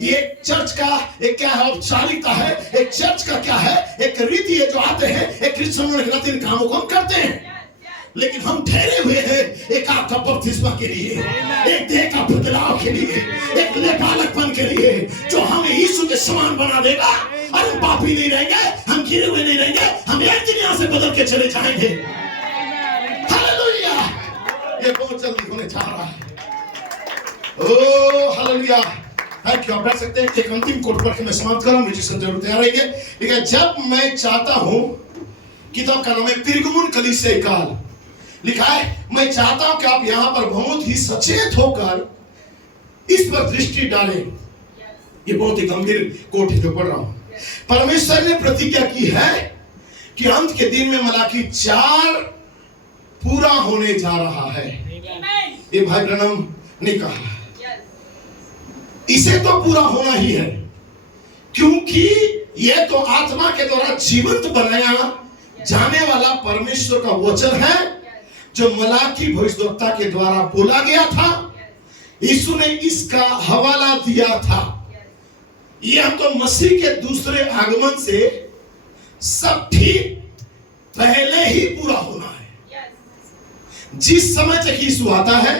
ये चर्च का एक क्या है, औपचारिकता है। एक चर्च का क्या है, एक रीति है जो आते हैं, एक क्रिश्चियनों के इन कामों को हम करते हैं। लेकिन हम ठहरे हुए हैं एक आपका बपतिस्मा के लिए, एक देह का बदलाव के लिए, एक लेपालकपन के लिए, जो हमें यीशु के समान बना देगा। और हम पापी नहीं रहेंगे, हम गिरे हुए नहीं रहेंगे, हम एक दिन यहाँ से बदल के चले जाएंगे। हालेलुया, ये बहुत जल्दी होने जा रहा है। ओह हालेलुया, क्यों आप बैठ सकते हैं। एक अंतिम कोट पढ़ के मैं समाप्त करूं, मुझे जरूर तैयार रहेंगे। ठीक है, जब मैं चाहता हूं, किताब का नाम है पिरगमुन कलीसिया काल, लिखा है मैं चाहता हूं कि आप यहां पर बहुत ही सचेत होकर इस पर दृष्टि डालें। ये बहुत ही गंभीर कोट है जो पढ़ रहा हूं। परमेश्वर ने प्रतिज्ञा की है कि अंत के दिन में मलाकी 4 पूरा होने जा रहा है। ये भाई ब्रनम ने कहा, इसे तो पूरा होना ही है, क्योंकि यह तो आत्मा के द्वारा जीवंत बनाया जाने वाला परमेश्वर का वचन है जो मलाकी भविष्यवक्ता के द्वारा बोला गया था। यीशु ने इसका हवाला दिया था। यह तो मसीह के दूसरे आगमन से सब ठीक पहले ही पूरा होना है। जिस समय तक यीशु आता है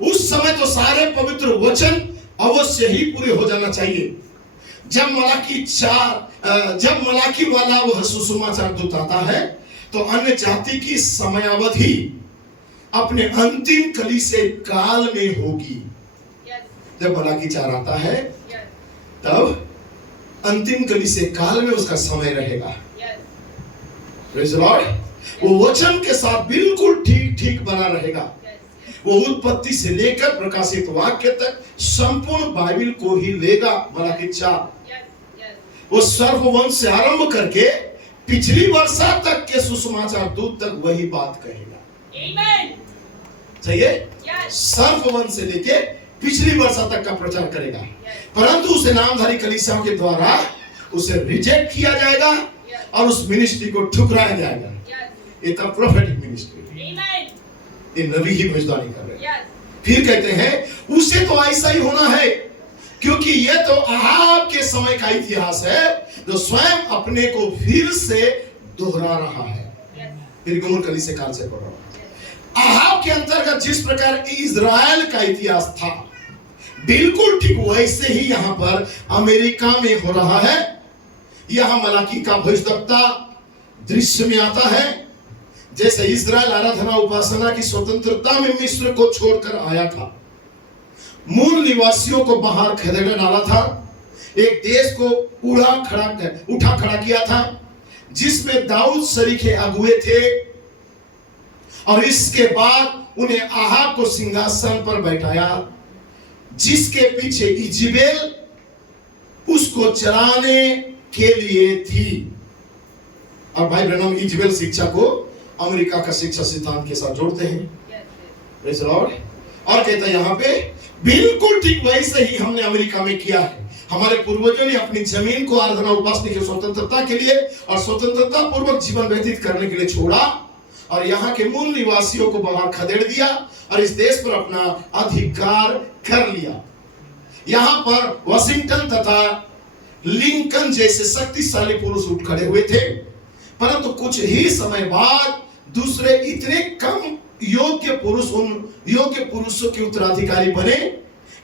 उस समय तो सारे पवित्र वचन अवश्य ही पूरे हो जाना चाहिए। जब मलाकी वाला वह सुसमाचार दूत आता है तो अन्य जाति की समयावधि अपने अंतिम कलीसिया काल में होगी। जब मलाकी 4 आता है तब अंतिम कलीसिया काल में उसका समय रहेगा। प्रेज़ लॉर्ड, वो वचन के साथ बिल्कुल ठीक बना रहेगा। वो उत्पत्ति से लेकर प्रकाशित वाक्य तक संपूर्ण बाइबल को ही लेगा। मलाकी 4 वो सर्ववंश से आरंभ करके पिछली वर्षा तक के सुसमाचार दूत तक वही बात कहेगा। सही है? सर्ववंश से लेके पिछली वर्षा तक का प्रचार करेगा। परंतु उसे नामधारी कलीसियाओं के द्वारा उसे रिजेक्ट किया जाएगा और उस मिनिस्ट्री को ठुकराया जाएगा। ये था प्रोफेटिक मिनिस्ट्री। ये नबी ही भविष्यवाणी कर रहे हैं। फिर कहते हैं उसे तो ऐसा ही होना है, क्योंकि यह तो आहाब के समय का इतिहास है जो स्वयं अपने को फिर से दोहरा रहा है। पिरगमुन कलीसिया काल से पढ़ रहा हूं। आहाब के अंतर्गत जिस प्रकार इजराइल का इतिहास था, बिल्कुल ठीक वैसे ही यहां पर अमेरिका में हो रहा है। यहां मलाकी का भविष्यवक्ता दृश्य में आता है। जैसे इजराइल आराधना उपासना की स्वतंत्रता में मिस्र को छोड़कर आया था, मूल निवासियों को बाहर खदेड़ डाला था, एक देश को उठा खड़ा किया था जिसमें दाऊद सरीखे अगुए थे, और इसके बाद उन्हें आहाब को सिंहासन पर बैठाया जिसके पीछे इजबेल उसको चलाने के लिए थी। और भाई ब्रनम इजबेल शिक्षा को अमेरिका का शिक्षा सिद्धांत के साथ जोड़ते हैं। Praise Lord. और कहता है यहाँ पे बिल्कुल ठीक वैसे ही हमने अमेरिका में किया है। हमारे पूर्वजों ने अपनी जमीन को आराधना उपासना की स्वतंत्रता के लिए और स्वतंत्रता पूर्वक जीवन व्यतीत करने के लिए छोड़ा, और यहाँ के मूल निवासियों को बाहर खदेड़ दिया और इस देश पर अपना अधिकार कर लिया। यहाँ पर वाशिंगटन तथा लिंकन जैसे शक्तिशाली पुरुष उठ खड़े हुए थे, परंतु कुछ ही समय बाद दूसरे इतने कम योग्य पुरुष उन योग्य पुरुषों के उत्तराधिकारी बने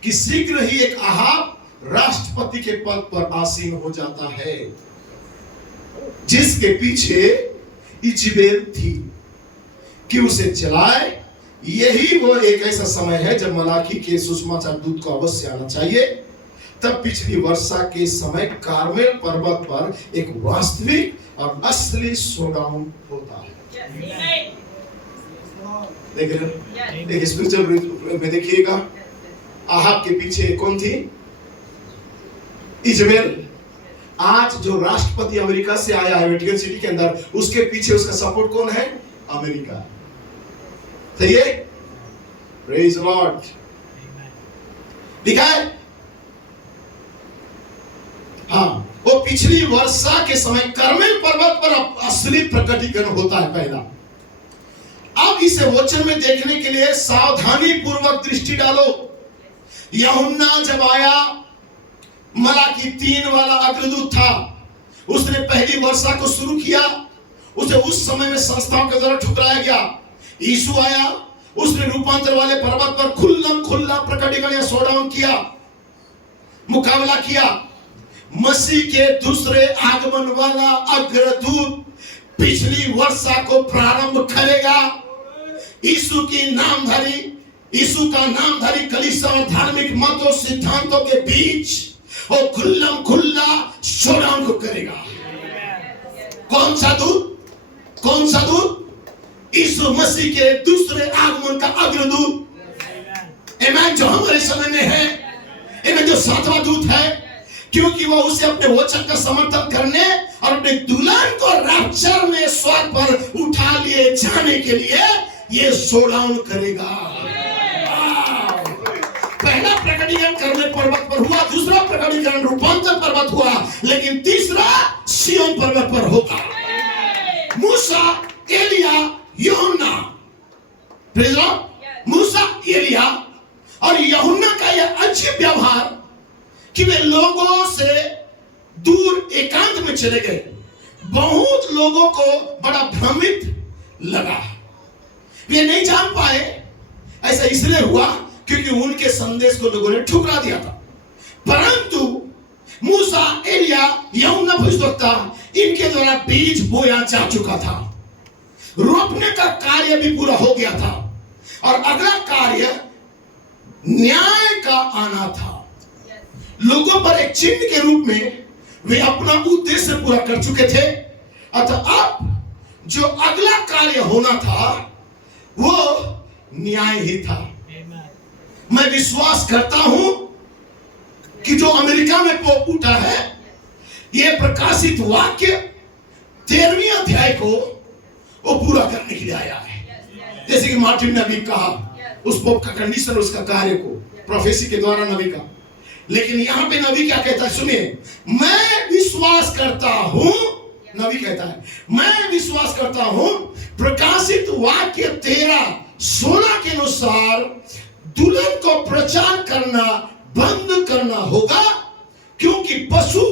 कि शीघ्र ही एक आहाब राष्ट्रपति के पद पर आसीन हो जाता है, जिसके पीछे इजबेल थी कि उसे चलाए। यही वो एक ऐसा समय है जब मलाकी के सुसमाचार दूत को अवश्य आना चाहिए। तब पिछली वर्षा के समय कार्मेल पर्वत पर एक वास्तविक और असली शोडाउन होता है। देखिए स्पिरिचुअल में देखिएगा, आहाब के पीछे कौन थी? इजबेल। आज जो राष्ट्रपति अमेरिका से आया है वेटिकन सिटी के अंदर, उसके पीछे उसका सपोर्ट कौन है? अमेरिका। सही है? Praise Lord. लिखा है, हाँ, वो पिछली वर्षा के समय कर्मेल पर्वत पर असली प्रकटीकरण होता है पहला। अब इसे वचन में देखने के लिए सावधानी पूर्वक दृष्टि डालो। यूहन्ना जब आया, मलाकी 3 वाला अग्रदूत था, उसने पहली वर्षा को शुरू किया। उसे उस समय में संस्थाओं के द्वारा ठुकराया गया। यीशु आया, उसने रूपांतर वाले पर्वत पर खुल्ला प्रकटीकरण या शोडाउन किया, मुकाबला किया। मसीह के दूसरे आगमन वाला अग्रदूत पिछली वर्षा को प्रारंभ करेगा। यीशु का नामधारी कलीसिया और धार्मिक मतों सिद्धांतों के बीच वो खुल्ला शोडाउन को करेगा। कौन सा दूत? यीशु मसीह के दूसरे आगमन का अग्रदूत। आमीन। जो हमारे समय में है, आमीन, जो 7वां दूत है, क्योंकि वो उसे अपने वचन का समर्थन करने और अपने दुल्हन को रैप्चर में स्वर्ग पर उठा लिए जाने के लिए ये शोडाउन करेगा। पहला प्रकटीकरण कर्मेल पर्वत पर हुआ, दूसरा प्रकटीकरण रूपांतर पर्वत हुआ, लेकिन तीसरा सिय्योन पर्वत पर होगा। मूसा, एलिया, यूहन्ना, प्रेज़ लॉर्ड। मूसा, एलिया और यूहन्ना का यह अजीब व्यवहार कि वे लोगों से दूर एकांत में चले गए, बहुत लोगों को बड़ा भ्रमित लगा। वे नहीं जान पाए। ऐसा इसलिए हुआ क्योंकि उनके संदेश को लोगों ने ठुकरा दिया था। परंतु मूसा, एलिया, यूहन्ना भविष्यवक्ता, इनके द्वारा बीज बोया जा चुका था। रोपने का कार्य भी पूरा हो गया था और अगला कार्य न्याय का आना था। लोगों पर एक चिन्ह के रूप में वे अपना उद्देश्य पूरा कर चुके थे। अतः अब जो अगला कार्य होना था वो न्याय ही था। मैं विश्वास करता हूं कि जो अमेरिका में पोप उठा है, यह प्रकाशित वाक्य 13वें अध्याय को वो पूरा करने के लिए आया है। जैसे कि मार्टिन ने अभी कहा, उस पोप का कंडीशन, उसका कार्य को प्रोफेसी के द्वारा नबी का। लेकिन यहां पे नबी क्या कहता है, सुनिए, मैं विश्वास करता हूं, नबी कहता है, मैं विश्वास करता हूं प्रकाशित वाक्य 13:16 के अनुसार दुल्हन को प्रचार करना बंद करना होगा, क्योंकि पशु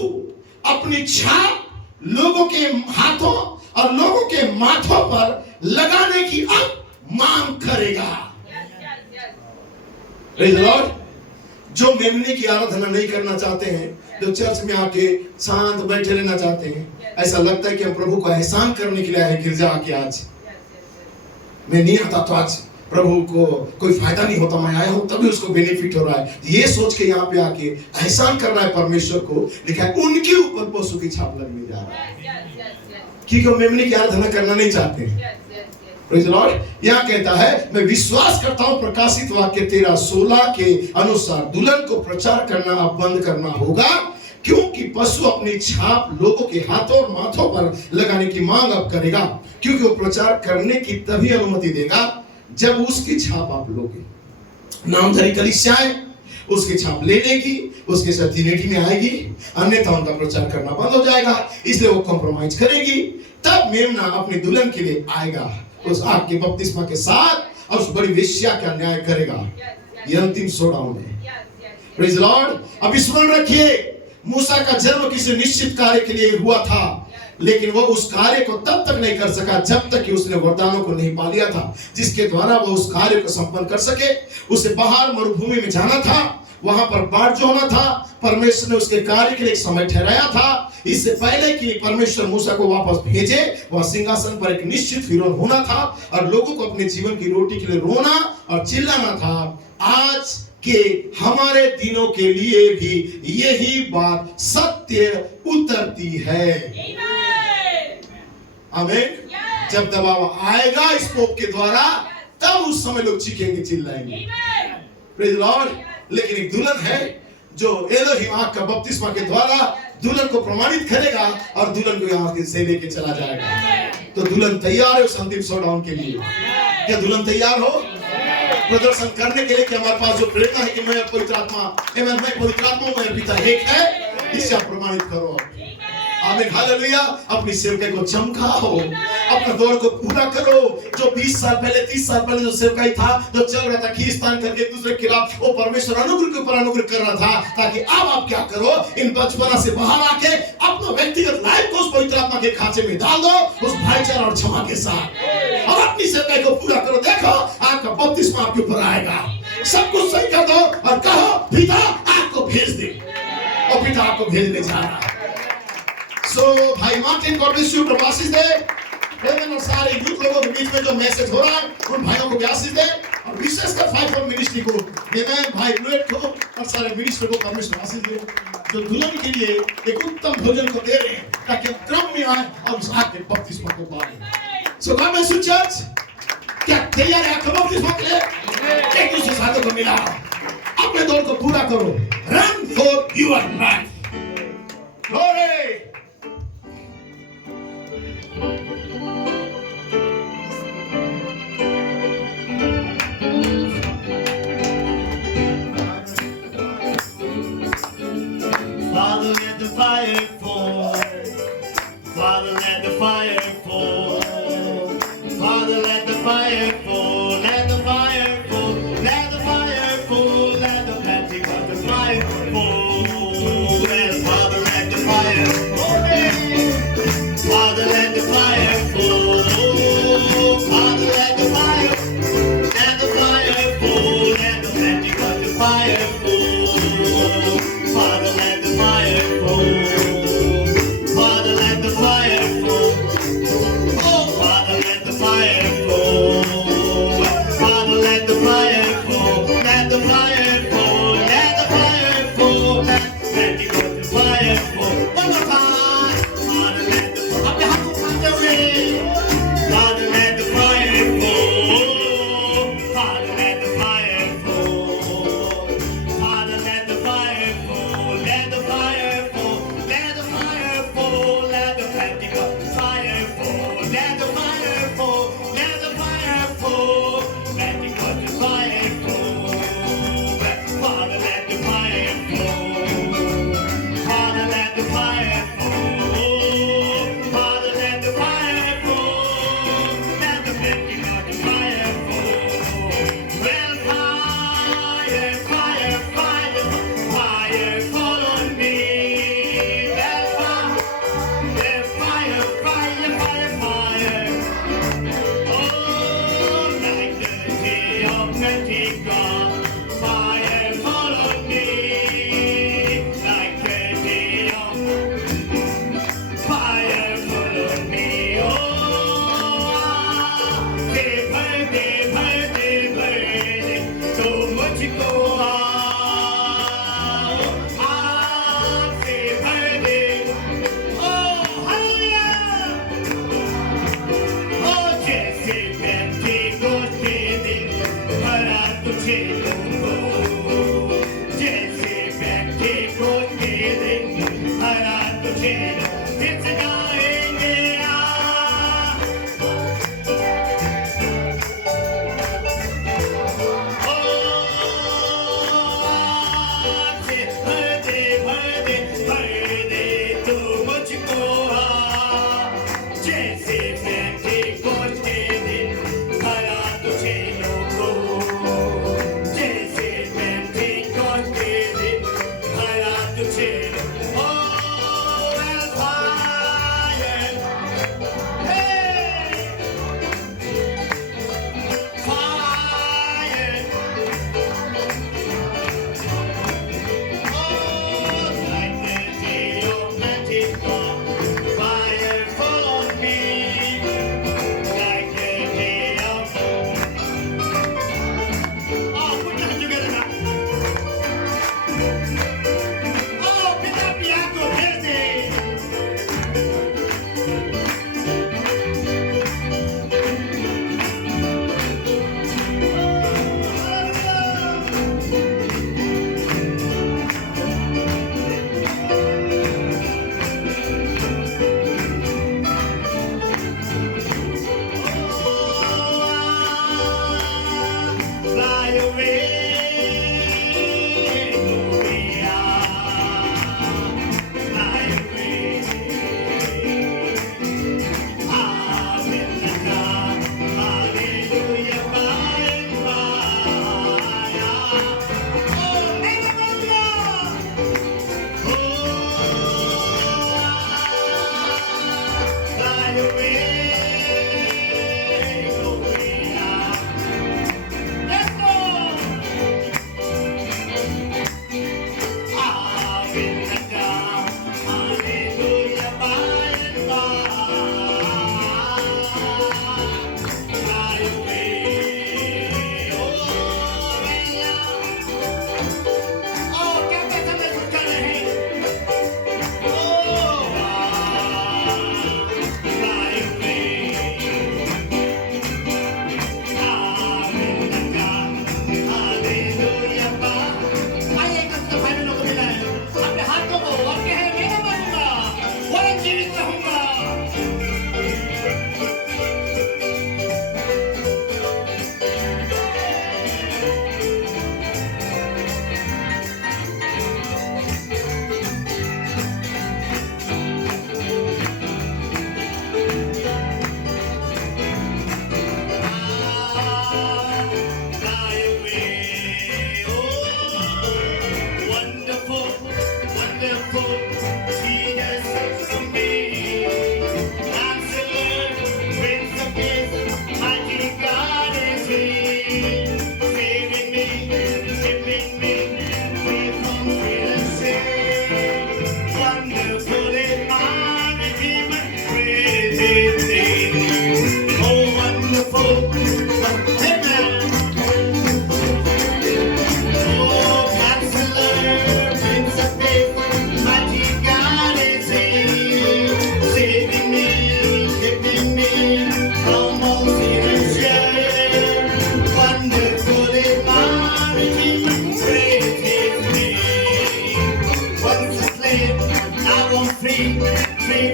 अपनी छाप लोगों के हाथों और लोगों के माथों पर लगाने की अब मांग करेगा। Praise the Lord. जो मेमने की आराधना नहीं करना चाहते हैं, जो चर्च में आके शांत बैठे रहना चाहते हैं, ऐसा लगता है कि हम प्रभु को एहसान करने के लिए आए गिरजा आके, आज मैं नहीं आता तो आज प्रभु को कोई फायदा नहीं होता, मैं आया हूं तभी उसको बेनिफिट हो रहा है, ये सोच के यहाँ पे आके एहसान कर रहा है परमेश्वर को। लिखा है उनके ऊपर पशु की छाप लगने जा रहा है, क्योंकि वो मेमने की आराधना करना नहीं चाहते। Praise the Lord. यहाँ कहता है, मैं विश्वास करता हूं प्रकाशित वाक्य 13:16 के अनुसार दुल्हन को प्रचार करना अब बंद करना होगा, क्योंकि पशु अपनी छाप लोगों के हाथों और माथों पर लगाने की मांग अब करेगा, क्योंकि वो प्रचार करने की तभी अनुमति देगा जब उसकी छाप आप लोगे। नामधारी कलीसियाएं उसकी छाप ले लेगी, उसके साथ यूनिटी में आएगी, अन्यथा उनका प्रचार करना बंद हो जाएगा, इसलिए वो कॉम्प्रोमाइज करेगी। तब मेमना अपनी दुल्हन के लिए आएगा उस आग के बपतिस्मा के साथ और उस बड़ी वेश्या का न्याय करेगा। ये अंतिम शोडाउन है। Praise the Lord. अब स्मरण रखिए, मूसा का जन्म किसी निश्चित कार्य के लिए हुआ था, लेकिन वो उस कार्य को तब तक नहीं कर सका जब तक कि उसने वरदानों को नहीं पा लिया था, जिसके द्वारा वो उस कार्य को संपन्न कर सके। उसे बाहर मरुभूमि में जाना था, वहां पर बाढ़ जो होना था, परमेश्वर ने उसके कार्य के लिए एक समय ठहराया था। इससे पहले कि परमेश्वर मूसा को वापस भेजे, वह सिंहासन पर एक निश्चित फिरौन होना था और लोगों को अपने जीवन की रोटी के लिए रोना और चिल्लाना था। आज के हमारे दिनों के लिए भी यही बात सत्य उतरती है। आमीन। जब दबाव आएगा इस पोप के द्वारा, तब उस समय लोग चीखेंगे, चिल्लाएंगे। Praise the Lord. लेकिन एक दुल्हन है जो एलोहिम आग का बपतिस्मा के द्वारा दुल्हन को प्रमाणित करेगा और दुल्हन को यहाँ से लेके चला जाएगा। तो दुल्हन तैयार है उस अंतिम शोडाउन के लिए। क्या दुल्हन तैयार हो प्रदर्शन करने के लिए कि हमारे पास जो प्रेरणा है कि मैं पवित्र आत्मा में पिता एक है, इसे आप प्रमाणित करो। आमीन हालेलुया। अपनी सेवकाई को चमकाओ, अपना दौड़ को पूरा करो। जो 20 साल पहले 30 साल पहले जो सेवकाई था, जो चल रहा था खींचतान करके एक दूसरे के खिलाफ, वो परमेश्वर अनुग्रह के ऊपर अनुग्रह कर रहा था, ताकि अब आप क्या करो, इन बचपना से बाहर आके अपना व्यक्तिगत लाइफ को उस पवित्र आत्मा के खांचे में डाल दो, उस भाईचारा और क्षमा के साथ, और अपनी सेवकाई को पूरा करो। देखो आपका बपतिस्मा आपके ऊपर आएगा। सब कुछ सही कर दो और कहो पिता आपको भेज दे, और पिता आपको भेजने जा रहा है। So, भाई मार्टिन गॉड ब्लेस यू, प्रवासी दे और सारे यूथ लोगों के बीच में जो मैसेज हो रहा है उन भाइयों को भी आशीष दे, और विशेषकर फाइव फॉर मिनिस्ट्री को, भाई लुएट को और सारे मिनिस्टर को परमेश्वर आशीष दे, जो दुल्हन के लिए एक उत्तम भोजन को दे रहे हैं, ताकि हम क्रम में आए और उस आग के बपतिस्मा को पाएं। सो गॉड ब्लेस यू चर्च, क्या तैयार है आपका बपतिस्मा के लिए? एक दूसरे साथों को मिला, अपने दौड़ को पूरा करो। Run for your life. Glory. Father, let the fire fall. Father, let the fire fall. Father, let the fire fall. Let the fire fall. Let the fire fall. Let the Pentecost fire fall. Father, let the fire fall. Father, let the fire fall. Father, let the fire. Let the fire fall. Let the Pentecost fire fall. Father, let the fire fall. Father, let the fire fall. Oh, Father, let the fire fall. Father, let the fire fall. Let the fire fall. Let the fire fall.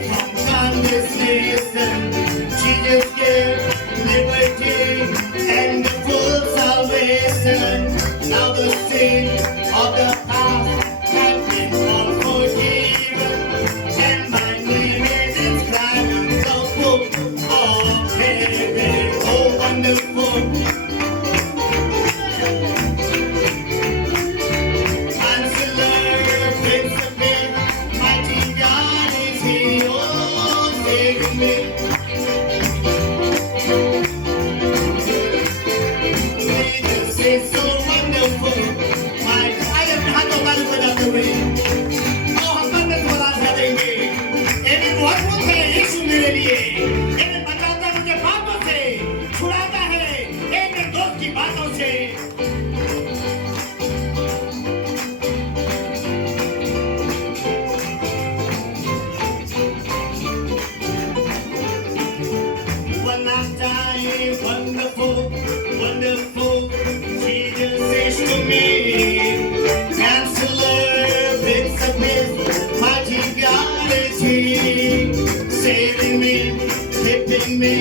from bondage nation. Jesus gave liberty and the full salvation. Now the sin of the past has been all forgiven, and my name is inscribed in the book of heaven. Oh, wonderful! Counselor, Prince of Peace, mighty God is He, oh, saving me. Jesus is so wonderful. My, I am not a man without the ring. Oh, हम बंदे को बता देंगे। एवं बहुत है यीशु मेरे लिए। एवं बचाता है मुझे पापों से, छुड़ाता है एक दोस्त की बातों से। One last time, wonderful, wonderful, Jesus is to me. Counselor, Prince of Peace, mighty God is He, saving me, keeping me,